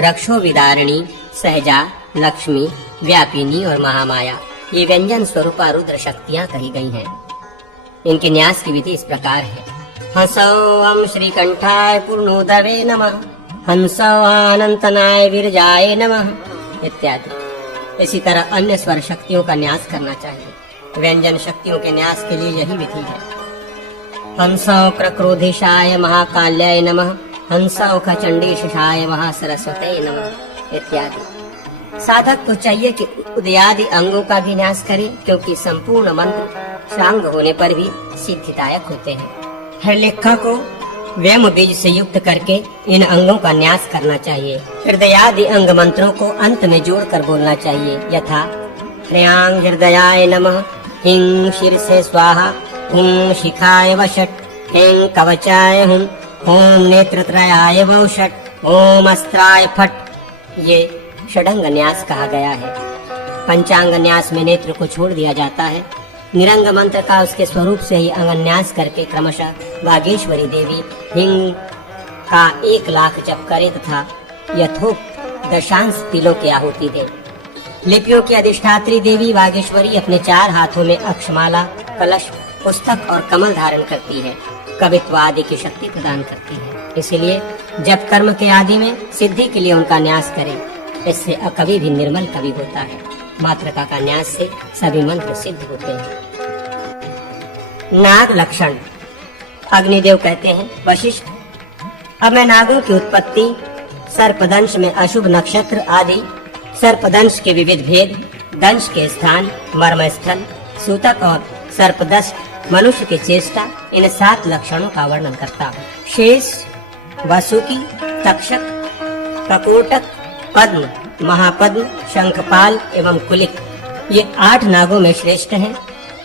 रक्षोविदारिणी, सहजा, लक्ष्मी, व्यापिनी और महामाया ये व्यंजन स्वरूपा रुद्र शक्तियां कही गई हैं। इनके न्यास की विधि इस प्रकार है। हंसौं श्रीकंठाय पूर्णोदवे नमः, हंसौं अनंतनाय विरजाय नमः इत्यादि। इसी तरह अन्य स्वर शक्तियों का न्यास करना चाहिए। व्यंजन शक्तियों के न्यास के लिए यही विधि है। हंसौं क्रक्रोधीशाय महाकाल्याय नमः, हंसौं खचंडीशाय महासरस्वते नमः इत्यादि। साधक को चाहिए कि उदयादि अंगों का भी न्यास करे, क्योंकि संपूर्ण मंत्र शांग होने पर भी सिद्धिदायक होते हैं। हर लेखा को व्यम बीज से युक्त करके इन अंगों का न्यास करना चाहिए। हृदयादि अंग मंत्रों को अंत में जोड़कर बोलना चाहिए, यथा ह्रयांग हृदयाय नमः, हिंग शीर्षे स्वाहा, हुं शिखाय वषट्, हिंग कवचाय हुं, ओम नेत्रत्रयाय वौषट्, ओम अस्त्राय फट्। ये षडंग न्यास कहा गया है। पंचांग न्यास में नेत्र को छोड़ दिया जाता है। निरंग मंत्र का उसके स्वरूप से ही अंगन्यास करके क्रमशः वागेश्वरी देवी हिंग का 1,00,000 जप करे तथा यथोक्त दशांश तिलों की आहुति दे। लिपियों की अधिष्ठात्री देवी वागेश्वरी अपने 4 हाथों में अक्षमाला, कलश, पुस्तक और कमल धारण करती है। कवित्व आदि की शक्ति प्रदान करती है। इसलिए जब कर्म के आदि में सिद्धि के लिए उनका न्यास करें। इससे अकवि भी निर्मल कवि होता है। मातृका का न्यास से सभी मंत्र सिद्ध होते हैं। नाग लक्षण। अग्निदेव कहते हैं, वशिष्ठ, अब मैं नागों की उत्पत्ति, सर्पदंश में अशुभ नक्षत्र आदि, सर्पदंश के विविध भेद, दंश के स्थान, मर्म स्थल, सूतक और सर्पदष्ट, मनुष्य की चेष्टा, इन 7 लक्षणों का वर्णन करता हूँ। शेष, वासुकी, तक्षक, ककोटक, पद्म, महापद्म, शंखपाल एवं कुलिक, ये 8 नागों में श्रेष्ठ हैं।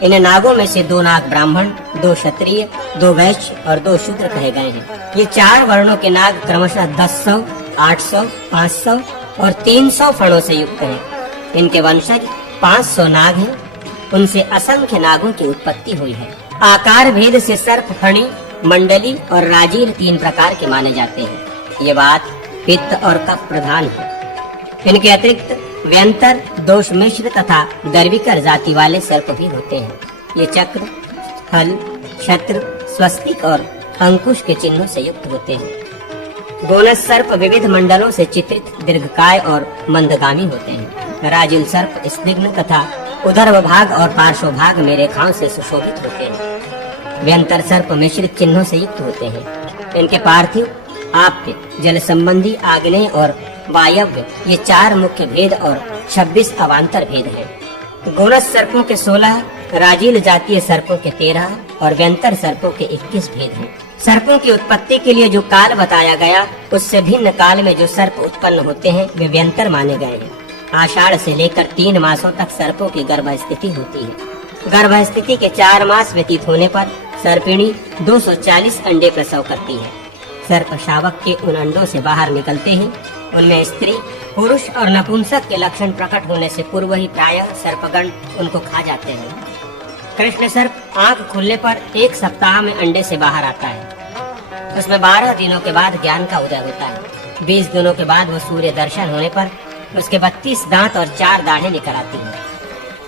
इन नागों में से 2 नाग ब्राह्मण, 2 क्षत्रिय, 2 वैश्य और 2 शूद्र कहे गए हैं। ये 4 वर्णों के नाग क्रमशः 10,100, 800, 500 और 300 फणों से युक्त हैं। इनके वंशज 500 नाग हैं। उनसे असंख्य नागों की उत्पत्ति हुई है। आकार भेद से सर्प, फणी, मंडली और राजीर 3 प्रकार के माने जाते हैं। ये बात पित्त और कफ प्रधान है। इनके अतिरिक्त व्यंतर, दोष मिश्र तथा दर्विकर जाति वाले सर्प भी होते हैं। ये चक्र, हल, छत्र, स्वस्तिक और अंकुश के चिन्हों से युक्त होते हैं। गोनस सर्प विविध मंडलों से चित्रित दीर्घकाय और मंदगामी होते हैं। राजिल सर्प स्निग्ध तथा उदर भाग और पार्श्व भाग में रेखाओं से सुशोभित होते हैं। व्यंतर सर्प मिश्रित चिन्हों से युक्त होते हैं। इनके पार्थिव, आप्य, जल संबंधी, आग्नेय और वायव्य, ये 4 मुख्य भेद और 26 अवान्तर भेद हैं। गोनस सर्पों के 16, राजील जातीय सर्पों के 13 और व्यंतर सर्पों के 21 भेद हैं। सर्पों की उत्पत्ति के लिए जो काल बताया गया, उससे भिन्न काल में जो सर्प उत्पन्न होते हैं वे व्यंतर माने गए हैं। आषाढ़ से लेकर 3 मासों तक सर्पों की गर्भ स्थिति होती है। गर्भ स्थिति के 4 मास व्यतीत होने पर सर्पिणी 240 अंडे प्रसव करती है। सर्प शावक के उन अंडों से बाहर निकलते ही उनमें स्त्री, पुरुष और नपुंसक के लक्षण प्रकट होने से पूर्व ही प्रायः सर्पगण उनको खा जाते हैं। कृष्ण सर्प आंख खुलने पर 1 सप्ताह में अंडे से बाहर आता है। उसमें 12 दिनों के बाद ज्ञान का उदय होता है। 20 दिनों के बाद वो सूर्य दर्शन होने पर उसके 32 दांत और 4 दाढ़ें निकल आती हैं।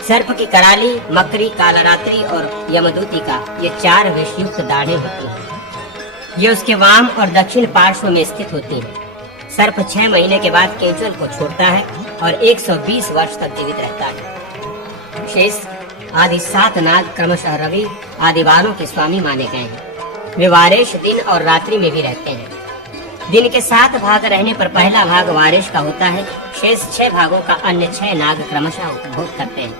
सर्प की कराली, मकरी, कालरात्रि और यमदूती का ये 4 विषयुक्त दाढ़ें होती हैं। ये उसके वाम और दक्षिण पार्श्व में स्थित होती हैं। सर्प 6 महीने के बाद केंचुल को छोड़ता है और 120 वर्ष तक जीवित रहता है। शेष आदि 7 नाग क्रमशः रवि आदि बारों के स्वामी माने गए हैं। वे वारेश दिन और रात्रि में भी रहते हैं। दिन के 7 भाग रहने पर पहला भाग वारेश का होता है। शेष 6 भागों का अन्य 6 नाग क्रमशः उपभोग करते हैं।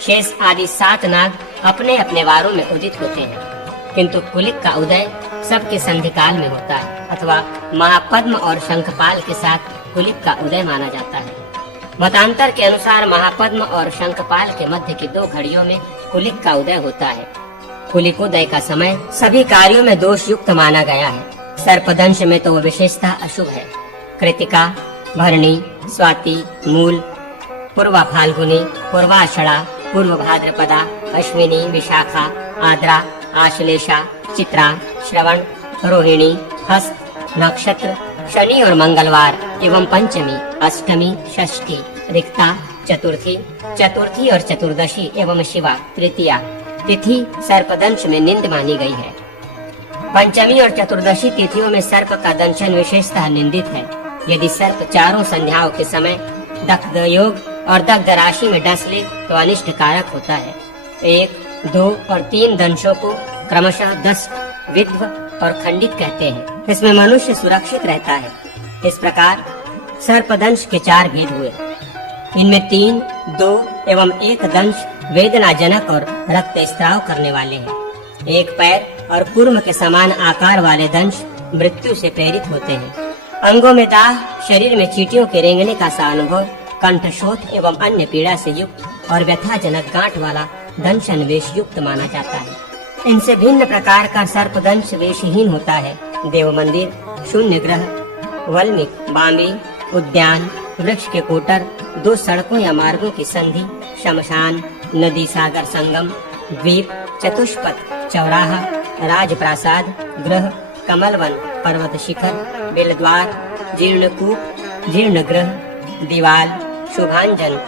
शेष आदि 7 नाग अपने अपने वारों में उदित होते हैं, किंतु कुलिक का उदय सबके संधिकाल में होता है अथवा महापद्म और शंखपाल के साथ कुलिक का उदय माना जाता है। मतांतर के अनुसार महापद्म और शंखपाल के मध्य की 2 घड़ियों में कुलिक का उदय होता है। कुलिकोदय का समय सभी कार्यों में दोष युक्त माना गया है। सर्पदंश में तो विशेषता अशुभ है। कृतिका, भरणी, स्वाति, मूल, पूर्वा फाल्गुनी, पूर्वाषाढ़ा, पूर्व भाद्रपदा, अश्विनी, विशाखा, आद्रा, आश्लेषा, चित्रा, श्रवण, रोहिणी, हस्त नक्षत्र, शनि और मंगलवार एवं पंचमी, अष्टमी, षष्ठी, रिक्ता, चतुर्थी, चतुर्थी और चतुर्दशी एवं शिवा तृतीया तिथि सर्पदंश में निंद मानी गई है। पंचमी और चतुर्दशी तिथियों में सर्प का दंशन विशेषतः निंदित है। यदि सर्प चारों संध्याओं के समय दग्ध योग और दग्ध राशि में डस ले तो अनिष्ट कारक होता है। 1, 2 और 3 दंशों को क्रमशः 10 विद्व और खंडित कहते हैं। इसमें मनुष्य सुरक्षित रहता है। इस प्रकार सर्पदंश के 4 भेद हुए। इनमें 3, 2 एवं 1 दंश वेदनाजनक और रक्तस्राव करने वाले हैं। 1 पैर और कूर्म के समान आकार वाले दंश मृत्यु से प्रेरित होते हैं। अंगों में दाह, शरीर में चींटियों के रेंगने का सा अनुभव, कंठशोथ एवं अन्य पीड़ा से युक्त और व्यथाजनक गांठ वाला दंशन वेश युक्त माना जाता है। इनसे भिन्न प्रकार का सर्पदंश वेशहीन होता है। देव मंदिर, शून्य ग्रह, वल्मीक, बांबी, उद्यान, वृक्ष के कोटर, 2 सड़कों या मार्गों की संधि, शमशान, नदी सागर संगम, द्वीप, चतुष्पथ, चौराहा, राजप्रासाद, गृह, कमलवन, पर्वत शिखर, बेलद्वार, जीर्णकूप, जीर्णगृह, दीवाल, शुभांजन,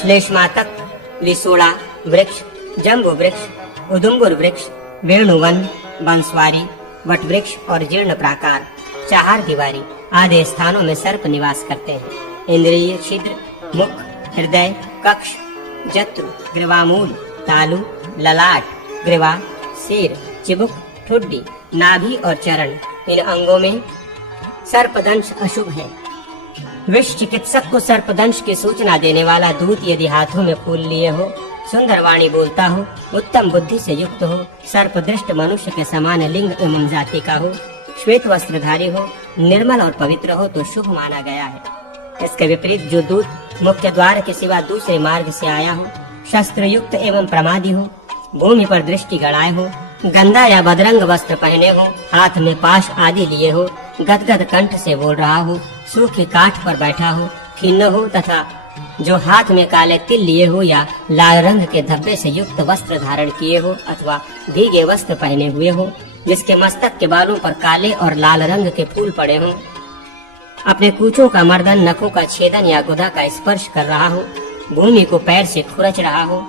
श्लेष्मातक, लिसोड़ा वृक्ष, जम्बू वृक्ष, उदुम्बुर वृक्ष, वेणुवन, बंसवारी, वट वृक्ष और जीर्ण प्राकार, चार दीवारी आदि स्थानों में सर्प निवास करते हैं। इंद्रिय छिद्र, मुख, हृदय, कक्ष, जत्रु, ग्रीवामूल, तालु, ललाट, ग्रीवा, सिर, चिबुक, ठुड्डी, नाभि और चरण, इन अंगों में सर्पदंश अशुभ है। विष चिकित्सक को सर्पदंश की सूचना देने वाला दूत यदि हाथों में फूल लिए हो, सुंदर वाणी बोलता हो, उत्तम बुद्धि से युक्त हो, सर्पदृष्ट मनुष्य के समान लिंग एवं जाति का हो, श्वेत वस्त्रधारी हो, निर्मल और पवित्र हो तो शुभ माना गया है। इसके विपरीत जो दूत मुख्य द्वार के सिवा दूसरे मार्ग से आया हो, शस्त्र युक्त एवं प्रमादी हो, भूमि पर दृष्टि गड़ाए हो, गंदा या बदरंग वस्त्र पहने हो, हाथ में पाश आदि लिए हो, गदगद कंठ से बोल रहा हो, सूखे काठ पर बैठा हो, खिन्न हो तथा जो हाथ में काले तिल लिए हो या लाल रंग के धब्बे से युक्त वस्त्र धारण किए हो अथवा भीगे वस्त्र पहने हुए हो, जिसके मस्तक के बालों पर काले और लाल रंग के फूल पड़े हो, अपने कूचों का मर्दन, नखों का छेदन या गुदा का स्पर्श कर रहा हो, भूमि को पैर से खुरच रहा हो,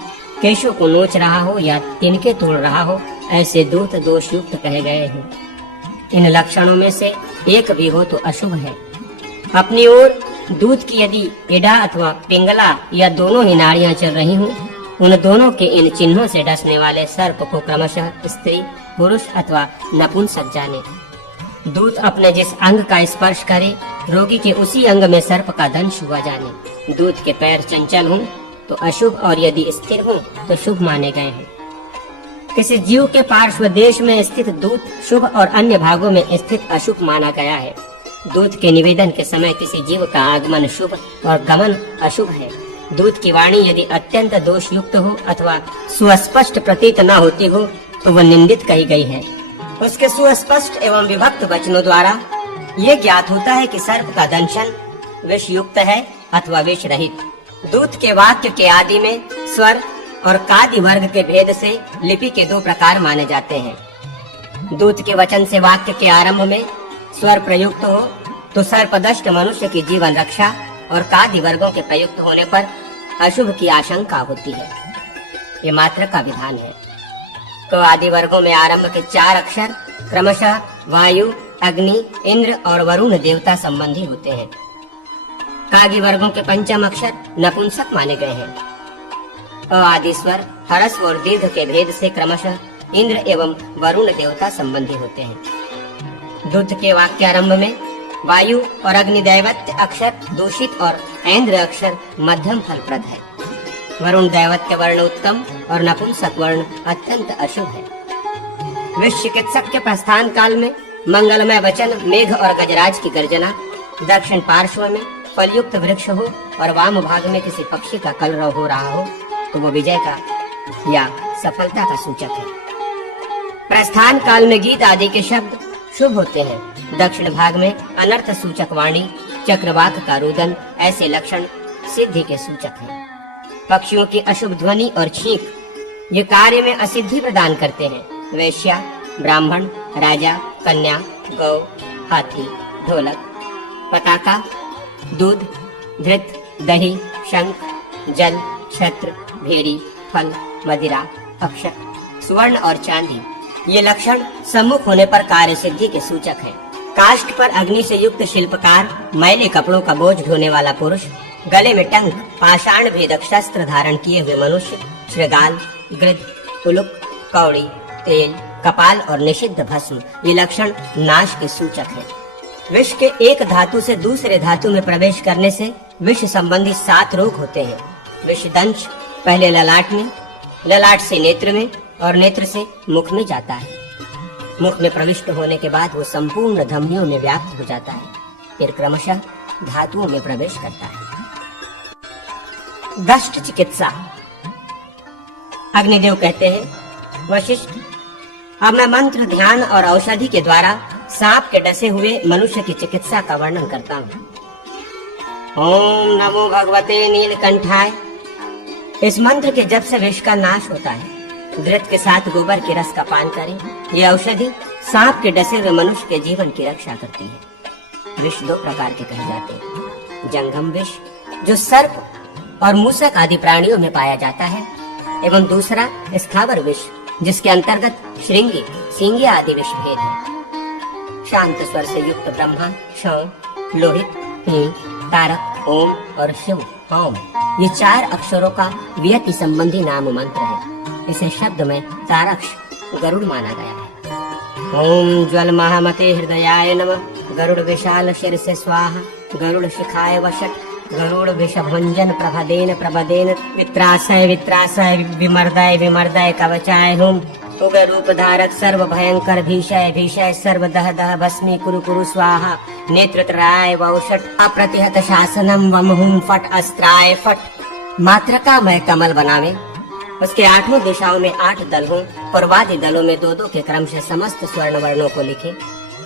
केशों को नोच रहा हो या तिनके तोड़ रहा हो, ऐसे दूत दोष युक्त कहे गए हैं। इन लक्षणों में से एक भी हो तो अशुभ है। अपनी ओर दूध की यदि इडा अथवा पिंगला या दोनों ही नाड़ियां चल रही हों, उन दोनों के इन चिन्हों से डसने वाले सर्प को क्रमशः स्त्री, पुरुष अथवा नपुंसक जाने। दूत अपने जिस अंग का स्पर्श करे, रोगी के उसी अंग में सर्प का दंश हुआ जाने। दूत के पैर चंचल हों तो अशुभ और यदि स्थिर हों तो शुभ माने गए हैं। किसी जीव के पार्श्व देश में स्थित दूत शुभ और अन्य भागों में स्थित अशुभ माना गया है। दूत के निवेदन के समय किसी जीव का आगमन शुभ और गमन अशुभ है। दूत की वाणी यदि अत्यंत दोष युक्त हो अथवा सुस्पष्ट प्रतीत न होती हो तो वह निंदित कही गई है। उसके सुस्पष्ट एवं विभक्त वचनों द्वारा ये ज्ञात होता है कि सर्प का दंशन विष युक्त है अथवा विष रहित। दूत के वाक्य के आदि में स्वर और कादि वर्ग के भेद से लिपि के 2 प्रकार माने जाते हैं। दूत के वचन से वाक्य के आरंभ में स्वर प्रयुक्त हो तो सर्पदष्ट मनुष्य की जीवन रक्षा और कादि वर्गों के प्रयुक्त होने पर अशुभ की आशंका होती है। ये मात्र का विधान है। तो आदि वर्गों में आरंभ के 4 अक्षर क्रमशः वायु, अग्नि, इंद्र और वरुण देवता संबंधी होते हैं। कागी वर्गों के 5 अक्षर नपुंसक माने गए हैं। आदि स्वर हरस्व और दीर्घ के भेद से क्रमशः इंद्र एवं वरुण देवता संबंधी होते हैं। दूत के वाक्य आरंभ में वायु और अग्नि दैवत्य अक्षर दूषित और ऐन्द्र अक्षर मध्यम फलप्रद है। वरुण दैवत्य वर्ण उत्तम और नपुंसक वर्ण अत्यंत अशुभ है। विष चिकित्सक के प्रस्थान काल में मंगलमय वचन, मेघ और गजराज की गर्जना, दक्षिण पार्श्व में फलयुक्त वृक्ष हो और वाम भाग में किसी पक्षी का कलरव हो रहा हो तो वो विजय का या सफलता का सूचक है। प्रस्थान काल में गीत आदि के शब्द शुभ होते हैं। दक्षिण भाग में अनर्थ सूचक वाणी, चक्रवाक का रुदन, ऐसे लक्षण सिद्धि के सूचक हैं। पक्षियों की अशुभ ध्वनि और छींक ये कार्य में असिद्धि प्रदान करते हैं। वैश्या, ब्राह्मण, राजा, कन्या, गौ, हाथी, ढोलक, पताका, दूध, धृत, दही, शंख, जल, छत्र, भेड़ी, फल, मदिरा, अक्षत, स्वर्ण और चांदी, ये लक्षण सम्मुख होने पर कार्य सिद्धि के सूचक हैं। काष्ठ पर अग्नि से युक्त शिल्पकार, मैले कपड़ों का बोझ ढोने वाला पुरुष, गले में टंक, पाषाण भेदक शस्त्र धारण किए हुए मनुष्य, श्रृगाल, गृध, उलुक, कौड़ी, तेल, कपाल और निषिद्ध भस्म, ये लक्षण नाश के सूचक हैं। विष के एक धातु से दूसरे धातु में प्रवेश करने से विष संबंधी 7 रोग होते हैं। विष दंश पहले ललाट में, ललाट से नेत्र में और नेत्र से मुख में जाता है। मुख में प्रविष्ट होने के बाद वो संपूर्ण धमनियों में व्याप्त हो जाता है, फिर क्रमशः धातुओं में प्रवेश करता है। दष्ट चिकित्सा। अग्निदेव कहते हैं, वशिष्ठ, अब मैं मंत्र, ध्यान और औषधि के द्वारा सांप के डसे हुए मनुष्य की चिकित्सा का वर्णन करता हूँ। ओम नमो भगवते नीलकंठाय। इस मंत्र के जप से विष का नाश होता है। घृत के साथ गोबर के रस का पान करें। ये औषधि सांप के डसे हुए मनुष्य के जीवन की रक्षा करती है। विष 2 प्रकार के कहे जाते हैं। जंगम विष, जो सर्प और मूसक आदि प्राणियों में पाया जाता है, एवं दूसरा स्थावर विष, जिसके अंतर्गत श्रृंगी, सिंगी आदि विष भेद है। शांत स्वर से युक्त ब्रह्मा, शौ, लोहित, हीन, तारक, ओम और शिव, ओम, ये 4 अक्षरों का व्यति संबंधी नाम मंत्र है। इसे शब्द में तारक्ष गरुड़ माना गया है। ओम ज्वल महामते हृदयाय नमः। गरुड़ विशाल शिर से स्वाहा। गरुड़ शिखाय वशट। गरुड़ विषभंजन प्रभदेन प्रभदेन। वित्रासय वित्रासय विमर्दय विमर्दय कवचाय हुम। उग्र रूप धारक सर्व भयंकर भीषय भीषय सर्व दह दह भस्मी कुरु कुरु स्वाहा। नेत्रत्राय वौषट। अप्रतिहत शासनम वम हुम फट अस्त्राय फट। मात्रका मय कमल बनावे। उसके 8 दिशाओं में 8 दल हों। पूर्वादि दलों में 2-2 के क्रम से समस्त स्वर्ण वर्णों को लिखे।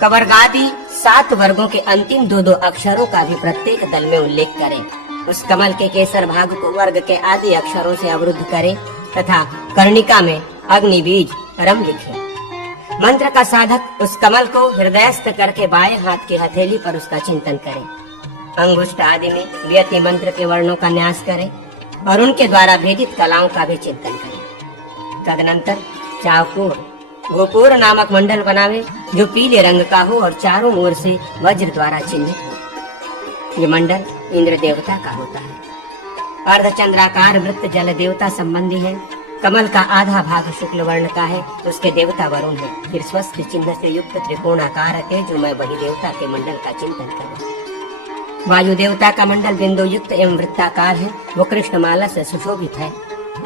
कवर्गादि 7 वर्गों के अंतिम 2-2 अक्षरों का भी प्रत्येक दल में उल्लेख करें। उस कमल के केसर भाग को वर्ग के आदि अक्षरों से अवरुद्ध करें तथा कर्णिका में अग्नि बीज रम लिखे। मंत्र का साधक उस कमल को हृदयस्थ करके बाएं हाथ की हथेली पर उसका चिंतन करे। अंगुष्ठ आदि में व्यति मंत्र के वर्णों का न्यास करे और उनके द्वारा भेदित कलाओं का भी चिंतन करे। तदनंतर चाकोर गोपुर नामक मंडल बनावे, जो पीले रंग का हो और चारों ओर से वज्र द्वारा चिन्हित हो। ये मंडल इंद्र देवता का होता है। अर्धचंद्राकार वृत्त जल देवता संबंधी है। कमल का आधा भाग शुक्ल वर्ण का है, उसके देवता वरुण है। फिर स्वस्थ चिन्ह से युक्त त्रिकोणाकार तेजोमय वही देवता के मंडल का चिंतन करें। वायु देवता का मंडल बिंदु युक्त एवं वृत्ताकार है, वो कृष्णमाला से सुशोभित है,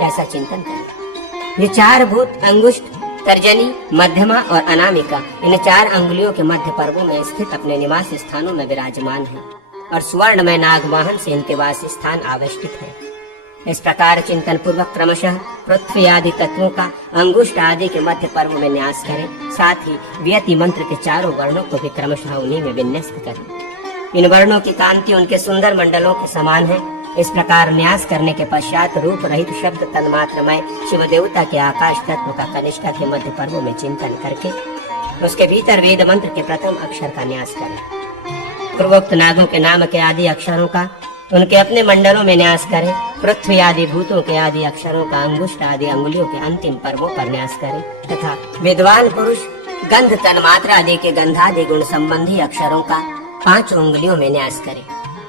ऐसा चिंतन करें। ये 4 भूत अंगुष्ठ, तर्जनी, मध्यमा और अनामिका इन 4 अंगुलियों के मध्य पर्वों में स्थित अपने निवास स्थानों में विराजमान है और स्वर्ण में नागवाहन से इनके वास स्थान आवेष्टित है। इस प्रकार चिंतन पूर्वक क्रमशः पृथ्वी आदि तत्वों का अंगुष्ठ आदि के मध्य पर्व में न्यास करें। साथ ही व्यति मंत्र के 4 वर्णों को भी क्रमशः उन्हीं में विन्यस्त करें। इन वर्णों की कांति उनके सुंदर मंडलों के समान है। इस प्रकार न्यास करने के पश्चात रूप रहित शब्द तन्मात्रमय शिव देवता के आकाश तत्व का कनिष्ठा के मध्य पर्वों में चिंतन करके उसके भीतर वेद मंत्र के प्रथम अक्षर का न्यास करें। पूर्वोक्त नागों के नाम के आदि अक्षरों का उनके अपने मंडलों में न्यास करें। पृथ्वी आदि भूतों के आदि अक्षरों का अंगुष्ठ आदि अंगुलियों के अंतिम पर्वों पर न्यास करें तथा विद्वान पुरुष गंध तन्मात्रा आदि के गंधादि गुण संबंधी अक्षरों का 5 उंगलियों में न्यास करें।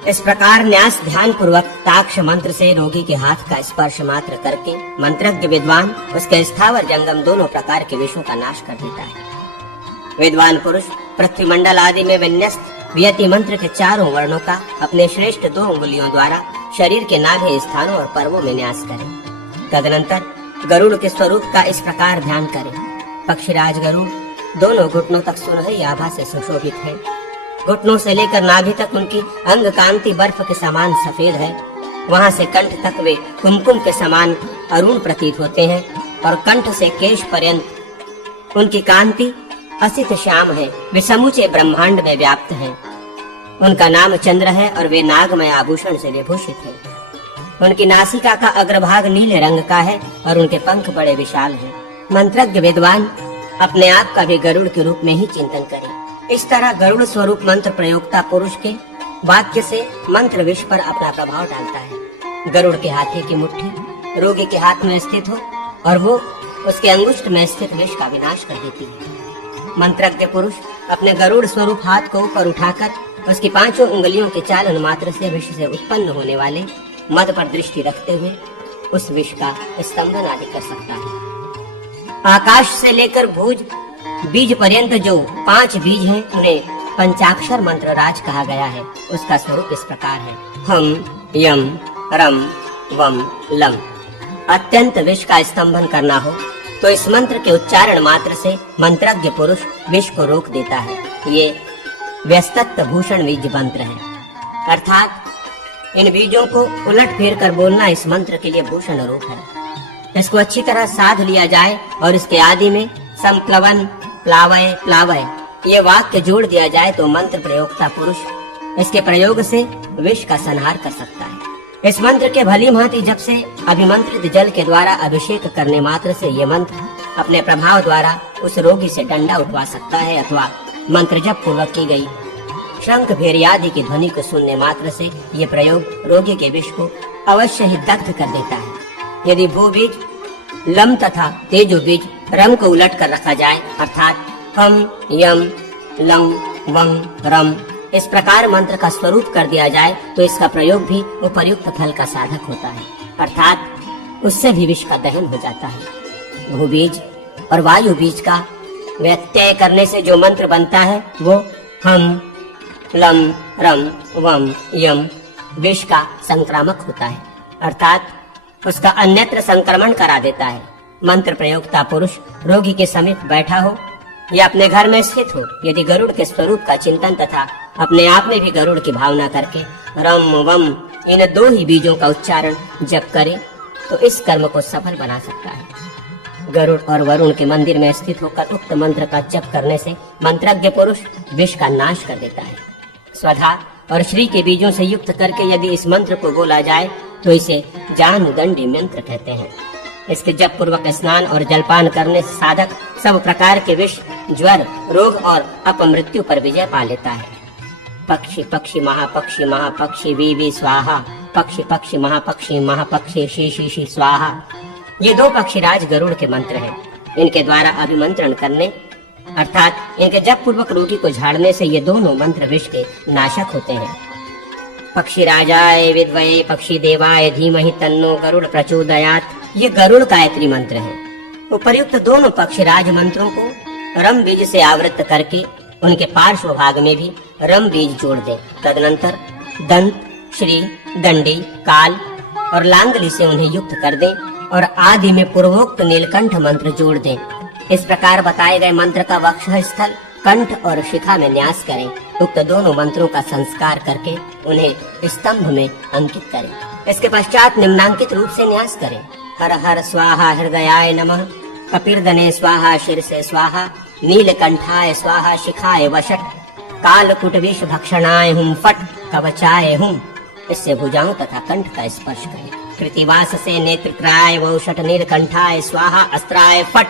इस प्रकार न्यास ध्यान पूर्वक ताक्ष मंत्र से रोगी के हाथ का स्पर्श मात्र करके मंत्रज्ञ विद्वान उसके स्थावर जंगम दोनों प्रकार के विषयों का नाश कर देता है। विद्वान पुरुष पृथ्वी मंडल आदि में विन्यस्त व्यति मंत्र के 4 वर्णों का अपने श्रेष्ठ 2 उंगलियों द्वारा शरीर के नाभि स्थानों और पर्वों में न्यास करें। तदनंतर गरुड़ के स्वरूप का इस प्रकार ध्यान करें। पक्षीराज गरुड़ दोनों घुटनों तक सुनहरी आभा से सुशोभित है। घुटनों से लेकर नाभि तक उनकी अंग कांति बर्फ के समान सफेद है। वहां से कंठ तक वे कुमकुम के समान अरुण प्रतीत होते हैं और कंठ से केश पर्यंत उनकी कांति असित श्याम है। वे समूचे ब्रह्मांड में व्याप्त हैं। उनका नाम चंद्र है और वे नागमय आभूषण से विभूषित हैं। उनकी नासिका का अग्रभाग नीले रंग का है और उनके पंख बड़े विशाल हैं। मंत्रज्ञ विद्वान अपने आप का भी गरुड़ के रूप में ही चिंतन करें। इस तरह गरुड़ स्वरूप मंत्र प्रयोक्ता पुरुष के वाक्य से मंत्र विश्व पर अपना प्रभाव डालता है। गरुड़ के हाथी की मुट्ठी रोगी के हाथ में स्थित हो और वो उसके अंगुष्ठ में स्थित विष का विनाश कर देती है। मंत्रज्ञ पुरुष अपने गरुड़ स्वरूप हाथ को ऊपर उठाकर उसकी 5 उंगलियों के चालन मात्र से विष से उत्पन्न होने वाले मद पर दृष्टि रखते हुए उस विष का स्तंभन आदि कर सकता है। आकाश से लेकर भुज बीज पर्यंत जो 5 बीज हैं उन्हें पंचाक्षर मंत्र राज कहा गया है। उसका स्वरूप इस प्रकार है। हम यम रम वम लम। अत्यंत विष का स्तंभन करना हो तो इस मंत्र के उच्चारण मात्र से मंत्रज्ञ पुरुष विष को रोक देता है। ये व्यस्तत्व भूषण बीज मंत्र है, अर्थात इन बीजों को उलट फेर कर बोलना इस मंत्र के लिए भूषण रूप है। इसको अच्छी तरह साध लिया जाए और इसके आदि में संप्लवन प्लावय प्लावय ये वाक्य जोड़ दिया जाए तो मंत्र प्रयोक्ता पुरुष इसके प्रयोग से विष का संहार कर सकता है। इस मंत्र के भली भांति जब से अभिमंत्रित जल के द्वारा अभिषेक करने मात्र से ये मंत्र अपने प्रभाव द्वारा उस रोगी से डंडा उठवा सकता है अथवा मंत्र जप पूर्वक की गई शंख भेरी आदि की ध्वनि को सुनने मात्र से ये प्रयोग रोगी के विष को अवश्य ही दग्ध कर देता है। यदि भू बीज लम तथा तेजो बीज रम को उलट कर रखा जाए अर्थात हम यम लम वम रम इस प्रकार मंत्र का स्वरूप कर दिया जाए तो इसका प्रयोग भी उपर्युक्त फल का साधक होता है, अर्थात उससे भी विष का दहन हो जाता है। भू बीज और वायु बीज का व्यत्यय करने से जो मंत्र बनता है वो हम लम रम वम यम विष का संक्रामक होता है, अर्थात उसका अन्यत्र संक्रमण करा देता है। मंत्र प्रयोक्ता पुरुष रोगी के समीप बैठा हो या अपने घर में स्थित हो, यदि गरुड़ के स्वरूप का चिंतन तथा अपने आप में भी गरुड़ की भावना करके रम वम इन 2 ही बीजों का उच्चारण जप करे तो इस कर्म को सफल बना सकता है। गरुड़ और वरुण के मंदिर में स्थित होकर उक्त मंत्र का जप करने से मंत्रज्ञ पुरुष विष का नाश कर देता है। स्वधा और श्री के बीजों से युक्त करके यदि इस मंत्र को बोला जाए तो इसे जानदंडी मंत्र कहते हैं। इसके जप पूर्वक स्नान और जलपान करने से साधक सब प्रकार के विष ज्वर रोग और अपमृत्यु पर विजय पा लेता है। पक्षी पक्षी महापक्षी महापक्षी वी स्वाहा पक्षी पक्षी महापक्षी महापक्षी शी शी शी स्वाहा ये 2 पक्षीराज गरुड़ के मंत्र हैं। इनके द्वारा अभिमंत्रण करने अर्थात इनके जप पूर्वक रोगी को झाड़ने से ये दोनों मंत्र विष के नाशक होते हैं। पक्षी राजाय विद्वये पक्षी देवाय धीमहि तन्नो गरुड़ प्रचोदयात् ये गरुड़ गायत्री मंत्र है। उपर्युक्त दोनों पक्षीराज मंत्रों को रम बीज से आवृत करके उनके पार्श्व भाग में भी रम बीज जोड़ दें। तदनंतर दंत श्री दंडी काल और लांगली से उन्हें युक्त कर दें और आदि में पूर्वोक्त नीलकंठ मंत्र जोड़ दें। इस प्रकार बताए गए मंत्र का वक्ष स्थल कंठ और शिखा में न्यास करें। उक्त दोनों मंत्रों का संस्कार करके उन्हें स्तंभ में अंकित करें। इसके पश्चात निम्नांकित रूप से न्यास करें। हर हर स्वाहा हृदयाय नमः, कपिर्दने स्वाहा शीर्षे स्वाहा, नीलकंठाय स्वाहा शिखाय वषट, कालकुट विष भक्षणाय हुम फट, कवचाय हुम। इससे भुजाओं तथा कंठ का स्पर्श करें। कृतिवास से नेत्रत्राय वौषट नीलकंठाय स्वाहा अस्त्राय फट।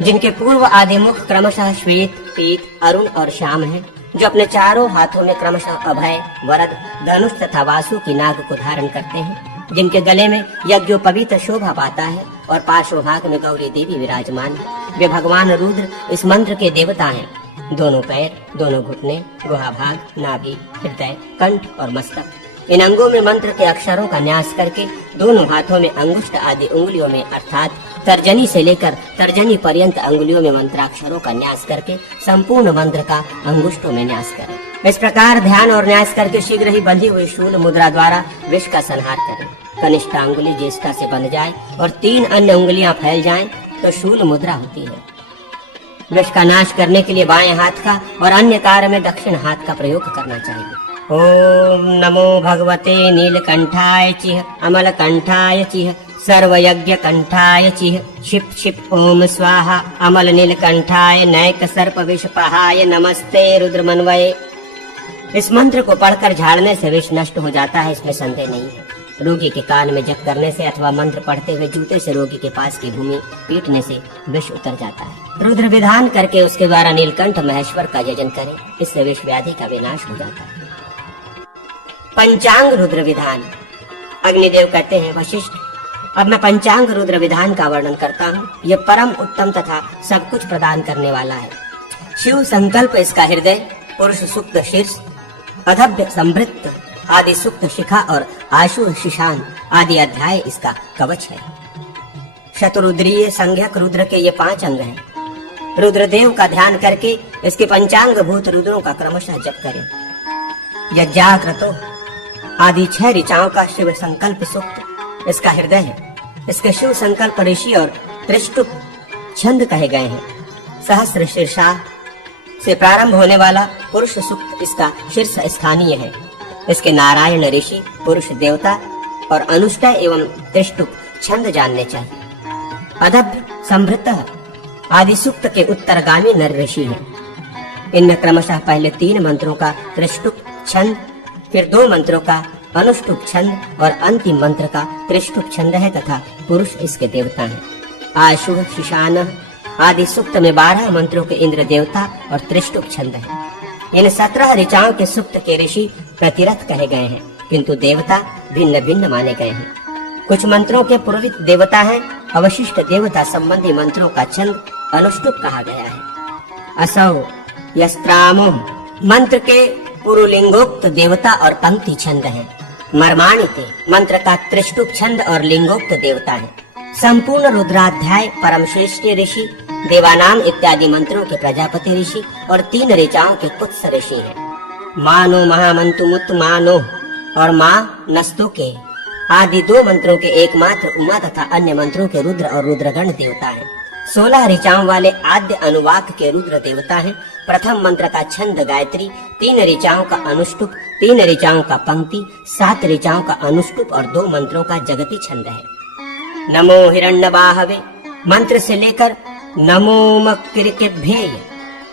जिनके पूर्व आदि मुख क्रमशः श्वेत पीत अरुण और श्याम है, जो अपने चारों हाथों में क्रमशः अभय वरद धनुष तथा वासु की नाग को धारण करते हैं, जिनके गले में यज्ञोपवीत शोभा पाता है और पार्श्व भाग में गौरी देवी विराजमान है। वे भगवान रुद्र इस मंत्र के देवता हैं। दोनों पैर, दोनों घुटने, गुहा भाग, नाभि, हृदय, कंठ और मस्तक इन अंगों में मंत्र के अक्षरों का न्यास करके दोनों हाथों में अंगुष्ठ आदि उंगलियों में अर्थात तर्जनी से लेकर तर्जनी पर्यंत अंगुलियों में मंत्राक्षरों का न्यास करके संपूर्ण मंत्र का अंगुष्ठों में न्यास करें। इस प्रकार ध्यान और न्यास करके शीघ्र ही बंधी हुई शूल मुद्रा द्वारा विष का संहार करें। कनिष्ठ अंगुली ज्येष्ठा से बंध जाए और 3 अन्य उंगलियां फैल जाएं तो शूल मुद्रा होती है। विष का नाश करने के लिए बाएं हाथ का और अन्य कार्य में दक्षिण हाथ का प्रयोग करना चाहिए। ओम नमो भगवते नीलकंठाय चिह अमलकंठाय चिह सर्वयज्ञ कंठाय चिह क्षिप क्षिप ओम स्वाहा अमल नीलकंठाय नैक सर्प विषपहाय नमस्ते रुद्रमन्वये। इस मंत्र को पढ़कर झाड़ने से विष नष्ट हो जाता है, इसमें संदेह नहीं है। रोगी के कान में जप करने से अथवा मंत्र पढ़ते हुए जूते से रोगी के पास की भूमि पीटने से विष उतर जाता है। रुद्र विधान करके उसके द्वारा नीलकंठ महेश्वर का यजन करें, इससे विष व्याधि का विनाश हो जाता है। पंचांग रुद्र विधान। अग्निदेव कहते हैं, वशिष्ठ अब मैं पंचांग रुद्र विधान का वर्णन करता हूँ। यह परम उत्तम तथा सब कुछ प्रदान करने वाला है। शिव संकल्प इसका हृदय, पुरुष सूक्त शीर्ष, अधभ्य संवृत्त आदि सूक्त शिखा और आशु शिशान आदि अध्याय इसका कवच है। शतरुद्रीय संज्ञक रुद्र के ये 5 अंग हैं। रुद्रदेव का ध्यान करके इसके पंचांग भूत रुद्रों का क्रमशः जप करें। यज्ञाकृतो आदि 6 ऋचाओं का शिव संकल्प सूक्त इसका हृदय है। इसके शिव संकल्प ऋषि और त्रिष्टुप छंद कहे गए हैं। सहस्र शीर्षा से प्रारंभ होने वाला पुरुष सूक्त इसका शीर्ष स्थानीय है। इसके नारायण ऋषि, पुरुष देवता और अनुष्ठा एवं त्रिष्टुप छंद जानने चाहिए। अधभ्य संवृत्त आदि सूक्त के उत्तरगामी नर ऋषि हैं। इनमें क्रमशः पहले 3 मंत्रों का त्रिष्टुप छंद, फिर 2 मंत्रों का अनुष्टुप छंद और अंतिम मंत्र का त्रिष्टुप छंद है तथा पुरुष इसके देवता हैं। आशु शिशान आदि सूक्त में 12 मंत्रों के इंद्र देवता और त्रिष्टुप छंद है। इन 17 ऋचाओं के सूक्त के ऋषि प्रतिरथ कहे गए हैं, किंतु देवता भिन्न भिन्न माने गए हैं। कुछ मंत्रों के पुरोहित देवता हैं। अवशिष्ट देवता संबंधी मंत्रों का छंद अनुष्टुप कहा गया है। असौ यस्त्रामो मंत्र के पुरुलिंगोक्त देवता और पंक्ति छंद है। मर्माणिते मंत्र का त्रिष्टुप छंद और लिंगोक्त देवता है। संपूर्ण रुद्राध्याय परम श्रेष्ठ ऋषि, देवानाम इत्यादि मंत्रों के प्रजापति ऋषि और 3 ऋचाओं के कुत्स ऋषि हैं। मानो महामंतु मुत मानो और माँ नस्तु के आदि 2 मंत्रों के एकमात्र उमा तथा अन्य मंत्रों के रुद्र और रुद्रगण देवता हैं। 16 ऋचाओं वाले आद्य अनुवाक के रुद्र देवता हैं। प्रथम मंत्र का छंद गायत्री, 3 ऋचाओं का अनुष्टुप, 3 ऋचाओं का पंक्ति, 7 ऋचाओं का अनुष्टुप और 2 मंत्रों का जगती छंद है। नमो हिरण्यबाहवे मंत्र से लेकर नमो मकिरकेभ्ये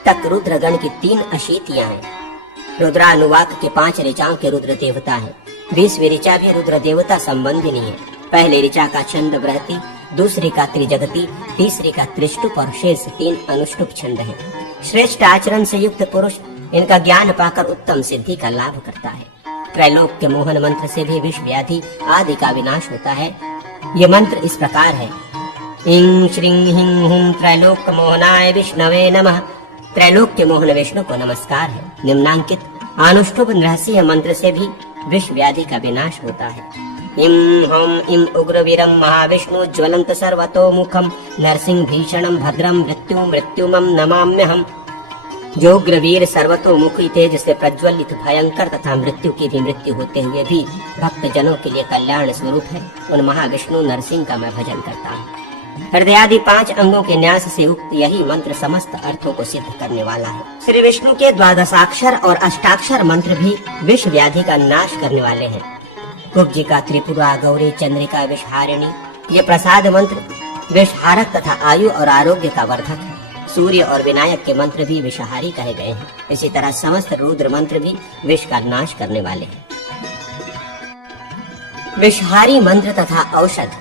तक रुद्रगण की 3 अशीतियां हैं। रुद्रानुवाक के 5 ऋचाओं के रुद्र देवता हैं। 20वीं ऋचा भी रुद्र देवता संबंधिनी है। पहली ऋचा का छंद बृहति, दूसरी का त्रिजगती, तीसरी का त्रिष्टुप और शेष 3 अनुष्टुप छंद है। श्रेष्ठ आचरण से युक्त पुरुष इनका ज्ञान पाकर उत्तम सिद्धि का लाभ करता है। त्रैलोक के मोहन मंत्र से भी विष व्याधि आदि का विनाश होता है। ये मंत्र इस प्रकार है। इंग श्रीं हिंग हुम त्रैलोक मोहनाय विष्णवे नमः। त्रैलोक के मोहन विष्णु को नमस्कार है। निम्नांकित अनुष्टुप रहस्य मंत्र से भी विष व्याधि का विनाश होता है। इम हम इम उग्रवीरम महाविष्णु ज्वलंत सर्वतो मुखम नरसिंह भीषणम भद्रम मृत्यु मृत्युमम नमाम्यहम। जो उग्रवीर सर्वतोमुखी तेज से प्रज्वलित भयंकर तथा मृत्यु की भी मृत्यु होते हुए भी भक्त जनों के लिए कल्याण स्वरूप है, उन महाविष्णु नरसिंह का मैं भजन करता हूँ। हृदयादि 5 अंगों के न्यास से उक्त यही मंत्र समस्त अर्थों को सिद्ध करने वाला है। श्री विष्णु के 12 और अष्टाक्षर मंत्र भी विष व्याधि का नाश करने वाले हैं। कुब्जिका, त्रिपुरा, गौरी, चंद्रिका, विषहारिणी ये प्रसाद मंत्र विषहारक तथा आयु और आरोग्य का वर्धक है। सूर्य और विनायक के मंत्र भी विषहारी कहे गए हैं। इसी तरह समस्त रुद्र मंत्र भी विष का नाश करने वाले हैं। विषहारी मंत्र तथा औषध।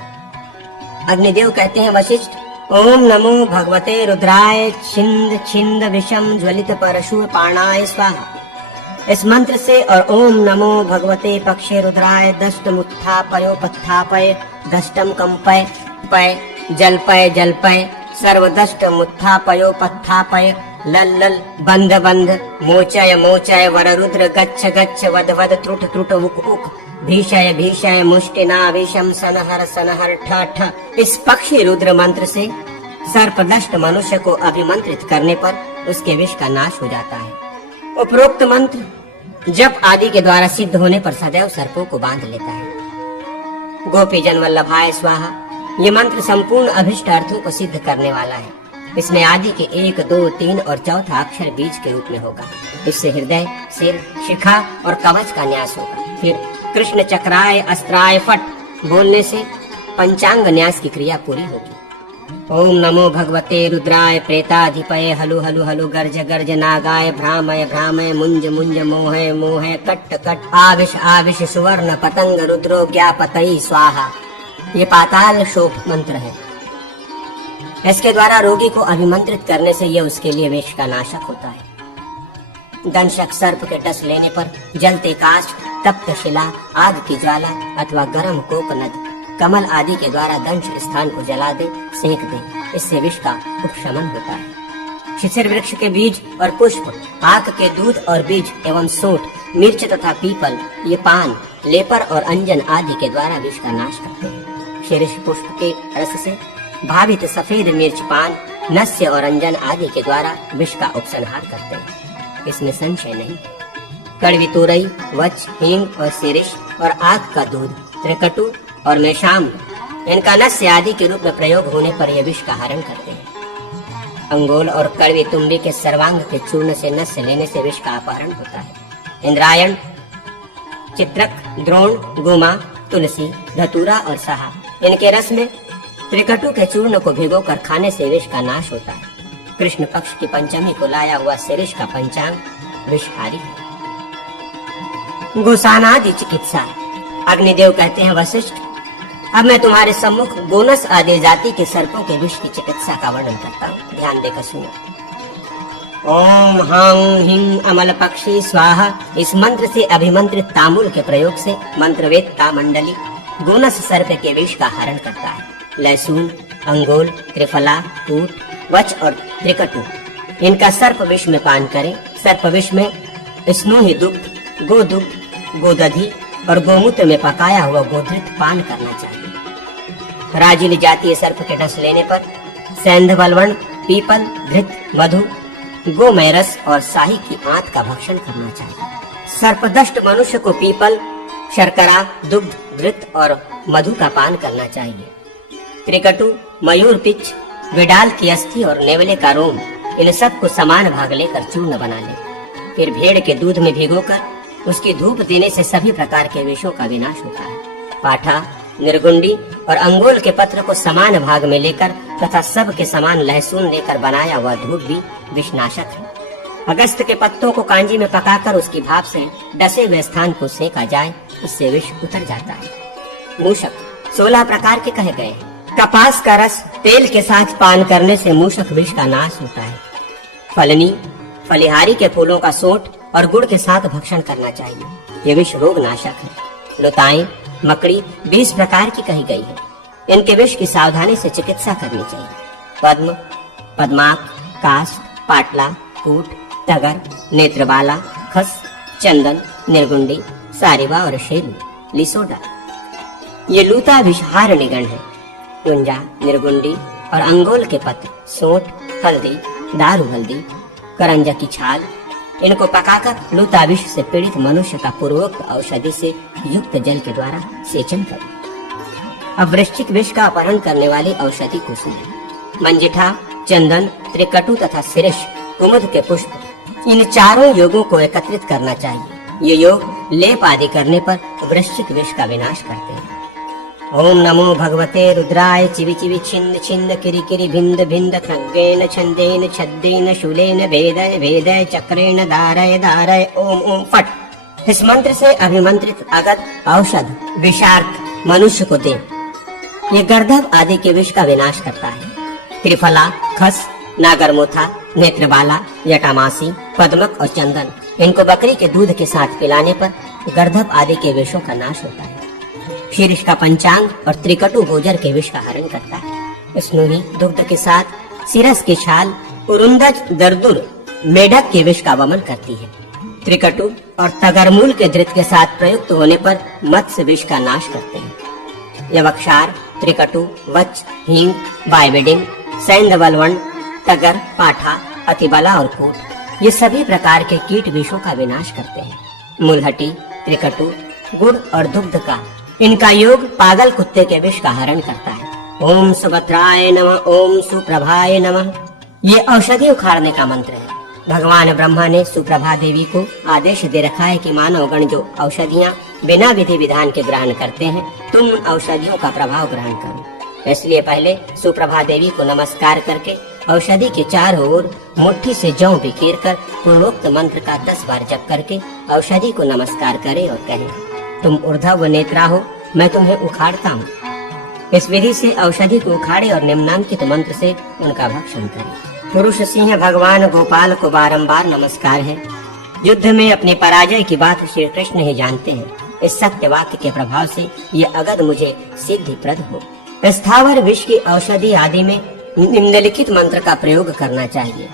अग्निदेव कहते हैं, वशिष्ठ ओम नमो भगवते रुद्राय छिंद छिंद विषम ज्वलित परशु पाणाय स्वाहा। इस मंत्र से और ओम नमो भगवते पक्षे रुद्राय दष्टम उत्थापयो पत्थापय दष्टम कंपय पय जलपय जलपय सर्वदष्टम उत्थापयो पत्थापय लल लल बंध बंध मोचय मोचय वररुद्र गच्छ गच्छ वद वद त्रुट त्रुट उक उक भीषय भीषय मुष्टिना विषम सनहर सनहर ठ ठ। इस पक्षी रुद्र मंत्र से सर्पदष्ट मनुष्य को अभिमंत्रित करने पर उसके विष का नाश हो जाता है। उपरोक्त मंत्र जप आदि के द्वारा सिद्ध होने पर सदैव सर्पों को बांध लेता है। गोपी जन वल्लभाय स्वाहा। ये मंत्र संपूर्ण अभिष्ट अर्थों को सिद्ध करने वाला है। इसमें आदि के 1, 2, 3 और चौथा अक्षर बीज के रूप में होगा। इससे हृदय, सिर, शिखा और कवच का न्यास होगा। फिर कृष्ण चक्राय अस्त्राय फट बोलने से पंचांग न्यास की क्रिया पूरी होगी। ओम नमो भगवते रुद्राय प्रेताधिपय हलु हलु हलु गर्ज गर्ज नागाय भ्रामय भ्रामय मुंज मुंज मोहय मोहय कट कट आविश आविश सुवर्ण पतंग रुद्रो ज्ञापतई स्वाहा। ये पाताल शोभ मंत्र है। इसके द्वारा रोगी को अभिमंत्रित करने से यह उसके लिए विष का नाशक होता है। दंशक सर्प के डस लेने पर जलते काष्ठ तप्त शिला, आग की ज्वाला अथवा गर्म कोकनद, कमल आदि के द्वारा दंश स्थान को जला दे, सेक दे। इससे विष का उपशमन होता है। शिशिर वृक्ष के बीज और पुष्प, आक के दूध और बीज एवं सोंठ, मिर्च तथा पीपल, ये पान, लेपर और अंजन आदि के द्वारा विष का नाश करते हैं। शीर्ष पुष्प के रस से भावित सफेद मिर्च पान, नस्य और अंजन आदि के द्वारा विष का उपसंहार करते हैं, इसमें संशय नहीं। कड़वी तुरई, वच, हींग और शीरिष और आग का दूध, त्रिकटु और मेशाम, इनका नस्य आदि के रूप में प्रयोग होने पर यह विष का हरण करते हैं। अंगोल और कड़वी तुम्बी के सर्वांग के चूर्ण से नस्य लेने से विष का अपहरण होता है। इंद्रायण, चित्रक, द्रोण, गुमा, तुलसी, धतूरा और सहा, इनके रस में त्रिकटु के चूर्ण को भिगोकर खाने से विष का नाश होता है। कृष्ण पक्ष की पंचमी को लाया हुआ शीरिष का पंचांग विषहारी है। गोसानादि चिकित्सा। अग्निदेव कहते हैं, वशिष्ठ, अब मैं तुम्हारे सम्मुख गोनस आदि जाति के सर्पों के विष की चिकित्सा का वर्णन करता हूँ, ध्यान देकर सुनो। ओम हं हिं अमल पक्षी स्वाहा, इस मंत्र से अभिमंत्रित तांबुल के प्रयोग से मंत्रवेत्ता मंडली गोनस सर्प के विष का हरण करता है। लहसुन, अंगोल, त्रिफला, कूट, वच और त्रिकटु, इनका सर्प विष में पान करें। सर्प विष में स्नोही दुग्ध, गोदुग्ध, गोदधि और गोमूत्र में पकाया हुआ गोधृत पान करना चाहिए। राजिल जातीय सर्प के डस लेने पर सैंधवलवण, पीपल, धृत, मधु, गोमयरस और शाही की आंत का भक्षण करना चाहिए। सर्पदष्ट मनुष्य को पीपल, शर्करा, दुग्ध, धृत और मधु का पान करना चाहिए। त्रिकटु, मयूर पिच, विडाल की अस्थि और नेवले का रोम, इन सब को समान भाग लेकर चूर्ण बना ले। फिर भेड़ के दूध में भिगोकर उसकी धूप देने से सभी प्रकार के विषों का विनाश होता है। पाठा, निर्गुंडी और अंगोल के पत्र को समान भाग में लेकर तथा सब के समान लहसुन लेकर बनाया हुआ धूप भी विषनाशक है। अगस्त के पत्तों को कांजी में पकाकर उसकी भाप से डसे हुए स्थान को सेका जाए, इससे विष उतर जाता है। मूषक 16 प्रकार के कहे गए हैं। कपास का रस तेल के साथ पान करने से मूषक विष का नाश होता है। फलनी, फलिहारी के फूलों का सोंठ और गुड़ के साथ भक्षण करना चाहिए, ये विष रोग नाशक है। लुताएं, मकड़ी 20 प्रकार की कही गई है, इनके विष की सावधानी से चिकित्सा करनी चाहिए। पद्म, पद्माक, काश, पाटला, कूट, तगर, नेत्रबाला, खस, चंदन, निर्गुंडी, सारिवा और शेलू, लिसोडा, ये लूता विषहार निगण है। गुंजा, निर्गुंडी और अंगोल के पत्र, सोंठ, हल्दी, दारू हल्दी, करंजा की छाल, इनको पकाकर लूता विष से पीड़ित मनुष्य का पूर्वोक्त औषधि से युक्त जल के द्वारा सेचन करें। अब वृश्चिक विष का अपहरण करने वाली औषधि को सुनिए। मंजिठा, चंदन, त्रिकटु तथा शीरिष, कुमुद के पुष्प, इन चारों योगों को एकत्रित करना चाहिए। ये योग लेप आदि करने पर वृश्चिक विष का विनाश करते हैं। ओम नमो भगवते रुद्राय, चिवि चिवि छिंद छिंद, किरि किरि भिंद भिंद, खड्गेन छंदेन छद्देन, शूलेन भेदय भेदय, चक्रेण दारय दारय, ओम ओम फट। इस मंत्र से अभिमंत्रित अगत औषध विषार्थ मनुष्य को दे, ये गर्दभ आदि के विष का विनाश करता है। त्रिफला, खस, नागरमोथा, नेत्रबाला, जटामासी, पद्मक और चंदन, इनको बकरी के दूध के साथ पिलाने पर गर्दभ आदि के विषों का नाश होता है। शीर्ष का पंचांग और त्रिकटु गोजर के विष का हरण करता है। स्नोही दुग्ध के साथ सिरस की छाल, उरुंदज, दरदुर, मेढक के विष का वमन करती है। त्रिकटु और तगरमूल के धृत के साथ प्रयुक्त होने पर मत्स्य विष का नाश करते हैं। यवक्षार, त्रिकटु, वच, हींग, बायबेडिंग, सैंधवलवण, तगर, पाठा, अतिबला और कूट, ये सभी प्रकार के कीट विषों का विनाश करते हैं। मूलहटी, त्रिकटु, गुड़ और दुग्ध का, इनका योग पागल कुत्ते के विष का हरण करता है। ओम सुभद्राय नमः, ओम सुप्रभाय नमः, ये औषधि उखाड़ने का मंत्र है। भगवान ब्रह्मा ने सुप्रभा देवी को आदेश दे रखा है कि मानव गण जो औषधियाँ बिना विधि विधान के ग्रहण करते हैं, तुम उन औषधियों का प्रभाव ग्रहण करो। इसलिए पहले सुप्रभा देवी को नमस्कार करके औषधि के चारों ओर मुट्ठी से जौ बिखेर कर पूर्वोक्त मंत्र का 10 बार जप करके औषधि को नमस्कार करे और कहे, तुम ऊर्ध्व नेत्रा हो, मैं तुम्हें उखाड़ता हूँ। इस विधि से औषधि को उखाड़े और निम्नांकित मंत्र से उनका भक्षण करे। पुरुष सिंह भगवान गोपाल को बारंबार नमस्कार है। युद्ध में अपने पराजय की बात श्री कृष्ण ही जानते हैं। इस सत्य वाक्य के प्रभाव से ये अगद मुझे सिद्धिप्रद हो। स्थावर विष की औषधि आदि में निम्नलिखित मंत्र का प्रयोग करना चाहिए।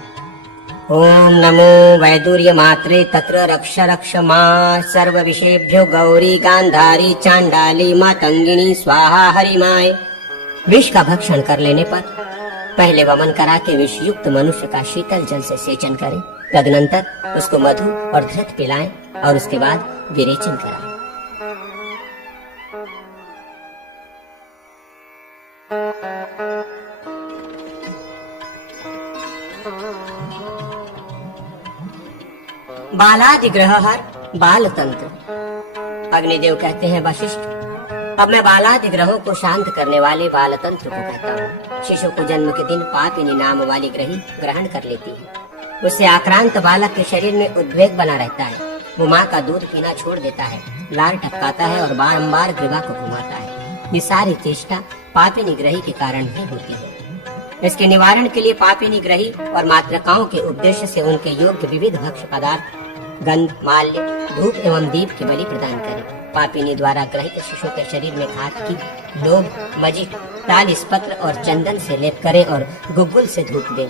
ओम नमो वैदुर्य मात्रे तत्र रक्ष रक्ष मां सर्व विषेभ्यो गौरी गांधारी चांडाली मातंगिनी स्वाहा हरिमाय। विष का भक्षण कर लेने पर पहले वमन करा के विष युक्त मनुष्य का शीतल जल से सेचन करें, तदनंतर उसको मधु और घृत पिलाएं और उसके बाद विरेचन कराएं। बालादिग्रह हर बाल तंत्र। अग्निदेव कहते हैं वशिष्ठ, अब मैं बालादिग्रहों को शांत करने वाले बाल तंत्र को कहता हूँ। शिशु को जन्म के दिन पापिनी नाम वाली ग्रही ग्रहण कर लेती है। उससे आक्रांत बालक के शरीर में उद्वेग बना रहता है। वो माँ का दूध पीना छोड़ देता है, लार टपकाता है और बारंबार ग्रीवा को घुमाता है। ये सारी चेष्टा पापिनी ग्रही के कारण ही होती है। इसके निवारण के लिए पापिनी ग्रही और मातृकाओं के उपदेश से उनके योग्य विविध भक्ष्य पदार्थ, गंध, माल्य, धूप एवं दीप की बलि प्रदान करें। पापिनी द्वारा ग्रहित शिशु के शरीर में घात की लोभ, मजिट, तालिस पत्र और चंदन से लेप करें और गुग्गुल से धूप दें।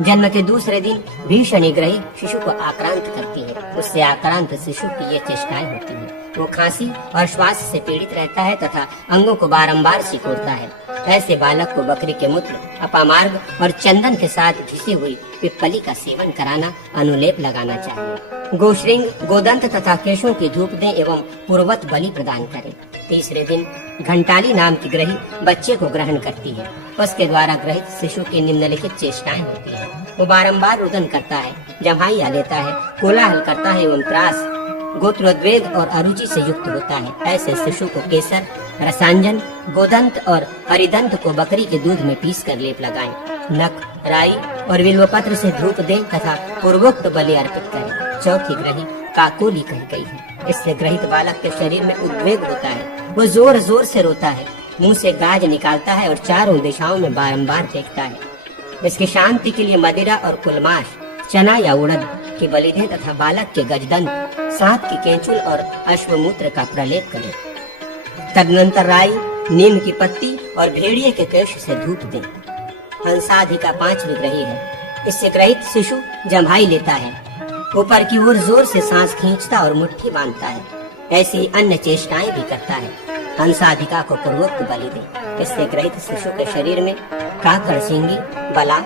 जन्म के दूसरे दिन भीषणी ग्रही शिशु को आक्रांत करती है। उससे आक्रांत शिशु की ये चेष्टाएं होती है। वो खांसी और श्वास से पीड़ित रहता है तथा अंगों को बारंबार सिकोड़ता है। ऐसे बालक को बकरी के मूत्र, अपामार्ग और चंदन के साथ घिसी हुई पिप्पली का सेवन कराना, अनुलेप लगाना चाहिए। गोश्रिंग, गोदंत तथा केशों की धूप दें एवं पूर्वत बलि प्रदान करें। तीसरे दिन घंटाली नाम की ग्रही बच्चे को ग्रहण करती है। उसके द्वारा ग्रहित शिशु की निम्नलिखित चेष्टाएं होती है। वो बारंबार रुदन करता है, जम्हाइया लेता है, कोलाहल करता है एवं त्रास, गोत्रोद्वेग और अरुचि से युक्त होता है। ऐसे शिशु को केसर, रसांजन, गोदंत और हरिदंत को बकरी के दूध में पीस कर लेप लगाएं। नख, राई और बिल्वपत्र से धूप दें तथा पूर्वोक्त बलि अर्पित करें। चौथी ग्रही काकोली कही गई है। इससे ग्रहित बालक के शरीर में उद्वेग होता है। वो जोर जोर से रोता है, मुंह से गाज निकालता है और चारों दिशाओं में बारंबार फेंकता है। इसकी शांति के लिए मदिरा और कुलमाश, चना या उड़द की बलि दें तथा बालक के गजदंत, सांप की केंचुल और अश्वमूत्र का प्रलेप करें। तदनंतर राई, नीम की पत्ती और भेड़िए के केश से धूप दें। हंसाधिका पांचवी ग्रही है। इससे ग्रहित शिशु जम्हाई लेता है, ऊपर की ओर जोर से सांस खींचता और मुट्ठी बांधता है। ऐसी अन्य चेष्टाएं भी करता है। हंसाधिका को पूर्वोक्त बलि दें। इससे ग्रहित शिशु के शरीर में काकड़ सिंगी, बला,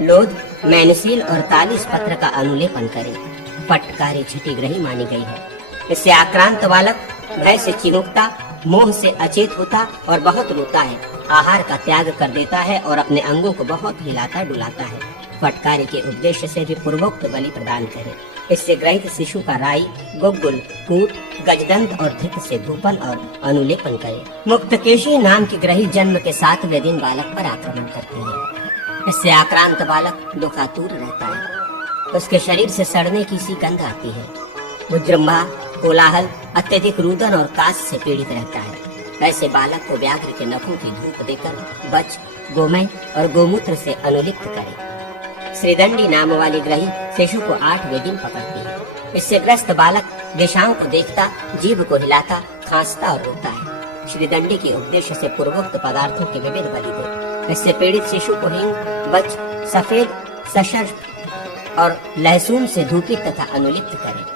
लोध, मैनसील और तालिस पत्र का अनुलेपन करें। पटकारी छठी ग्रही मानी गई है। इससे आक्रांत बालक भय से चिमुकता, मोह से अचेत होता और बहुत रोता है। आहार का त्याग कर देता है और अपने अंगों को बहुत हिलाता डुलाता है। फटकारी के उद्देश्य से भी पूर्वोक्त बलि प्रदान करें। इससे ग्रहित शिशु का राई, गुग्गुल, कूट, गजदंत और धिक से धूपन और अनुलेपन करें। मुक्तकेशी नाम की ग्रही जन्म के 7वें दिन बालक पर आक्रमण करती है। इससे आक्रांत बालक दुखातुर रहता है। उसके शरीर से सड़ने की सी गंध आती है। विजृंभा, कोलाहल, अत्यधिक रुदन और काश से पीड़ित रहता है। ऐसे बालक को व्याघ्र के नखों की धूप देकर बच, गोमय और गोमूत्र से अनुलिप्त करें। श्रीदंडी नाम वाली ग्रही शिशु को 8वें दिन पकड़ती है। इससे ग्रस्त बालक दिशाओं को देखता, जीभ को हिलाता, खांसता और रोता है। श्रीदंडी के उपदेश से पूर्वोक्त पदार्थों के विविध बलि दे। इससे पीड़ित शिशु को हिंग, बच, सफेद, सशर्प और लहसुन से धूपित तथा अनुलिप्त करें।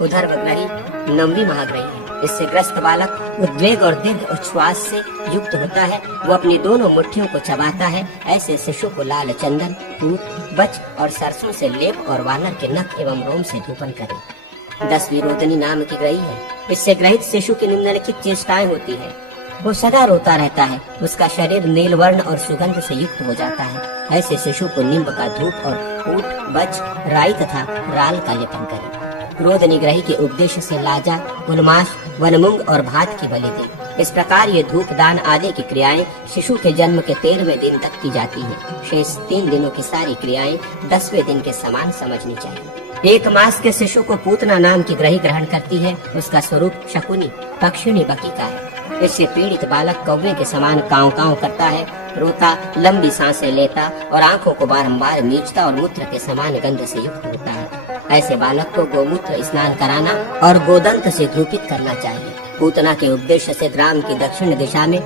उधर ग्रही 9वीं महाग्रही है। इससे ग्रस्त बालक उद्वेग और दीर्घ उच्छ्वास से युक्त होता है। वो अपनी दोनों मुट्ठियों को चबाता है। ऐसे शिशु को लाल चंदन, दूध, बच और सरसों से लेप और वानर के नख एवं रोम से धूपन करें। 10वीं रोदनी नाम की ग्रही है। इससे ग्रहित शिशु की निम्नलिखित चेष्टाएं होती है। वो सदा रोता रहता है। उसका शरीर नीलवर्ण और सुगंध से युक्त हो जाता है। ऐसे शिशु को नींब का धूप और ऊट, बच, राई तथा राल का लेपन करें। रोदनी ग्रही के उपदेश से लाजा, उन्माश, वनमुंग और भात की बलि दें। इस प्रकार ये धूप दान आदि की क्रियाएं शिशु के जन्म के 13वें दिन तक की जाती है। शेष 3 दिनों की सारी क्रियाएं 10वें दिन के समान समझनी चाहिए। 1 मास के शिशु को पूतना नाम की ग्रही ग्रहण करती है। उसका स्वरूप शकुनी, पक्षिणी बकी का है। इससे पीड़ित बालक कौवे के समान कांव कांव करता है, रोता, लंबी सांसें लेता और आंखों को बारंबार मीचता और मूत्र के समान गंध से युक्त होता है। ऐसे बालक को गोमूत्र स्नान कराना और गोदंत से धूपित करना चाहिए। पूतना के उपदेश से ग्राम की दक्षिण दिशा में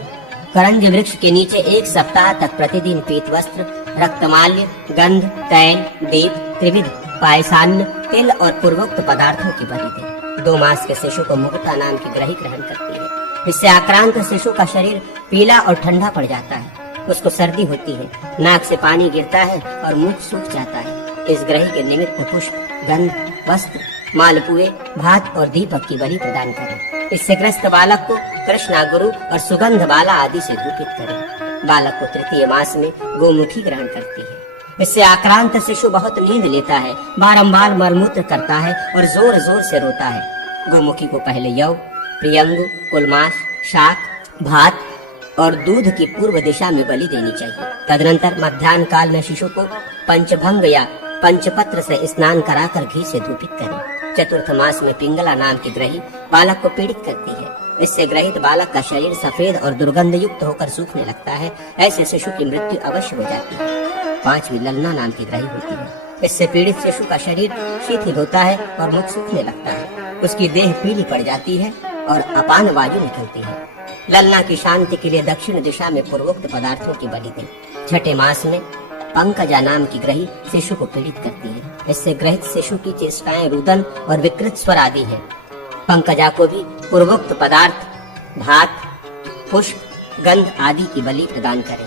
करंज वृक्ष के नीचे 1 सप्ताह तक प्रतिदिन पीत वस्त्र, रक्तमाल्य, गंध, तैल, दीप, त्रिविध पायसान्न, तिल और पूर्वोक्त पदार्थों की बलि दे। 2 मास के शिशु को मुक्ता नाम की ग्रही ग्रहण करती है। इससे आक्रांत शिशु का शरीर पीला और ठंडा पड़ जाता है। उसको सर्दी होती है, नाक से पानी गिरता है और मुख सूख जाता है। इस ग्रही के निमित्त पुष्प, गंध, वस्त्र, मालपुए, भात और दीपक की बलि प्रदान करें। इससे ग्रस्त बालक को कृष्णा गुरु और सुगंध बाला आदि से धूपित करें। बालक को तृतीय मास में गोमुखी ग्रहण करती है। इससे आक्रांत शिशु बहुत नींद लेता है, बारंबार मलमूत्र करता है और जोर जोर से रोता है। गोमुखी को पहले यव, प्रियंगु, कुलमाश, शाक, भात और दूध की पूर्व दिशा में बलि देनी चाहिए। तदनंतर मध्याह्न काल में शिशु को पंचभंग या पंचपत्र से स्नान कराकर घी से धूपित करें। चतुर्थ मास में पिंगला नाम की ग्रही बालक को पीड़ित करती है। इससे ग्रहित बालक का शरीर सफेद और दुर्गंध युक्त होकर सूखने लगता है। ऐसे शिशु की मृत्यु अवश्य हो जाती है। 5वीं ललना नाम की ग्रही होती है। इससे पीड़ित शिशु का शरीर शिथिल होता है और मुख सूखने लगता है। उसकी देह पीली पड़ जाती है और अपान वायु निकलती है। ललना की शांति के लिए दक्षिण दिशा में पूर्वोक्त पदार्थों की बलि दें। 6ठे मास में पंकजा नाम की ग्रही शिशु को पीड़ित करती है। इससे ग्रहित शिशु की चेष्टाएं रुदन और विकृत स्वर आदि है। पंकजा को भी पूर्वोक्त पदार्थ भात, पुष्प, गंध आदि की बलि प्रदान करें।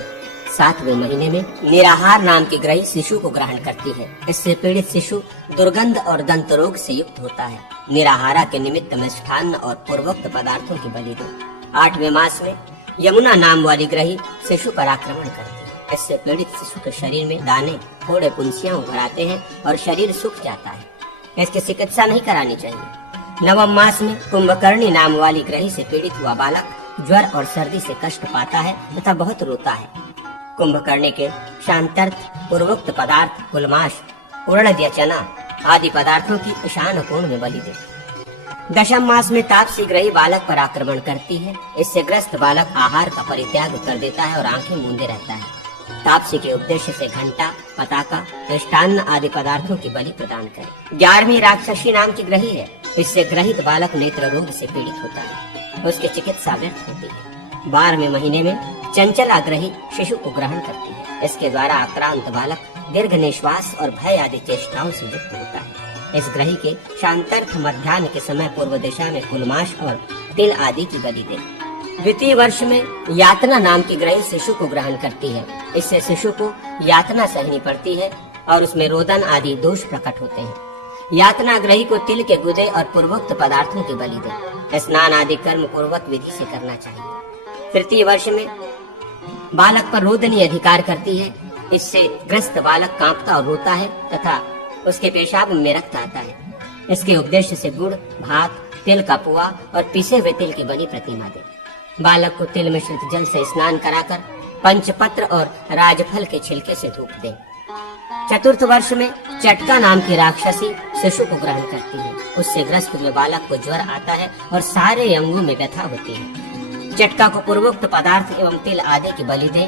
7वें महीने में निराहार नाम की ग्रही शिशु को ग्रहण करती है। इससे पीड़ित शिशु दुर्गंध और दंत रोग से युक्त होता है। निराहारा के निमित्त मिष्ठान्न और पूर्वोक्त पदार्थों की बलि दो। 8वें मास में यमुना नाम वाली ग्रही शिशु पर आक्रमण करती है। इससे पीड़ित शिशु के शरीर में दाने, फोड़े, पुंसियां उभर आते हैं और शरीर सूख जाता है। इसकी चिकित्सा नहीं करानी चाहिए। 9वें मास में कुंभकर्णी नाम वाली ग्रही से पीड़ित हुआ बालक ज्वर और सर्दी से कष्ट पाता है तथा बहुत रोता है। कुंभकर्णी के शांतर्थ पूर्वोक्त पदार्थ कुलमाश, उर्णद्य चना आदि पदार्थों की ईशान कोण में बलि दे। 10वें मास में तापसी ग्रही बालक पर आक्रमण करती है। इससे ग्रस्त बालक आहार का परित्याग कर देता है और आंखें मूंदे रहता है। तापसी के उद्देश्य से घंटा, पताका, मिष्टान्न आदि पदार्थों की बलि प्रदान करें। 11वीं राक्षसी नाम की ग्रही है। इससे ग्रहित बालक नेत्र रोग से पीड़ित होता है। उसकी चिकित्सा व्यर्थ होती है। 12वें महीने में चंचला ग्रही शिशु को ग्रहण करती है। इसके द्वारा आक्रांत बालक दीर्घ निश्वास और भय आदि चेष्टाओं से युक्त होता है। इस ग्रही के शांतर्थ मध्याह्न के समय पूर्व दिशा में कुलमाश और तिल आदि की बलि दे। द्वितीय वर्ष में यातना नाम की ग्रही शिशु को ग्रहण करती है। इससे शिशु को यातना सहनी पड़ती है और उसमें रोदन आदि दोष प्रकट होते हैं। यातना ग्रही को तिल के गुदे और पूर्वोक्त पदार्थों की बलि दे। स्नान आदि कर्म पूर्वक विधि से करना चाहिए। तृतीय वर्ष में बालक पर रोदनी अधिकार करती है। इससे ग्रस्त बालक कांपता और रोता है तथा उसके पेशाब में रक्त आता है। इसके उपदेश से गुड़, भात, तिल का पुआ और पीसे हुए तिल की बनी प्रतिमा दे। बालक को तिल मिश्रित जल से स्नान कराकर पंचपत्र और राजफल के छिलके से धूप दे। चतुर्थ वर्ष में चटका नाम की राक्षसी शिशु को ग्रहण करती है। उससे ग्रस्त हुए बालक को ज्वर आता है और सारे अंगों में व्यथा होती है। चटका को पूर्वोक्त पदार्थ एवं तिल आदि की बलि दे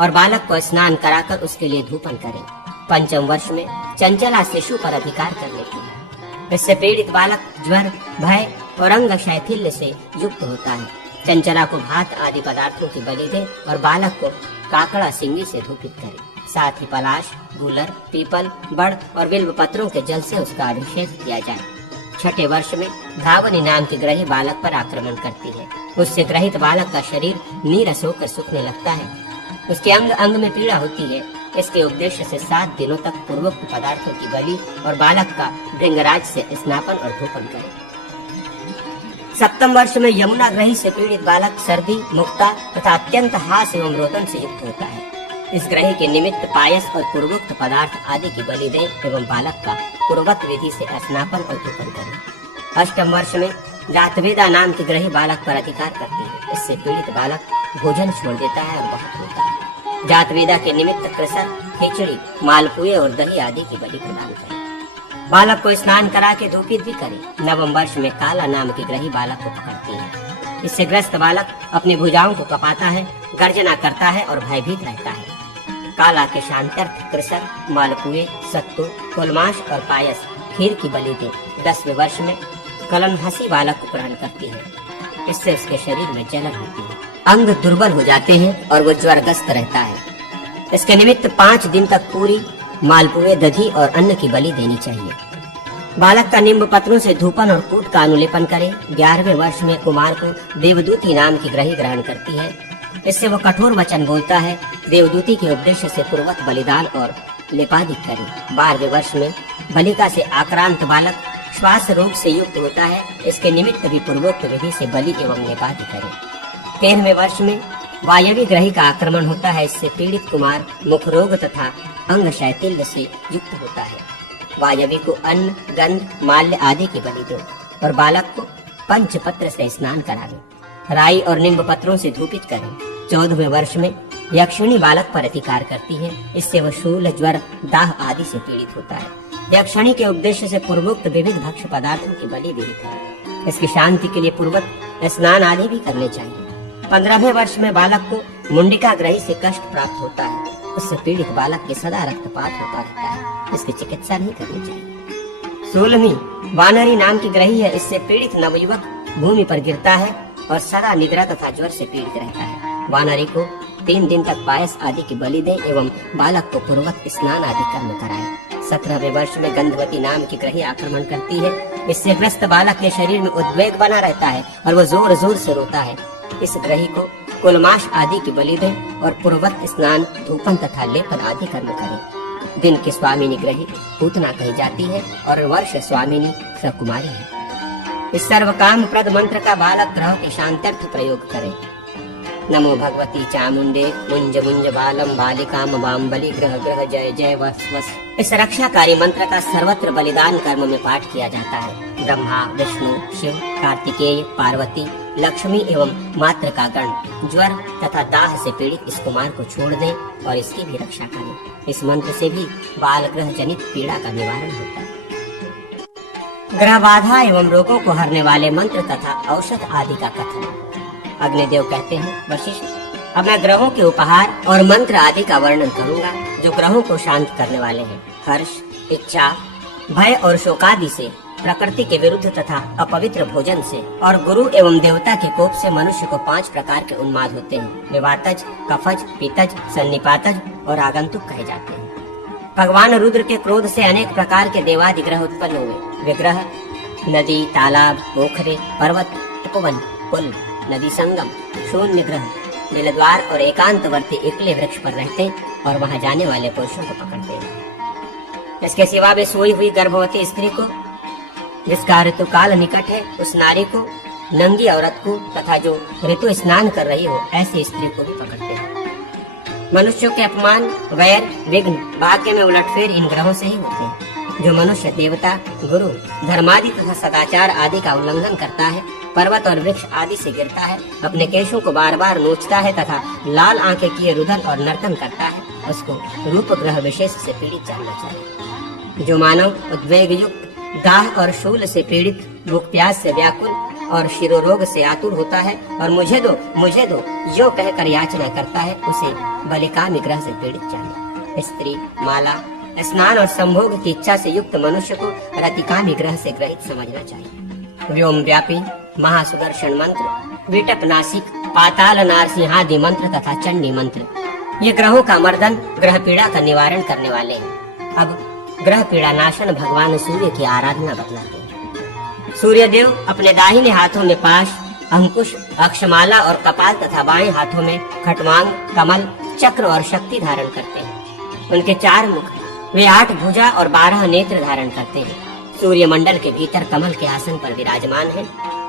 और बालक को स्नान कराकर उसके लिए धूपन करें। 5वें वर्ष में चंचला शिशु पर अधिकार कर लेती है। इससे पीड़ित बालक ज्वर, भय और अंग शैथिल्य से युक्त होता है। चंचला को भात आदि पदार्थों की बलि दे और बालक को काकड़ा सिंगी से धूपित करे। साथ ही पलाश, गूलर, पीपल, बड़ और बिल्व पत्रों के जल से उसका अभिषेक किया जाए। 6ठे वर्ष में धावनी नाम की ग्रही बालक पर आक्रमण करती है। उससे ग्रहित बालक का शरीर नीरस होकर सूखने लगता है। उसके अंग अंग में पीड़ा होती है। इसके उद्देश्य से 7 दिनों तक पूर्वोक्त पदार्थों की बलि और बालक का भृंगराज से स्नापन और धूपन करें। 7वें वर्ष में यमुना ग्रही से पीड़ित बालक सर्दी, मुक्ता तथा अत्यंत हास एवं रोदन से युक्त होता है। इस ग्रही के निमित्त पायस और पूर्वोक्त पदार्थ आदि की बलि दें एवं बालक का पूर्वत विधि से स्नापन और धूपन करें। 8वें वर्ष में जातवेदा नाम की ग्रही बालक पर अधिकार करती है। इससे पीड़ित बालक भोजन छोड़ देता है और बहुत रोता है। जातवेदा के निमित्त कृसर, खिचड़ी, मालपुए और दही आदि की बलि प्रदान करें। बालक को स्नान करा के धूपित भी करें। 9वें वर्ष में काला नाम की ग्रही बालक को पकड़ती है। इससे ग्रस्त बालक अपनी भुजाओं को कपाता है, गर्जना करता है और भयभीत रहता है। काला के शांत्यर्थ कृसर, मालपुए, सत्तू, कोलमाश और पायस खीर की बलि दे। 10वें वर्ष में कलन हंसी बालक को प्रदान करती है। इससे उसके शरीर में जलन होती है, अंग दुर्बल हो जाते हैं और वो ज्वरग्रस्त रहता है। इसके निमित्त 5 दिन तक पूरी, मालपुए, दधी और अन्न की बलि देनी चाहिए। बालक का निम्ब पत्रों से धूपन और कूट का अनुलेपन करे। 11वें वर्ष में कुमार को देवदूती नाम की ग्रही ग्रहण करती है। इससे वो कठोर वचन बोलता है। देवदूती के उपदेश से पूर्वक बलिदान और लेपादि करे। 12वें वर्ष में बलिका से आक्रांत बालक श्वास रोग से युक्त होता है। इसके निमित्त भी पूर्वोक्त विधि से बलि एवं लेपादि करे। 13वें वर्ष में वायवी ग्रही का आक्रमण होता है। इससे पीड़ित कुमार मुख रोग तथा अंग शैथिल्य से युक्त होता है। वायवी को अन्न, गंध, माल्य आदि की बलि दो और बालक को पंचपत्र से स्नान करावे। राई और नींब पत्रों से धूपित करें। 14वें वर्ष में यक्षिणी बालक पर अधिकार करती है। इससे वह शूल, ज्वर, दाह आदि से पीड़ित होता है। यक्षिणी के उद्देश्य से पूर्वोक्त विविध भक्ष्य पदार्थों की बलि विहित है। इसकी शांति के लिए पूर्वक स्नान आदि भी करने चाहिए। 15वें वर्ष में बालक को मुंडिका ग्रही से कष्ट प्राप्त होता है। उससे पीड़ित बालक के सदा रक्तपात होता रहता है। इसकी चिकित्सा नहीं करनी चाहिए। 16वीं वानरी नाम की ग्रही है। इससे पीड़ित नवयुवक भूमि पर गिरता है और सदा निद्रा तथा ज्वर से पीड़ित रहता है। वानरी को 3 दिन तक पायस आदि की बलि दे एवं बालक को पूर्वक स्नान आदि कर्म कराए। 17वें वर्ष में गंधवती नाम की ग्रही आक्रमण करती है। इससे ग्रस्त बालक के शरीर में उद्वेग बना रहता है और वह जोर जोर से रोता है। इस ग्रही को कुलमाश आदि की बलि दे और पूर्वक स्नान, धूपन तथा लेपन आदि कर्म करे। दिन की स्वामिनी ग्रही पूतना कही जाती है और वर्ष स्वामिनी सकुमारी है। इस सर्वकाम प्रद मंत्र का बालक ग्रह के शांत्यर्थ प्रयोग करे। नमो भगवती चामुंडे मुंज मुंज बालम बालिकाम वाम बलि ग्रह ग्रह जय जय वस वस। इस रक्षाकारी मंत्र का सर्वत्र बलिदान कर्म में पाठ किया जाता है। ब्रह्मा, विष्णु, शिव, कार्तिकेय, पार्वती, लक्ष्मी एवं मात्र का गण ज्वर तथा दाह से पीड़ित इस कुमार को छोड़ दें और इसकी भी रक्षा करें। इस मंत्र से भी बाल ग्रह जनित पीड़ा का निवारण होता है। ग्रह बाधा एवं रोगों को हरने वाले मंत्र तथा औषध आदि का कथन। अग्निदेव कहते हैं, वशिष्ठ, अब मैं ग्रहों के उपहार और मंत्र आदि का वर्णन करूंगा जो ग्रहों को शांत करने वाले हैं। हर्ष, इच्छा, भय और शोकादि से, प्रकृति के विरुद्ध तथा अपवित्र भोजन से और गुरु एवं देवता के कोप से मनुष्य को 5 प्रकार के उन्माद होते हैं। वे वातज, कफज, पितज, सन्निपातज और आगंतुक कहे जाते हैं। भगवान रुद्र के क्रोध से अनेक प्रकार के देवादि ग्रह उत्पन्न हुए। वे ग्रह नदी, तालाब, पोखरे, पर्वत, उपवन, पुल, नदी संगम, शून्य ग्रह, नीलद्वार और एकांतवर्ती एकले वृक्ष पर रहते और वहां जाने वाले पुरुषों को पकड़ते हैं। इसके सिवा वे सोई हुई गर्भवती स्त्री को, जिसका ऋतुकाल निकट है, उस नारी को, नंगी औरत को तथा जो ऋतु स्नान कर रही हो ऐसी स्त्री को भी पकड़ते हैं। मनुष्यों के अपमान, वैर, विघ्न, भाग्य में उलटफेर इन ग्रहों से ही होते हैं। जो मनुष्य देवता, गुरु, धर्मादि तथा सदाचार आदि का उल्लंघन करता है, पर्वत और वृक्ष आदि से गिरता है, अपने केशों को बार बार नोचता है तथा लाल आंखें किए रुदन और नर्तन करता है, उसको रूप ग्रह विशेष से पीड़ित जानना चाहिए। जो मानव उद्वेग युक्त, दाह और शूल से पीड़ित, भूख प्यास से व्याकुल और शिरोरोग से आतुर होता है और मुझे दो यो कहकर याचना करता है, उसे बलिकामी ग्रह से पीड़ित जाने। स्त्री, माला, स्नान और संभोग की इच्छा से युक्त मनुष्य को रतिकामी ग्रह से ग्रहित समझना चाहिए। व्योम व्यापी, महासुदर्शन मंत्र, विटप नासिक, पाताल नारसिंहादि मंत्र तथा चंडी मंत्र, ये ग्रहों का मर्दन, ग्रह पीड़ा का निवारण करने वाले हैं। अब ग्रह पीड़ा नाशन भगवान सूर्य की आराधना बतलाते हैं। सूर्य देव अपने दाहिने हाथों में पाश, अंकुश, अक्षमाला और कपाल तथा बाएं हाथों में खटवांग, कमल, चक्र और शक्ति धारण करते हैं। उनके 4 मुख, वे 8 भुजा और 12 नेत्र धारण करते हैं। सूर्य मंडल के भीतर कमल के आसन पर विराजमान है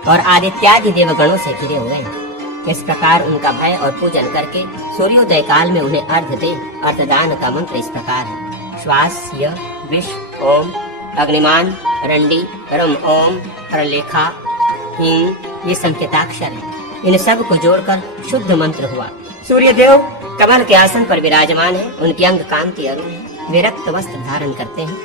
और आदित्यादि देवगणों से घिरे हुए हैं। इस प्रकार उनका भय और पूजन करके सूर्योदय काल में उन्हें अर्घ दे। अर्थदान का मंत्र इस प्रकार है। श्वास, य, विष, ओम, अग्निमान, रंडी, रम, ओम, हरलेखा, हींग, ये संकेताक्षर है। इन सब को जोड़कर शुद्ध मंत्र हुआ। सूर्य देव कमल के आसन पर विराजमान है। उनकी अंग कांति अरुण है। वे रक्त वस्त्र धारण करते हैं।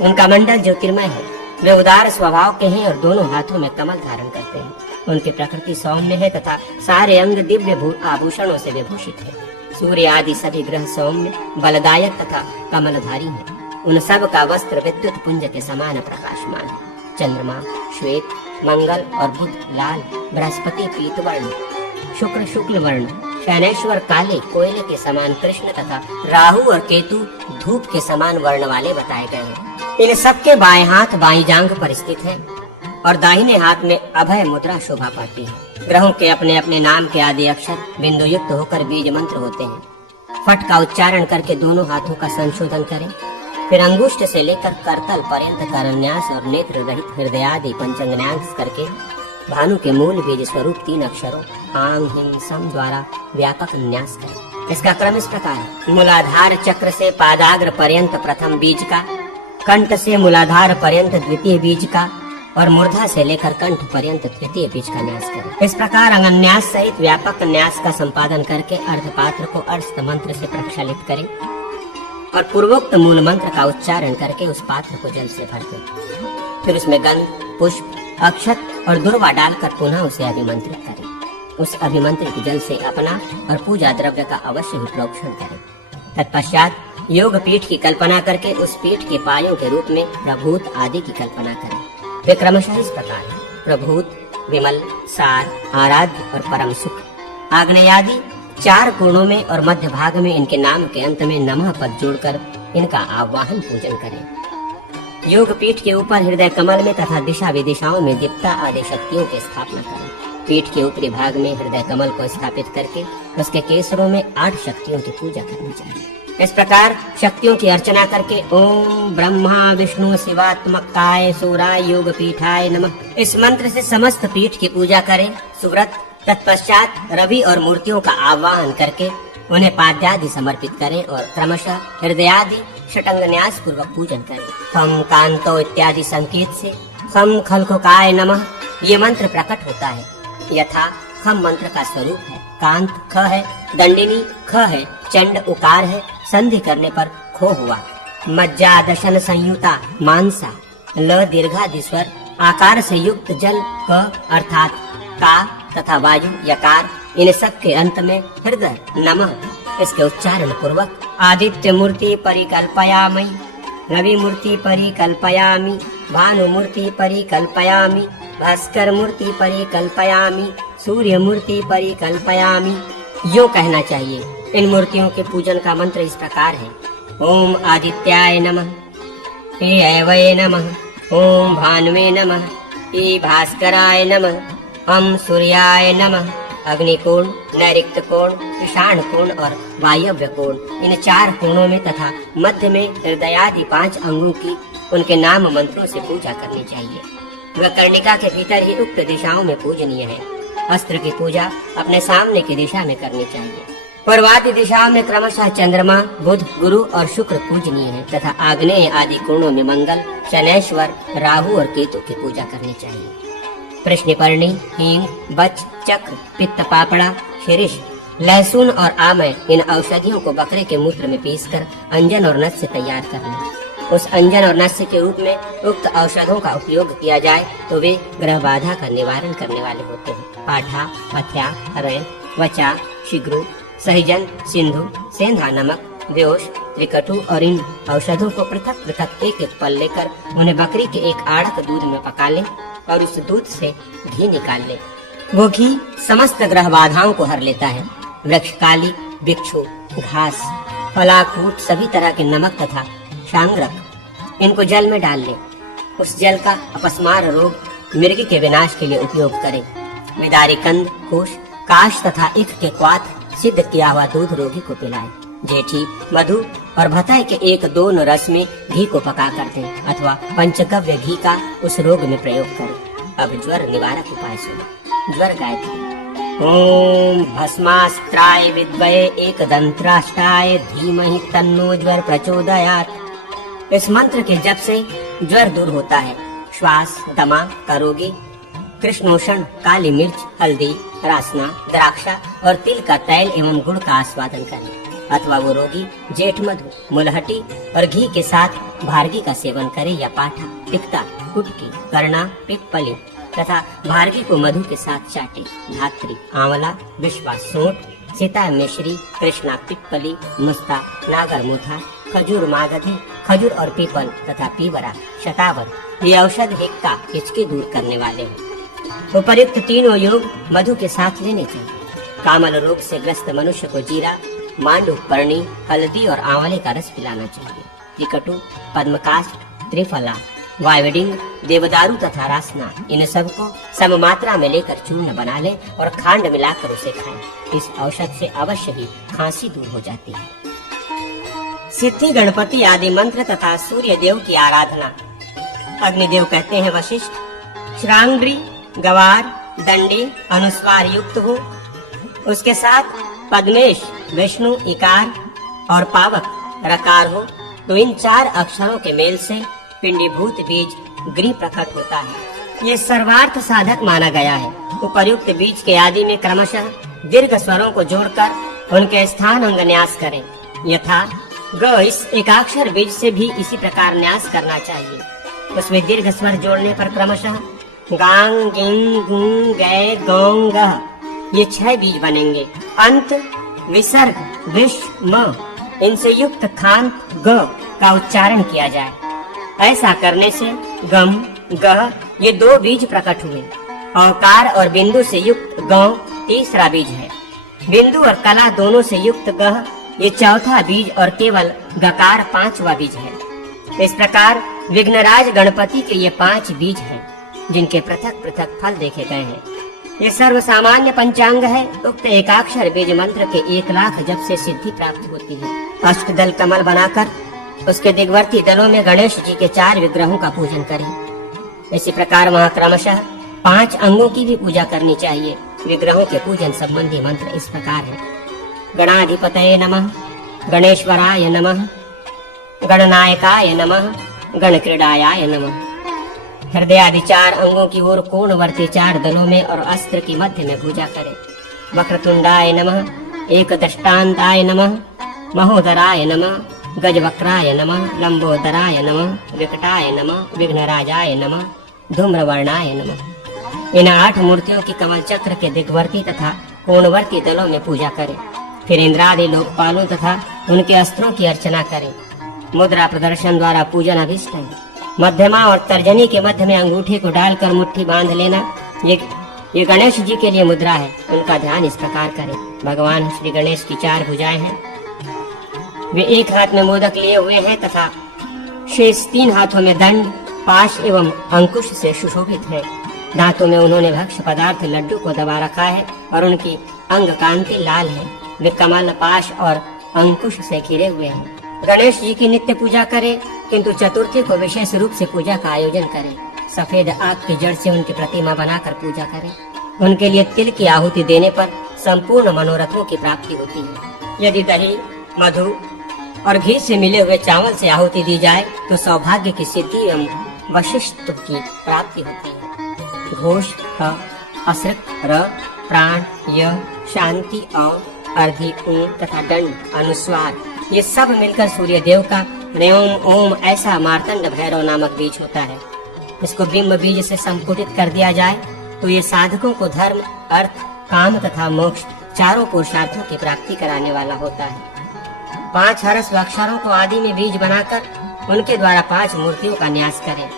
उनका मंडल ज्योतिर्मय है। वे उदार स्वभाव के हैं और दोनों हाथों में कमल धारण करते हैं। उनकी प्रकृति सौम्य है तथा सारे अंग दिव्य आभूषणों से विभूषित है। सूर्य आदि सभी ग्रह सौम्य, बलदायक तथा कमलधारी हैं। उन सब का वस्त्र विद्युत पुंज के समान प्रकाशमान है। चंद्रमा श्वेत, मंगल और बुध लाल, बृहस्पति पीत वर्ण, शुक्र शुक्ल वर्ण, शनैश्वर काले, कोयले के समान कृष्ण तथा राहु और केतु धूप के समान वर्ण वाले बताए गए हैं। इन सबके बाएं हाथ बाईं जांघ पर स्थित है और दाहिने हाथ में अभय मुद्रा शोभा पाती है। ग्रहों के अपने अपने नाम के आदि अक्षर बिंदु युक्त होकर बीज मंत्र होते हैं। फट का उच्चारण करके दोनों हाथों का संशोधन करें, फिर अंगुष्ठ से लेकर करतल पर्यंत करन्यास और नेत्र रहित हृदय आदि पंचांगन्यास करके भानु के मूल बीज स्वरूप 3 अक्षरों आंग हिंग सम द्वारा व्यापक न्यास करें। इसका क्रम इस प्रकार है। मूलाधार चक्र से पादाग्र पर्यंत प्रथम बीज का, कंठ से मूलाधार पर्यंत द्वितीय बीज का और मूर्धा से लेकर कंठ पर्यंत तृतीय बीज का न्यास करें। इस प्रकार अंगन्यास सहित व्यापक न्यास का संपादन करके अर्धपात्र को अर्थ मंत्र से प्रक्षालित करें और पूर्वोक्त मूल मंत्र का उच्चारण करके उस पात्र को जल से भर दें। फिर उसमें गंध, पुष्प, अक्षत और दुर्वा डालकर पुनः उसे अभिमंत्रित करें। उस अभिमंत्रित जल से अपना और पूजा द्रव्य का अवश्य ही प्रोक्षण करें। तत्पश्चात योग पीठ की कल्पना करके उस पीठ के पायों के रूप में प्रभूत आदि की कल्पना करें। वे क्रमशः इस प्रकार है। प्रभूत, विमल, सार, आराध्य और परम सुख। आग्नेयादि 4 कोणों में और मध्य भाग में इनके नाम के अंत में नमः पद जोड़कर इनका आवाहन पूजन करें। योग पीठ के ऊपर हृदय कमल में तथा दिशा विदिशाओं में दीप्ता आदि शक्तियों की स्थापना करें। पीठ के ऊपरी भाग में हृदय कमल को स्थापित करके उसके केसरों में 8 शक्तियों की पूजा करनी चाहिए। इस प्रकार शक्तियों की अर्चना करके ओम ब्रह्मा विष्णु शिवात्मकाय सूराय योग पीठाय नमः इस मंत्र से समस्त पीठ की पूजा करें। सुव्रत तत्पश्चात रवि और मूर्तियों का आह्वान करके उन्हें पाद्यादि समर्पित करें और क्रमशः हृदयादि षटंग न्यास पूर्वक पूजन करें। खम कांतो इत्यादि संकेत से खम खलखोकाय नमः ये मंत्र प्रकट होता है। यथा खम मंत्र का स्वरूप है, कांत ख है, दंडिनी ख है, चंड उकार है, संधि करने पर खो हुआ, मज्जा दशन संयुता मानसा, ल दीर्घादि स्वर, आकार से युक्त जल क अर्थात का तथा वायु यकार, इन सब के अंत में हृदय नमः इसके उच्चारण पूर्वक आदित्य मूर्ति परिकल्पयामि, रवि मूर्ति परिकल्पयामि, भानु मूर्ति परिकल्पयामि, भास्कर मूर्ति परिकल्पयामि, सूर्य मूर्ति परिकल्पयामि यो कहना चाहिए। इन मूर्तियों के पूजन का मंत्र इस प्रकार है। ओम आदित्याय नमः, हे ऐवये नमः, ओम भानुवे नमः, हे भास्कराय नमः, हम सूर्याय नमः। अग्निकोण, नैऋक्त कोण, ईशान कोण और वायव्य कोण इन 4 कोणों में तथा मध्य में हृदयादि 5 अंगों की उनके नाम मंत्रों से पूजा करनी चाहिए। वह कर्णिका के भीतर ही उक्त दिशाओं में पूजनीय है। अस्त्र की पूजा अपने सामने की दिशा में करनी चाहिए। पूर्वादि दिशाओं में क्रमशः चंद्रमा, बुध, गुरु और शुक्र पूजनीय है तथा आग्नेय आदि कोणों में मंगल, शनैश्वर, राहु और केतु की पूजा करनी चाहिए। कृष्णपर्णी, हींग, बच, चक्र, पित्त पापड़ा, शिरीष, लहसुन और आमय इन औषधियों को बकरे के मूत्र में पीसकर अंजन और नस्य तैयार कर लें। उस अंजन और नस्य के रूप में उक्त औषधों का उपयोग किया जाए तो वे ग्रह बाधा का निवारण करने वाले होते हैं। पाठा, पथ्या, हरण, वचा, शिग्रु, सहिजन, सिंधु, सेंधा नमक, व्योश, त्रिकटु और इन औषधों को पृथक पृथक एक एक पल लेकर उन्हें बकरी के एक आड़क दूध में पका लें और उस दूध से घी निकाल लें। वो घी समस्त ग्रह बाधाओं को हर लेता है। वृक्षकाली, बिच्छू, घास, फलाकूट सभी तरह के नमक तथा शांगरक इनको जल में डाल लें। उस जल का अपस्मार रोग, मिर्गी के विनाश के लिए उपयोग करें। मिदारी कंद, कुश, काश तथा इख के क्वाथ सिद्ध किया हुआ दूध रोगी को पिलाएं। जेठी, मधु और भताई के 1-2 रस में घी को पका कर दें अथवा पंचगव्य घी का उस रोग में प्रयोग करें। अब ज्वर निवारक उपाय सुनो। ज्वर गायत्री। ओम भस्मास्त्राय विद्महे एकदंत्राष्टाय धीमहि तन्नो ज्वर प्रचोदयात्। इस मंत्र के जप से ज्वर दूर होता है। श्वास, दमा का रोगी कृष्णोषण, काली मिर्च, हल्दी, रासना, द्राक्षा और तिल का तैल एवं गुड़ का आस्वादन करें अथवा वो रोगी जेठ मधु, मुलहटी और घी के साथ भारगी का सेवन करे या पाठा, पिक्ता, कुटकी, करना, पिप्पली, तथा भार्गी को मधु के साथ चाटे। धात्री आंवला, विश्वा सोंठ, सीता मिश्री, कृष्णा पिप्पली, मुस्ता, नागर मोथा, खजूर मागधी, खजूर और पीपल तथा पीवरा, शतावत ये औषध हिक्का हिचकी दूर करने वाले हैं। उपर्युक्त तीनों योग मधु के साथ लेने चाहिए। कामल रोग से ग्रस्त मनुष्य को जीरा, मांडू, पर्णी, हल्दी और आंवले का रस पिलाना चाहिए। त्रिकटु, पद्मकाष्ठ, त्रिफला, वायवडिंग, देवदारू तथा रासना इन सबको सम मात्रा में लेकर चूर्ण बना लें और खांड मिलाकर उसे खाएं। इस औषध से अवश्य ही खांसी दूर हो जाती है। सिद्धि, गणपति आदि मंत्र तथा सूर्य देव की आराधना। अग्निदेव कहते हैं वशिष्ठ, श्रांग्री, गवार, दंडी अनुस्वार युक्त हो, उसके साथ पद्मेश, विष्णु, इकार और पावक रकार हो, तो इन 4 अक्षरों के मेल से पिंडीभूत बीज गृह प्रकट होता है। ये सर्वार्थ साधक माना गया है। उपर्युक्त बीज के आदि में क्रमशः दीर्घ स्वरों को जोड़कर उनके स्थान अंग न्यास करें। यथा ग, इस एकाक्षर बीज से भी इसी प्रकार न्यास करना चाहिए। उसमें दीर्घ स्वर जोड़ने पर क्रमशः गांग, गिंग, गुंग, गै, गौंग, गह ये 6 बीज बनेंगे। अंत विसर्ग, विश, म इनसे युक्त खांत ग का उच्चारण किया जाए। ऐसा करने से गम, गह ये 2 बीज प्रकट हुए। औकार और बिंदु से युक्त गौ तीसरा बीज है। बिंदु और कला दोनों से युक्त गह ये चौथा बीज और केवल गकार 5वां बीज है। इस प्रकार विघ्नराज गणपति के ये 5 बीज हैं, जिनके पृथक पृथक फल देखे गए हैं। ये सर्व सामान्य पंचांग है। उक्त एकाक्षर बीज मंत्र के 1 लाख जप से सिद्धि प्राप्त होती है। अष्टदल कमल बनाकर उसके दिग्वर्ती दलों में गणेश जी के 4 विग्रहों का पूजन करें। इसी प्रकार वहाँ क्रमशः 5 अंगों की भी पूजा करनी चाहिए। विग्रहों के पूजन संबंधी मंत्र इस प्रकार है: गणाधिपतये नमः, गणेश्वराय नमः, गणनायकाय नमः, गणक्रीडायाय नमः। हृदयादि 4 अंगों की ओर कोणवर्ती 4 दलों में और अस्त्र की मध्य में पूजा करें। वक्रतुंडाय नमः, एकदष्टांताय नमः, महोदराय नमः, गजवक्राय नमः, लंबोदराय नमः, विकटाय नमः, विघ्नराजाय नमः, धूम्रवर्णाय नमः। इन 8 मूर्तियों की कमल चक्र के दिग्वर्ती तथा कोणवर्ती दलों में पूजा करें। फिर इंद्रादि लोकपालों तथा उनके अस्त्रों की अर्चना करें। मुद्रा प्रदर्शन द्वारा पूजन अभिष्ट है। मध्यमा और तर्जनी के मध्य में अंगूठे को डालकर मुट्ठी बांध लेना ये गणेश जी के लिए मुद्रा है। उनका ध्यान इस प्रकार करें: भगवान श्री गणेश की 4 भुजाएं हैं। वे एक हाथ में मोदक लिए हुए हैं तथा शेष 3 हाथों में दंड, पाश एवं अंकुश से सुशोभित है। दांतों में उन्होंने भक्ष्य पदार्थ लड्डू को दबा रखा है और उनकी अंग कांति लाल है। वे कमल, पाश और अंकुश से घिरे हुए हैं। गणेश जी की नित्य पूजा करें, किंतु चतुर्थी को विशेष रूप से पूजा का आयोजन करें। सफेद आग की जड़ से उनकी प्रतिमा बनाकर पूजा करें। उनके लिए तिल की आहुति देने पर संपूर्ण मनोरथों की प्राप्ति होती है। यदि दही, मधु और घी से मिले हुए चावल से आहुति दी जाए तो सौभाग्य की सिद्धि एवं वशिष्ठ की प्राप्ति होती है। घोष, ह, असृक, र, प्राण, य, शांति, औ, अर्धि, ऊ तथा दंड, अनुस्वार ये सब मिलकर सूर्य देव का ह्रीं ओम ऐसा मार्तंड भैरव नामक बीज होता है। इसको बिंब बीज से संपुटित कर दिया जाए तो ये साधकों को धर्म, अर्थ, काम तथा मोक्ष 4 पुरुषार्थों की प्राप्ति कराने वाला होता है। 5 हरस अक्षरों को आदि में बीज बनाकर उनके द्वारा 5 मूर्तियों का न्यास करें।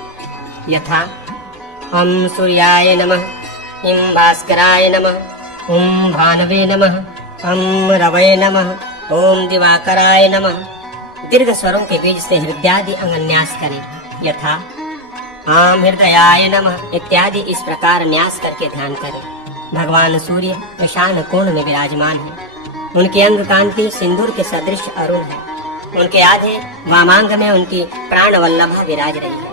यथा ओम सूर्याय नमः, इं भास्कराय नमः, ओम भानवे नमः, ओम रवये नमः, ओम दिवाकराय नमः। दीर्घ स्वरों के बीज से हृदयादि अंग न्यास करें। यथा आम हृदयाय नमः इत्यादि इस प्रकार न्यास करके ध्यान करें। भगवान सूर्य ईशान कोण में विराजमान है। उनकी अंग कांति सिंदूर के सदृश अरुण है। उनके आधे वामांग में उनकी प्राण वल्लभा विराज रही है।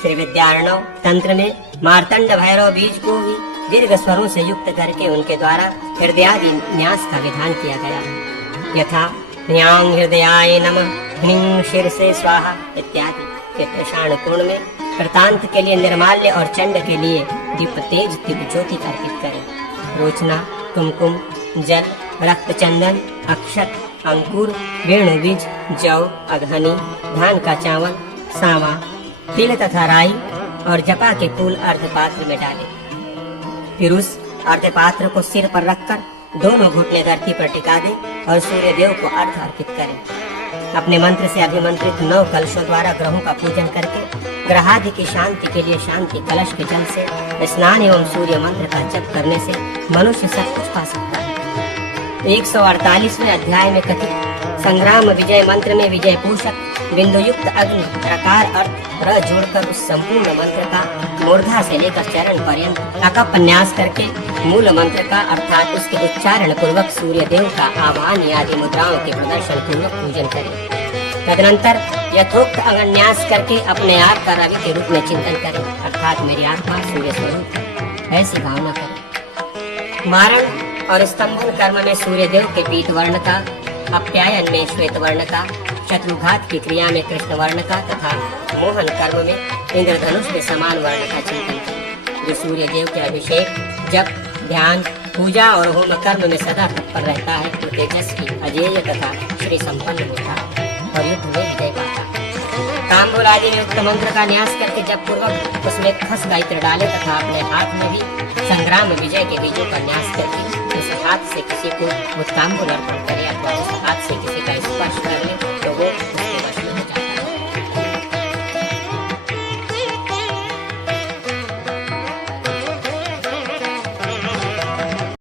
श्री विद्यार्णव तंत्र में मार्तंड भैरव बीज को भी दीर्घ स्वरों से युक्त करके उनके द्वारा हृदयादि न्यास का विधान किया गया है। यथा ह्रीं हृदयाय नमः, ह्रीं शीर्षे स्वाहा इत्यादि। ईशान कोण में कृतांत के लिए निर्माल्य और चंड के लिए दीप तेज दीप ज्योति अर्पित करें। रोचना, कुमकुम, जल, रक्त चंदन, अक्षत, अंकुर, वेणु बीज, जौ, अघनी, धान का चावल, सांवा, तिल तथा राई और जपा के फूल अर्धपात्र में डाले। फिर उस अर्धपात्र को सिर पर रखकर दोनों घुटने धरती पर टिका दे और सूर्य देव को अर्घ अर्पित करें। अपने मंत्र से अभिमंत्रित 9 कलशों द्वारा ग्रहों का पूजन करके ग्रहादि की शांति के लिए शांति कलश के जल से स्नान एवं सूर्य मंत्र का जप करने से मनुष्य सब कुछ पा सकता है। 148वें अध्याय में कथित संग्राम विजय मंत्र में विजय पोषक बिंदु युक्त अग्नि प्रकार अर्थ र जोड़कर उस संपूर्ण मंत्र का मूर्धा से लेकर चरण पर्यंत अकपन्यास करके मूल मंत्र का अर्थात उसके उच्चारण पूर्वक सूर्य देव का आह्वान आदि मुद्राओं के प्रदर्शन पूर्वक पूजन करें। तदनंतर यथोक्त अगन्यास करके अपने आप का रवि के रूप में चिंतन करें, अर्थात मेरी आत्मा सूर्य स्वरूप ऐसी भावना करें। मारण और स्तंभन कर्म में सूर्य देव के पीत वर्ण का, अप्यायन में श्वेत वर्ण का, शत्रुघात की क्रिया में कृष्ण वर्ण का तथा मोहन कर्म में इंद्रधनुष के समान वर्ण का चिंतन करें। जो सूर्य देव के अभिषेक, जप, ध्यान, पूजा और होम कर्म में सदा तत्पर रहता है तो तेजस्वी, अजेय तथा श्री संपन्न होता है और युद्ध में विजय पाता है। तांबूल आदि में उक्त मंत्र का न्यास करके जब पूर्वक उसमें खस का इत्र डाले तथा अपने हाथ में भी संग्राम विजय के बीजों का न्यास करके उस हाथ से किसी को वो तांबूल अर्पण करे अथवा उस हाथ से किसी का स्पर्श कर ले तो वो